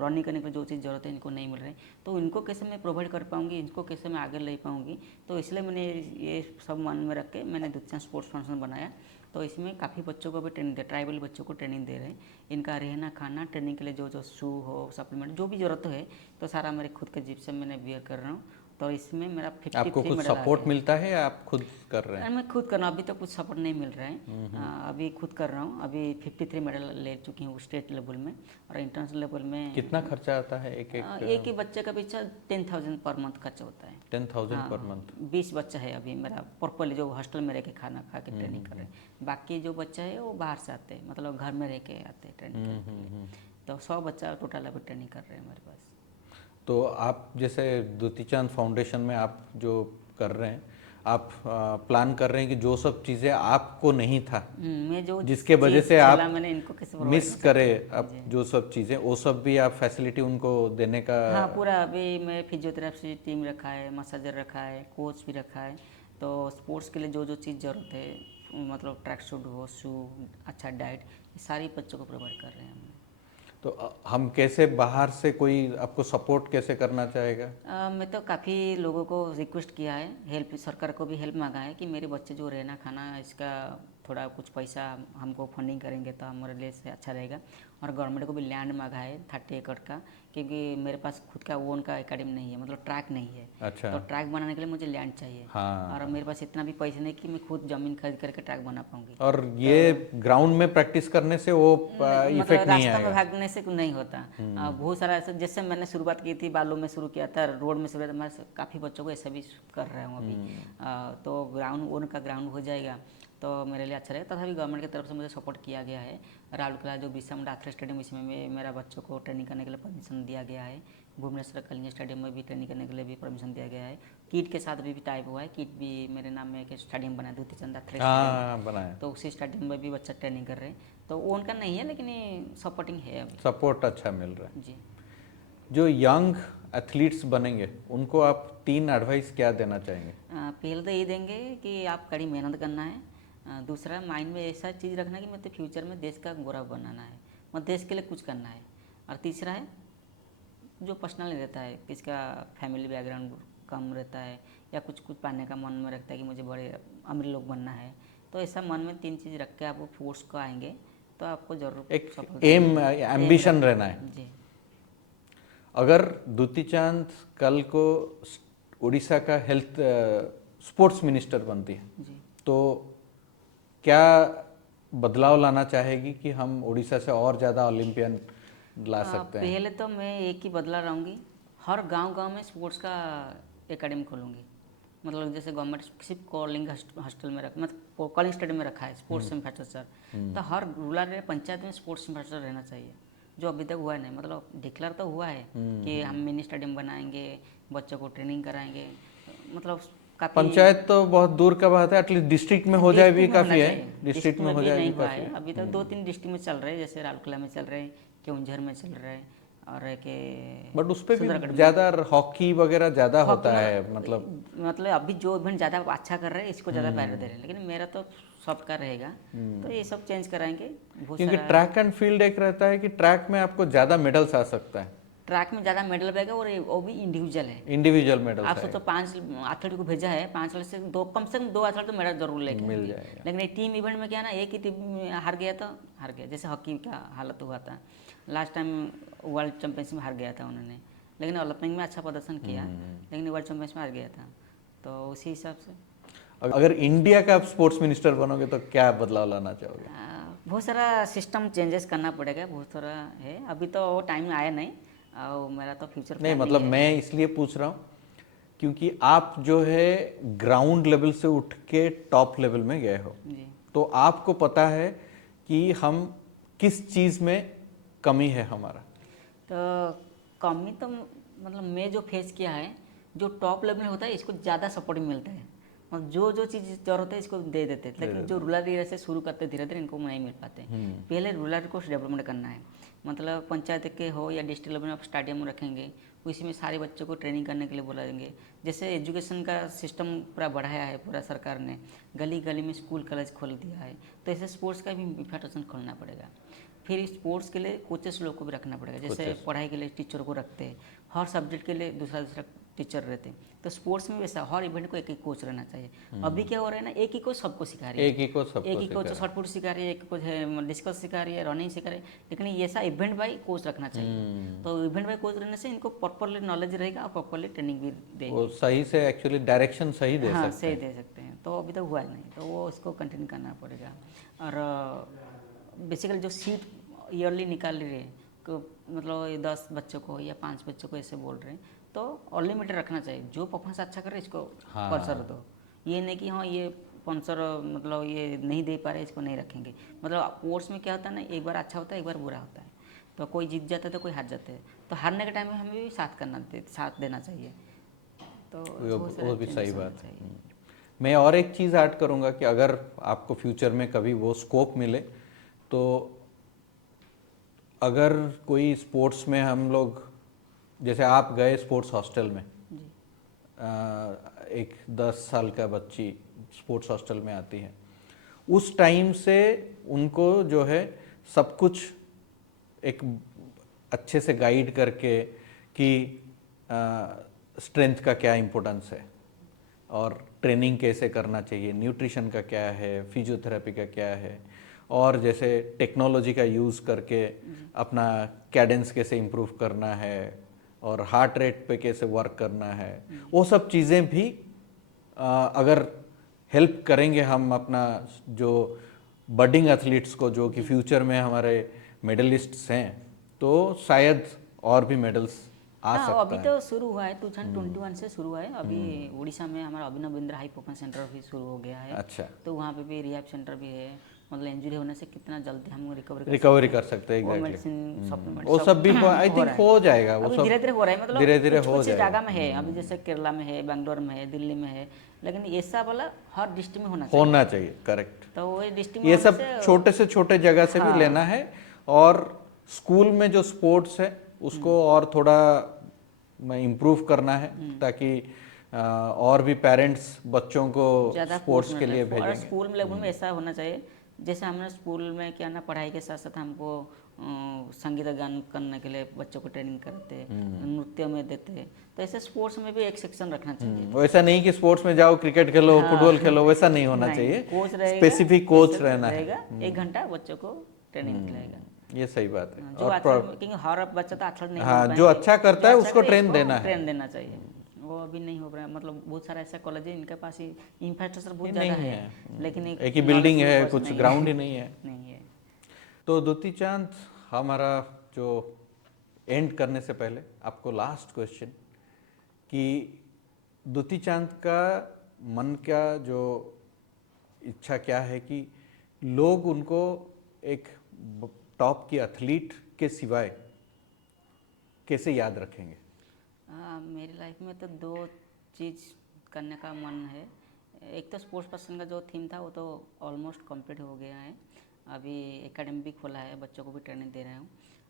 रनिंग करने के लिए जो चीज़ ज़रूरत है इनको नहीं मिल रहा है। तो इनको कैसे मैं प्रोवाइड कर पाऊँगी, इनको कैसे मैं आगे ले पाऊँगी, तो इसलिए मैंने ये सब मन में रख के मैंने दूतीचंद स्पोर्ट्स फाउंडेशन बनाया। तो इसमें काफ़ी बच्चों को भी ट्रेनिंग दे, ट्राइबल बच्चों को ट्रेनिंग दे रहे हैं। इनका रहना खाना, ट्रेनिंग के लिए जो जो शू हो, सप्लीमेंट जो भी ज़रूरत है, तो सारा मेरे खुद के जिप से मैंने बियर कर रहा हूँ। तो इसमें मेरा 53 आपको कुछ सपोर्ट मिलता है या आप खुद कर रहे हैं? मैं खुद कर रहा हूँ, अभी तो कुछ सपोर्ट नहीं मिल रहा है। अभी खुद कर रहा हूँ। अभी 53 मेडल ले चुकी हूँ स्टेट लेवल में, और इंटरनेशनल लेवल में। कितना खर्चा आता है एक एक ही बच्चे का पीछे 10,000 पर मंथ खर्चा होता है। 10,000 पर मंथ? 20 बच्चा है अभी मेरा प्रॉपरली, जो हॉस्टल में रह के खाना खा के ट्रेनिंग कर रहे हैं। बाकी जो बच्चा है वो बाहर से आते हैं, मतलब घर में रह के आते हैं ट्रेनिंग करने के लिए। तो 100 बच्चा टोटल अभी ट्रेनिंग कर रहे हैं हमारे पास। तो आप जैसे दुती चांद फाउंडेशन में आप जो कर रहे हैं, आप प्लान कर रहे हैं कि जो सब चीज़ें आपको नहीं था, मैं जो जिसके वजह चीज़ से खोला आप मैंने इनको कैसे provide मिस कर करे, सकता हूँ। आप जी। जो सब चीज़ें वो सब भी आप फैसिलिटी उनको देने का। हाँ, पूरा अभी मैं फिजियोथेरेपी टीम रखा है, मसाजर रखा है, कोच भी रखा है। तो स्पोर्ट्स के लिए जो जो चीज़ ज़रूरत है, मतलब ट्रैक सूट हो, शू, अच्छा डाइट, ये सारी बच्चों को प्रोवाइड कर रहे हैं हम। तो हम कैसे बाहर से कोई आपको सपोर्ट कैसे करना चाहेगा? मैं तो काफ़ी लोगों को रिक्वेस्ट किया है, हेल्प सरकार को भी हेल्प मांगा है कि मेरे बच्चे जो रहना खाना इसका थोड़ा कुछ पैसा हमको फंडिंग करेंगे तो हमारे लिए से अच्छा रहेगा। और गवर्नमेंट को भी लैंड मांगा है 30 एकड़ का, क्योंकि मेरे पास खुद का ओन का एकेडमी नहीं है, मतलब ट्रैक नहीं है। अच्छा। तो ट्रैक बनाने के लिए मुझे लैंड चाहिए। हाँ। और मेरे पास इतना भी पैसा नहीं कि मैं खुद ज़मीन खरीद करके ट्रैक बना पाऊँगी। और ये ग्राउंड में प्रैक्टिस करने से वो मतलब इफेक्ट नहीं रास्ता में आएगा। भागने से कुछ नहीं होता। बहुत सारा ऐसा, जैसे मैंने शुरुआत की थी, बालू में शुरू किया था, रोड में शुरू किया था, मैं काफ़ी बच्चों को ऐसा भी कर रहा हूँ अभी। तो ग्राउंड, उनका ग्राउंड हो जाएगा तो मेरे लिए अच्छा रहेगा। तथापि गवर्नमेंट की तरफ से मुझे सपोर्ट किया गया है। राउरकेला जो बिरसा मुंडा एथलेटिक्स स्टेडियम, इसमें भी मेरा बच्चों को ट्रेनिंग करने के लिए परमिशन दिया गया है। भुवनेश्वर कलिंग स्टेडियम में भी ट्रेनिंग करने के लिए भी परमिशन दिया गया है। किट के साथ भी टाइप हुआ है, किट भी मेरे नाम में एक स्टेडियम बना है, दुती चंद एथलेटिक्स स्टेडियम। हाँ, बनाए। तो उसी स्टेडियम में भी बच्चा ट्रेनिंग कर रहे हैं। तो वो उनका नहीं है, लेकिन ये सपोर्टिंग है अभी। सपोर्ट अच्छा मिल रहा है। जी। जो यंग एथलीट्स बनेंगे उनको आप 3 एडवाइस क्या देना चाहेंगे? पहले तो ये देंगे कि आप कड़ी मेहनत करना है। दूसरा, माइंड में ऐसा चीज़ रखना कि मतलब फ्यूचर में देश का गौरव बनाना है, मतलब देश के लिए कुछ करना है। और तीसरा है, जो पर्सनल रहता है, किसका फैमिली बैकग्राउंड कम रहता है या कुछ कुछ पाने का मन में रखता है कि मुझे बड़े अमीर लोग बनना है, तो ऐसा मन में 3 चीज़ रख के आप वो फोर्स को आएंगे तो आपको जरूर एक सफलता एम, मिलेगी। एम्बिशन रहना है। जी। अगर दुती चांद कल को उड़ीसा का हेल्थ स्पोर्ट्स मिनिस्टर बनती है, जी। तो क्या बदलाव लाना चाहेगी कि हम उड़ीसा से और ज़्यादा ओलंपियन ला सकते हैं? पहले तो मैं एक ही बदला रहूँगी, हर गांव-गांव में स्पोर्ट्स का एकेडमी खोलूँगी। मतलब जैसे गवर्नमेंट सिर्फ कॉलिंग हॉस्टल में मतलब कॉलिंग स्टेडियम में रखा है स्पोर्ट्स इंफ्रास्ट्रक्चर, तो हर रूरल एरिया पंचायत में स्पोर्ट्स इंफ्रास्ट्रक्चर रहना चाहिए, जो अभी तक हुआ नहीं। मतलब डिक्लेयर तो हुआ है कि हम मिनी स्टेडियम बनाएंगे, बच्चों को ट्रेनिंग कराएंगे, मतलब काफ़ी। पंचायत तो बहुत दूर का बात है, एटलीस्ट डिस्ट्रिक्ट में हो जाए भी डिस्ट्रिक्ट में होना काफ़ी है। चाहिए। डिस्ट्रिक्ट में हो भी जाए भी नहीं हुआ काफ़ी है, है। अभी तक 2-3 डिस्ट्रिक्ट में चल रहे हैं, जैसे राउरकेला में चल रहे हैं, केउंझर में चल रहे हैं, और के बट उस पर भी सुंदरगढ़ में। ज़्यादा हॉकी वगैरह ज़्यादा हॉकी होता है, मतलब मतलब अभी जो इवेंट ज़्यादा अच्छा कर रहे हैं इसको ज़्यादा प्रायोरिटी दे रहे हैं, लेकिन मेरा तो सबका रहेगा। तो ये सब चेंज कराएंगे बहुत क्योंकि सारा। ट्रैक एंड फील्ड एक रहता है कि ट्रैक में आपको ज़्यादा मेडल्स आ सकता है, ट्रैक में ज़्यादा मेडल पाएगा, और वो भी इंडिविजुअल है। इंडिविजुअल मेडल्स आप सोचो 5 एथलीट को भेजा है, 5 वाले से दो, कम से कम 2 एथलीट तो मेडल जरूर लेके मिल आएंगे। जाएगा। लेकिन एक टीम इवेंट में क्या है ना, एक ही टीम हार गया तो हार गया, जैसे हॉकी का हालत हुआ था लास्ट टाइम, वर्ल्ड चैंपियनशिप में हार गया था उन्होंने, लेकिन ओलंपिक में अच्छा प्रदर्शन किया, लेकिन वर्ल्ड चैंपियनशिप में हार गया था। तो उसी हिसाब से अगर इंडिया का आप स्पोर्ट्स मिनिस्टर बनोगे तो क्या बदलाव लाना चाहोगे? बहुत सारा सिस्टम चेंजेस करना पड़ेगा, बहुत सारा है, अभी तो वो टाइम आया नहीं, और मेरा तो फ्यूचर नहीं, प्लानिंग मतलब है। मैं इसलिए पूछ रहा हूँ क्योंकि आप जो है ग्राउंड लेवल से उठ के टॉप लेवल में गए हो, जी। तो आपको पता है कि हम किस चीज़ में कमी है हमारा। तो कमी तो मतलब मैं जो फेस किया है, जो टॉप लेवल में होता है इसको ज़्यादा सपोर्ट मिलता है, और जो जो चीज़ जरूरत है इसको दे देते हैं, लेकिन जो रूरल एरिया से शुरू करते धीरे धीरे इनको नहीं मिल पाते। पहले रूरल को डेवलपमेंट करना है, मतलब पंचायत के हो या डिस्ट्रिक्ट लेवल में आप स्टेडियम रखेंगे, उसी में सारे बच्चों को ट्रेनिंग करने के लिए बोलाएंगे। जैसे एजुकेशन का सिस्टम पूरा बढ़ाया है पूरा सरकार ने, गली गली में स्कूल कॉलेज खोल दिया है, तो ऐसे स्पोर्ट्स का भी इंफ्रास्ट्रक्चर खोलना पड़ेगा। फिर स्पोर्ट्स के लिए कोचेस लोग को भी रखना पड़ेगा, जैसे पढ़ाई के लिए टीचर को रखते हैं, हर सब्जेक्ट के लिए दूसरा दूसरा टीचर रहते हैं, तो स्पोर्ट्स में वैसा हर इवेंट को एक एक कोच रहना चाहिए। अभी क्या हो रहा है ना, एक ही कोच सबको सिखा रही है, एक ही को सबको एक ही कोच सिखा शॉर्ट पुट सिखा रही है, एक कोच है डिस्कस सिखा रही है, रनिंग सिखा रही है, लेकिन ये ऐसा इवेंट बाई कोच रखना चाहिए। तो इवेंट बाई कोच रहने से इनको प्रॉपरली नॉलेज रहेगा और प्रॉपरली ट्रेनिंग भी देंगे। वो सही से एक्चुअली डायरेक्शन सही दे हाँ, सकते सही हैं। दे सकते हैं, तो अभी तक हुआ नहीं, तो वो उसको कंटिन्यू करना पड़ेगा। और बेसिकली जो सीट ईयरली निकाल रही है, मतलब ये 10 बच्चों को या 5 बच्चों को ऐसे बोल रहे हैं, तो अनलिमिटेड रखना चाहिए, जो परफॉर्मेंस अच्छा करे इसको स्पॉन्सर दो। ये नहीं कि हाँ ये स्पॉन्सर मतलब ये नहीं दे पा रहे इसको नहीं रखेंगे। मतलब स्पोर्ट्स में क्या होता है ना, एक बार अच्छा होता है एक बार बुरा होता है, तो कोई जीत जाता है तो कोई हार जाते हैं, तो हारने के टाइम में हमें भी साथ देना चाहिए। तो वो भी सही बात है। चाहिए। मैं और एक चीज़ ऐड करूँगा कि अगर आपको फ्यूचर में कभी वो स्कोप मिले तो अगर कोई स्पोर्ट्स में हम लोग, जैसे आप गए स्पोर्ट्स हॉस्टल में, जी एक 10 साल का बच्ची स्पोर्ट्स हॉस्टल में आती है, उस टाइम से उनको जो है सब कुछ एक अच्छे से गाइड करके कि स्ट्रेंथ का क्या इम्पोर्टेंस है और ट्रेनिंग कैसे करना चाहिए, न्यूट्रिशन का क्या है, फिजियोथेरेपी का क्या है, और जैसे टेक्नोलॉजी का यूज़ करके अपना कैडेंस कैसे इम्प्रूव करना है और हार्ट रेट पे कैसे वर्क करना है, वो सब चीज़ें भी अगर हेल्प करेंगे हम अपना जो बडिंग एथलीट्स को, जो कि फ्यूचर में हमारे मेडलिस्ट्स हैं, तो शायद और भी मेडल्स आ हाँ, सकता अभी है। तो शुरू हुआ है 2021 से शुरू हुआ है। अभी उड़ीसा में हमारा Abhinav Bindra high performance centre भी शुरू हो गया है। अच्छा, तो वहाँ पे भी रिहैब सेंटर भी है, मतलब इंजरी होने से कितना जल्दी हम रिकवरी कर सकते हैं, वो एग्जैक्टली। मेडिसिन सप्लीमेंट वो सब भी आई हो थिंक रहा है। हो जाएगा, वो अभी सब धीरे धीरे हो रहा है, मतलब धीरे धीरे कुछ हो कुछ जाएगा। जगह में है, अभी जैसे केरला में है, बेंगलोर में है, दिल्ली में है, लेकिन ऐसा वाला हर डिस्ट्रिक्ट में होना चाहिए, करेक्ट। तो वो डिस्ट्रिक्ट में ये होने सब से छोटे से छोटे जगह से भी हाँ। लेना है, और स्कूल में जो स्पोर्ट्स है उसको और थोड़ा इम्प्रूव करना है, ताकि और भी पेरेंट्स बच्चों को ज़्यादा स्पोर्ट्स के लिए और भेजेंगे। स्कूल में लेवल में ऐसा होना चाहिए, जैसे हमने स्कूल में क्या ना पढ़ाई के साथ साथ हमको संगीत गान करने के लिए बच्चों को ट्रेनिंग करते, नृत्य में देते, तो ऐसे स्पोर्ट्स में भी एक सेक्शन रखना चाहिए। वैसा नहीं कि स्पोर्ट्स में जाओ क्रिकेट खेलो, फुटबॉल खेलो, वैसा नहीं होना नहीं, चाहिए। कोच रहेगा, स्पेसिफिक कोच रहना है। रहेगा, 1 घंटा बच्चों को ट्रेनिंग दिलाएगा। ये सही बात है। जो एथलीट, क्योंकि हर बच्चा तो एथलीट नहीं हाँ, बन जो पाएंगे, अच्छा करता है उसको ट्रेन देना है। ट्रेन देना चाहिए। वो अभी नहीं हो रहा है, मतलब बहुत सारा ऐसा कॉलेज है इनके पास ही इंफ्रास्ट्रक्चर बहुत नहीं ज़्यादा है, है, लेकिन एक ही बिल्डिंग है, knowledge कुछ नहीं ग्राउंड ही नहीं है। नहीं है। तो दुती चांद, हमारा जो एंड करने से पहले आपको लास्ट क्वेश्चन कि दुती चांद का मन का जो इच्छा क्या है कि लोग उनको एक टॉप की एथलीट के सिवाय कैसे याद रखेंगे? मेरी लाइफ में तो 2 चीज़ करने का मन है। एक तो स्पोर्ट्स पर्सन का जो थीम था वो तो ऑलमोस्ट कंप्लीट हो गया है, अभी एकेडमी भी खोला है, बच्चों को भी ट्रेनिंग दे रहा हूँ।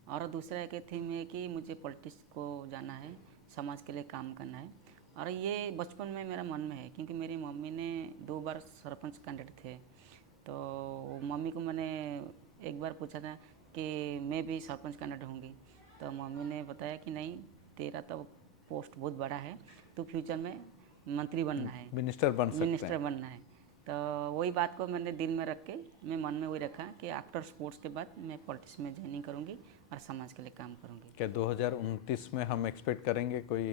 और दूसरा एक थीम है कि मुझे पॉलिटिक्स को जाना है, समाज के लिए काम करना है। और ये बचपन में मेरा मन में है, क्योंकि मेरी मम्मी ने 2 बार सरपंच कैंडिडेट थे, तो मम्मी को मैंने एक बार पूछा था कि मैं भी सरपंच कैंडिडेट होंगी, तो मम्मी ने बताया कि नहीं, तेरा तो पोस्ट बहुत बड़ा है, तो फ्यूचर में मंत्री बनना है, मिनिस्टर बन सकते मिनिस्टर हैं। बनना है। तो वही बात को मैंने दिल में रख के मैं मन में वही रखा कि आफ्टर स्पोर्ट्स के बाद मैं पॉलिटिक्स में ज्वाइनिंग करूँगी और समाज के लिए काम करूँगी। क्या 2029 में हम एक्सपेक्ट करेंगे कोई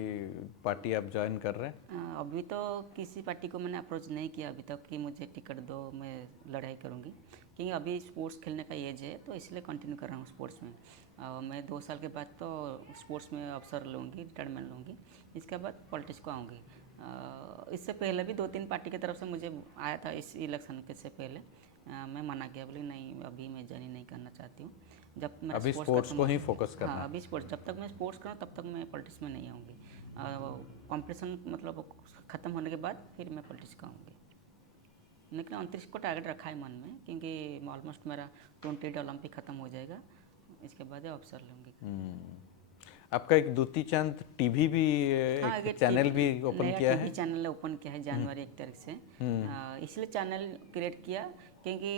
पार्टी आप ज्वाइन कर रहे हैं? अभी तो किसी पार्टी को मैंने अप्रोच नहीं किया अभी तक कि मुझे टिकट दो, मैं लड़ाई करूँगी, क्योंकि अभी स्पोर्ट्स खेलने का एज है, तो इसलिए कंटिन्यू कर रहा हूँ स्पोर्ट्स में। मैं 2 साल के बाद तो स्पोर्ट्स में अवसर लूँगी, रिटायरमेंट लूँगी, इसके बाद पॉलिटिक्स को आऊँगी। इससे पहले भी 2-3 पार्टी की तरफ से मुझे आया था इस इलेक्शन के से पहले, मैं मना किया, बोली नहीं अभी मैं ज्वाइन नहीं करना चाहती हूँ, जब मेरा अभी स्पोर्ट्स को ही फोकस करना हाँ है। अभी स्पोर्ट्स, जब तक मैं स्पोर्ट्स करूँ तब तक मैं पॉलिटिक्स में नहीं आऊँगी। कंपटीशन मतलब ख़त्म होने के बाद फिर मैं पॉलिटिक्स का आऊँगी। लेकिन 29 को टारगेट रखा है मन में, क्योंकि ऑलमोस्ट मेरा 20 ओलंपिक ख़त्म हो जाएगा, इसके बाद अवसर लूँगी। आपका एक दुती चांद टीवी भी हाँ, एक चैनल भी ओपन किया है? चैनल ओपन किया है जनवरी 1 तारीख से। इसलिए चैनल क्रिएट किया क्योंकि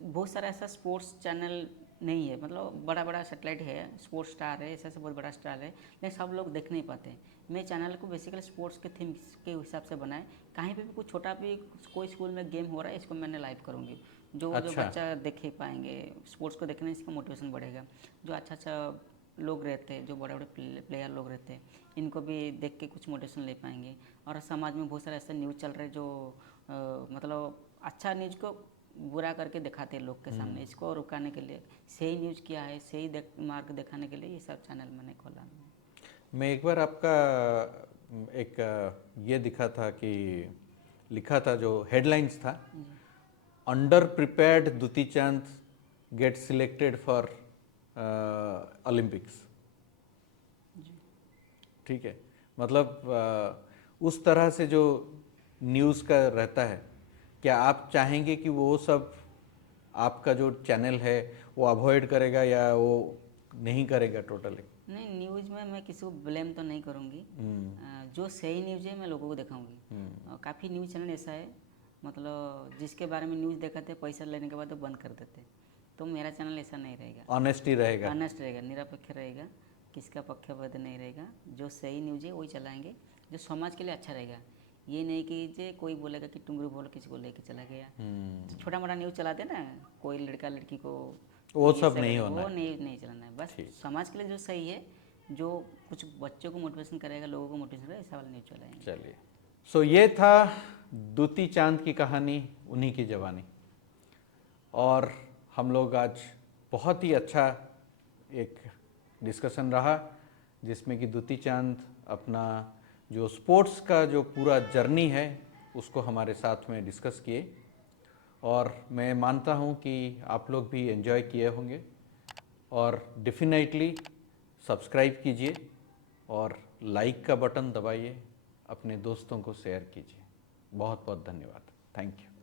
बहुत सारा ऐसा स्पोर्ट्स चैनल नहीं है, मतलब बड़ा बड़ा सेटेलाइट है, स्पोर्ट्स स्टार है, ऐसा बहुत बड़ा स्टार है, लेकिन सब लोग देख नहीं पाते। मैं चैनल को बेसिकली स्पोर्ट्स के थीम के हिसाब से बनाए, कहीं पे भी कुछ छोटा भी कोई स्कूल में गेम हो रहा है, इसको मैंने लाइव करूँगी, जो बच्चा देख ही पाएंगे, स्पोर्ट्स को देखने से इसका मोटिवेशन बढ़ेगा। जो अच्छा लोग रहते हैं, जो बड़े बड़े प्लेयर लोग रहते हैं, इनको भी देख के कुछ मोटिवेशन ले पाएंगे। और समाज में बहुत सारे ऐसे न्यूज़ चल रहे हैं जो मतलब अच्छा न्यूज़ को बुरा करके दिखाते हैं लोग के सामने, इसको रुकाने के लिए सही न्यूज़ क्या है, सही मार्ग दिखाने के लिए ये सब चैनल मैंने खोला। मैं एक बार आपका एक ये दिखा था कि लिखा था, जो हेडलाइंस था, अंडर प्रिपेयर्ड दुती चांद गेट सिलेक्टेड फॉर ओलंपिक्स। ठीक है, मतलब उस तरह से जो न्यूज़ का रहता है, क्या आप चाहेंगे कि वो सब आपका जो चैनल है वो अवॉइड करेगा या वो नहीं करेगा टोटली? नहीं, न्यूज़ में मैं किसी को ब्लेम तो नहीं करूँगी। जो सही न्यूज़ है मैं लोगों को दिखाऊंगी। और काफ़ी न्यूज़ चैनल ऐसा है, मतलब जिसके बारे में न्यूज़ दिखाते पैसा लेने के बाद तो बंद कर देते। तो मेरा चैनल ऐसा नहीं रहेगा, ऑनेस्टी रहेगा। ऑनेस्ट रहेगा, निरपेक्ष रहेगा, किसका पक्षपात नहीं रहेगा। जो सही न्यूज़ है वही चलाएंगे, जो समाज के लिए अच्छा रहेगा। ये नहीं कि जे कोई बोलेगा कि टुंगरू बोल किसी को लेके चला गया। तो छोटा मोटा न्यूज़ चलाते ना, कोई लड़का लड़की को, वो ये सब सब नहीं होना वो है। नहीं चलाना है। बस समाज के लिए जो सही है, जो कुछ बच्चों को मोटिवेशन करेगा, लोगों को मोटिवेशन करेगा, ऐसा वाला न्यूज़ चलाएंगे। चलिए, सो ये था दूती चांद की कहानी, उन्हीं की जवानी। और हम लोग आज बहुत ही अच्छा एक डिस्कशन रहा, जिसमें कि दूती चांद अपना जो स्पोर्ट्स का जो पूरा जर्नी है उसको हमारे साथ में डिस्कस किए। और मैं मानता हूँ कि आप लोग भी एंजॉय किए होंगे। और डेफिनेटली सब्सक्राइब कीजिए और लाइक का बटन दबाइए, अपने दोस्तों को शेयर कीजिए। बहुत बहुत धन्यवाद। Thank you.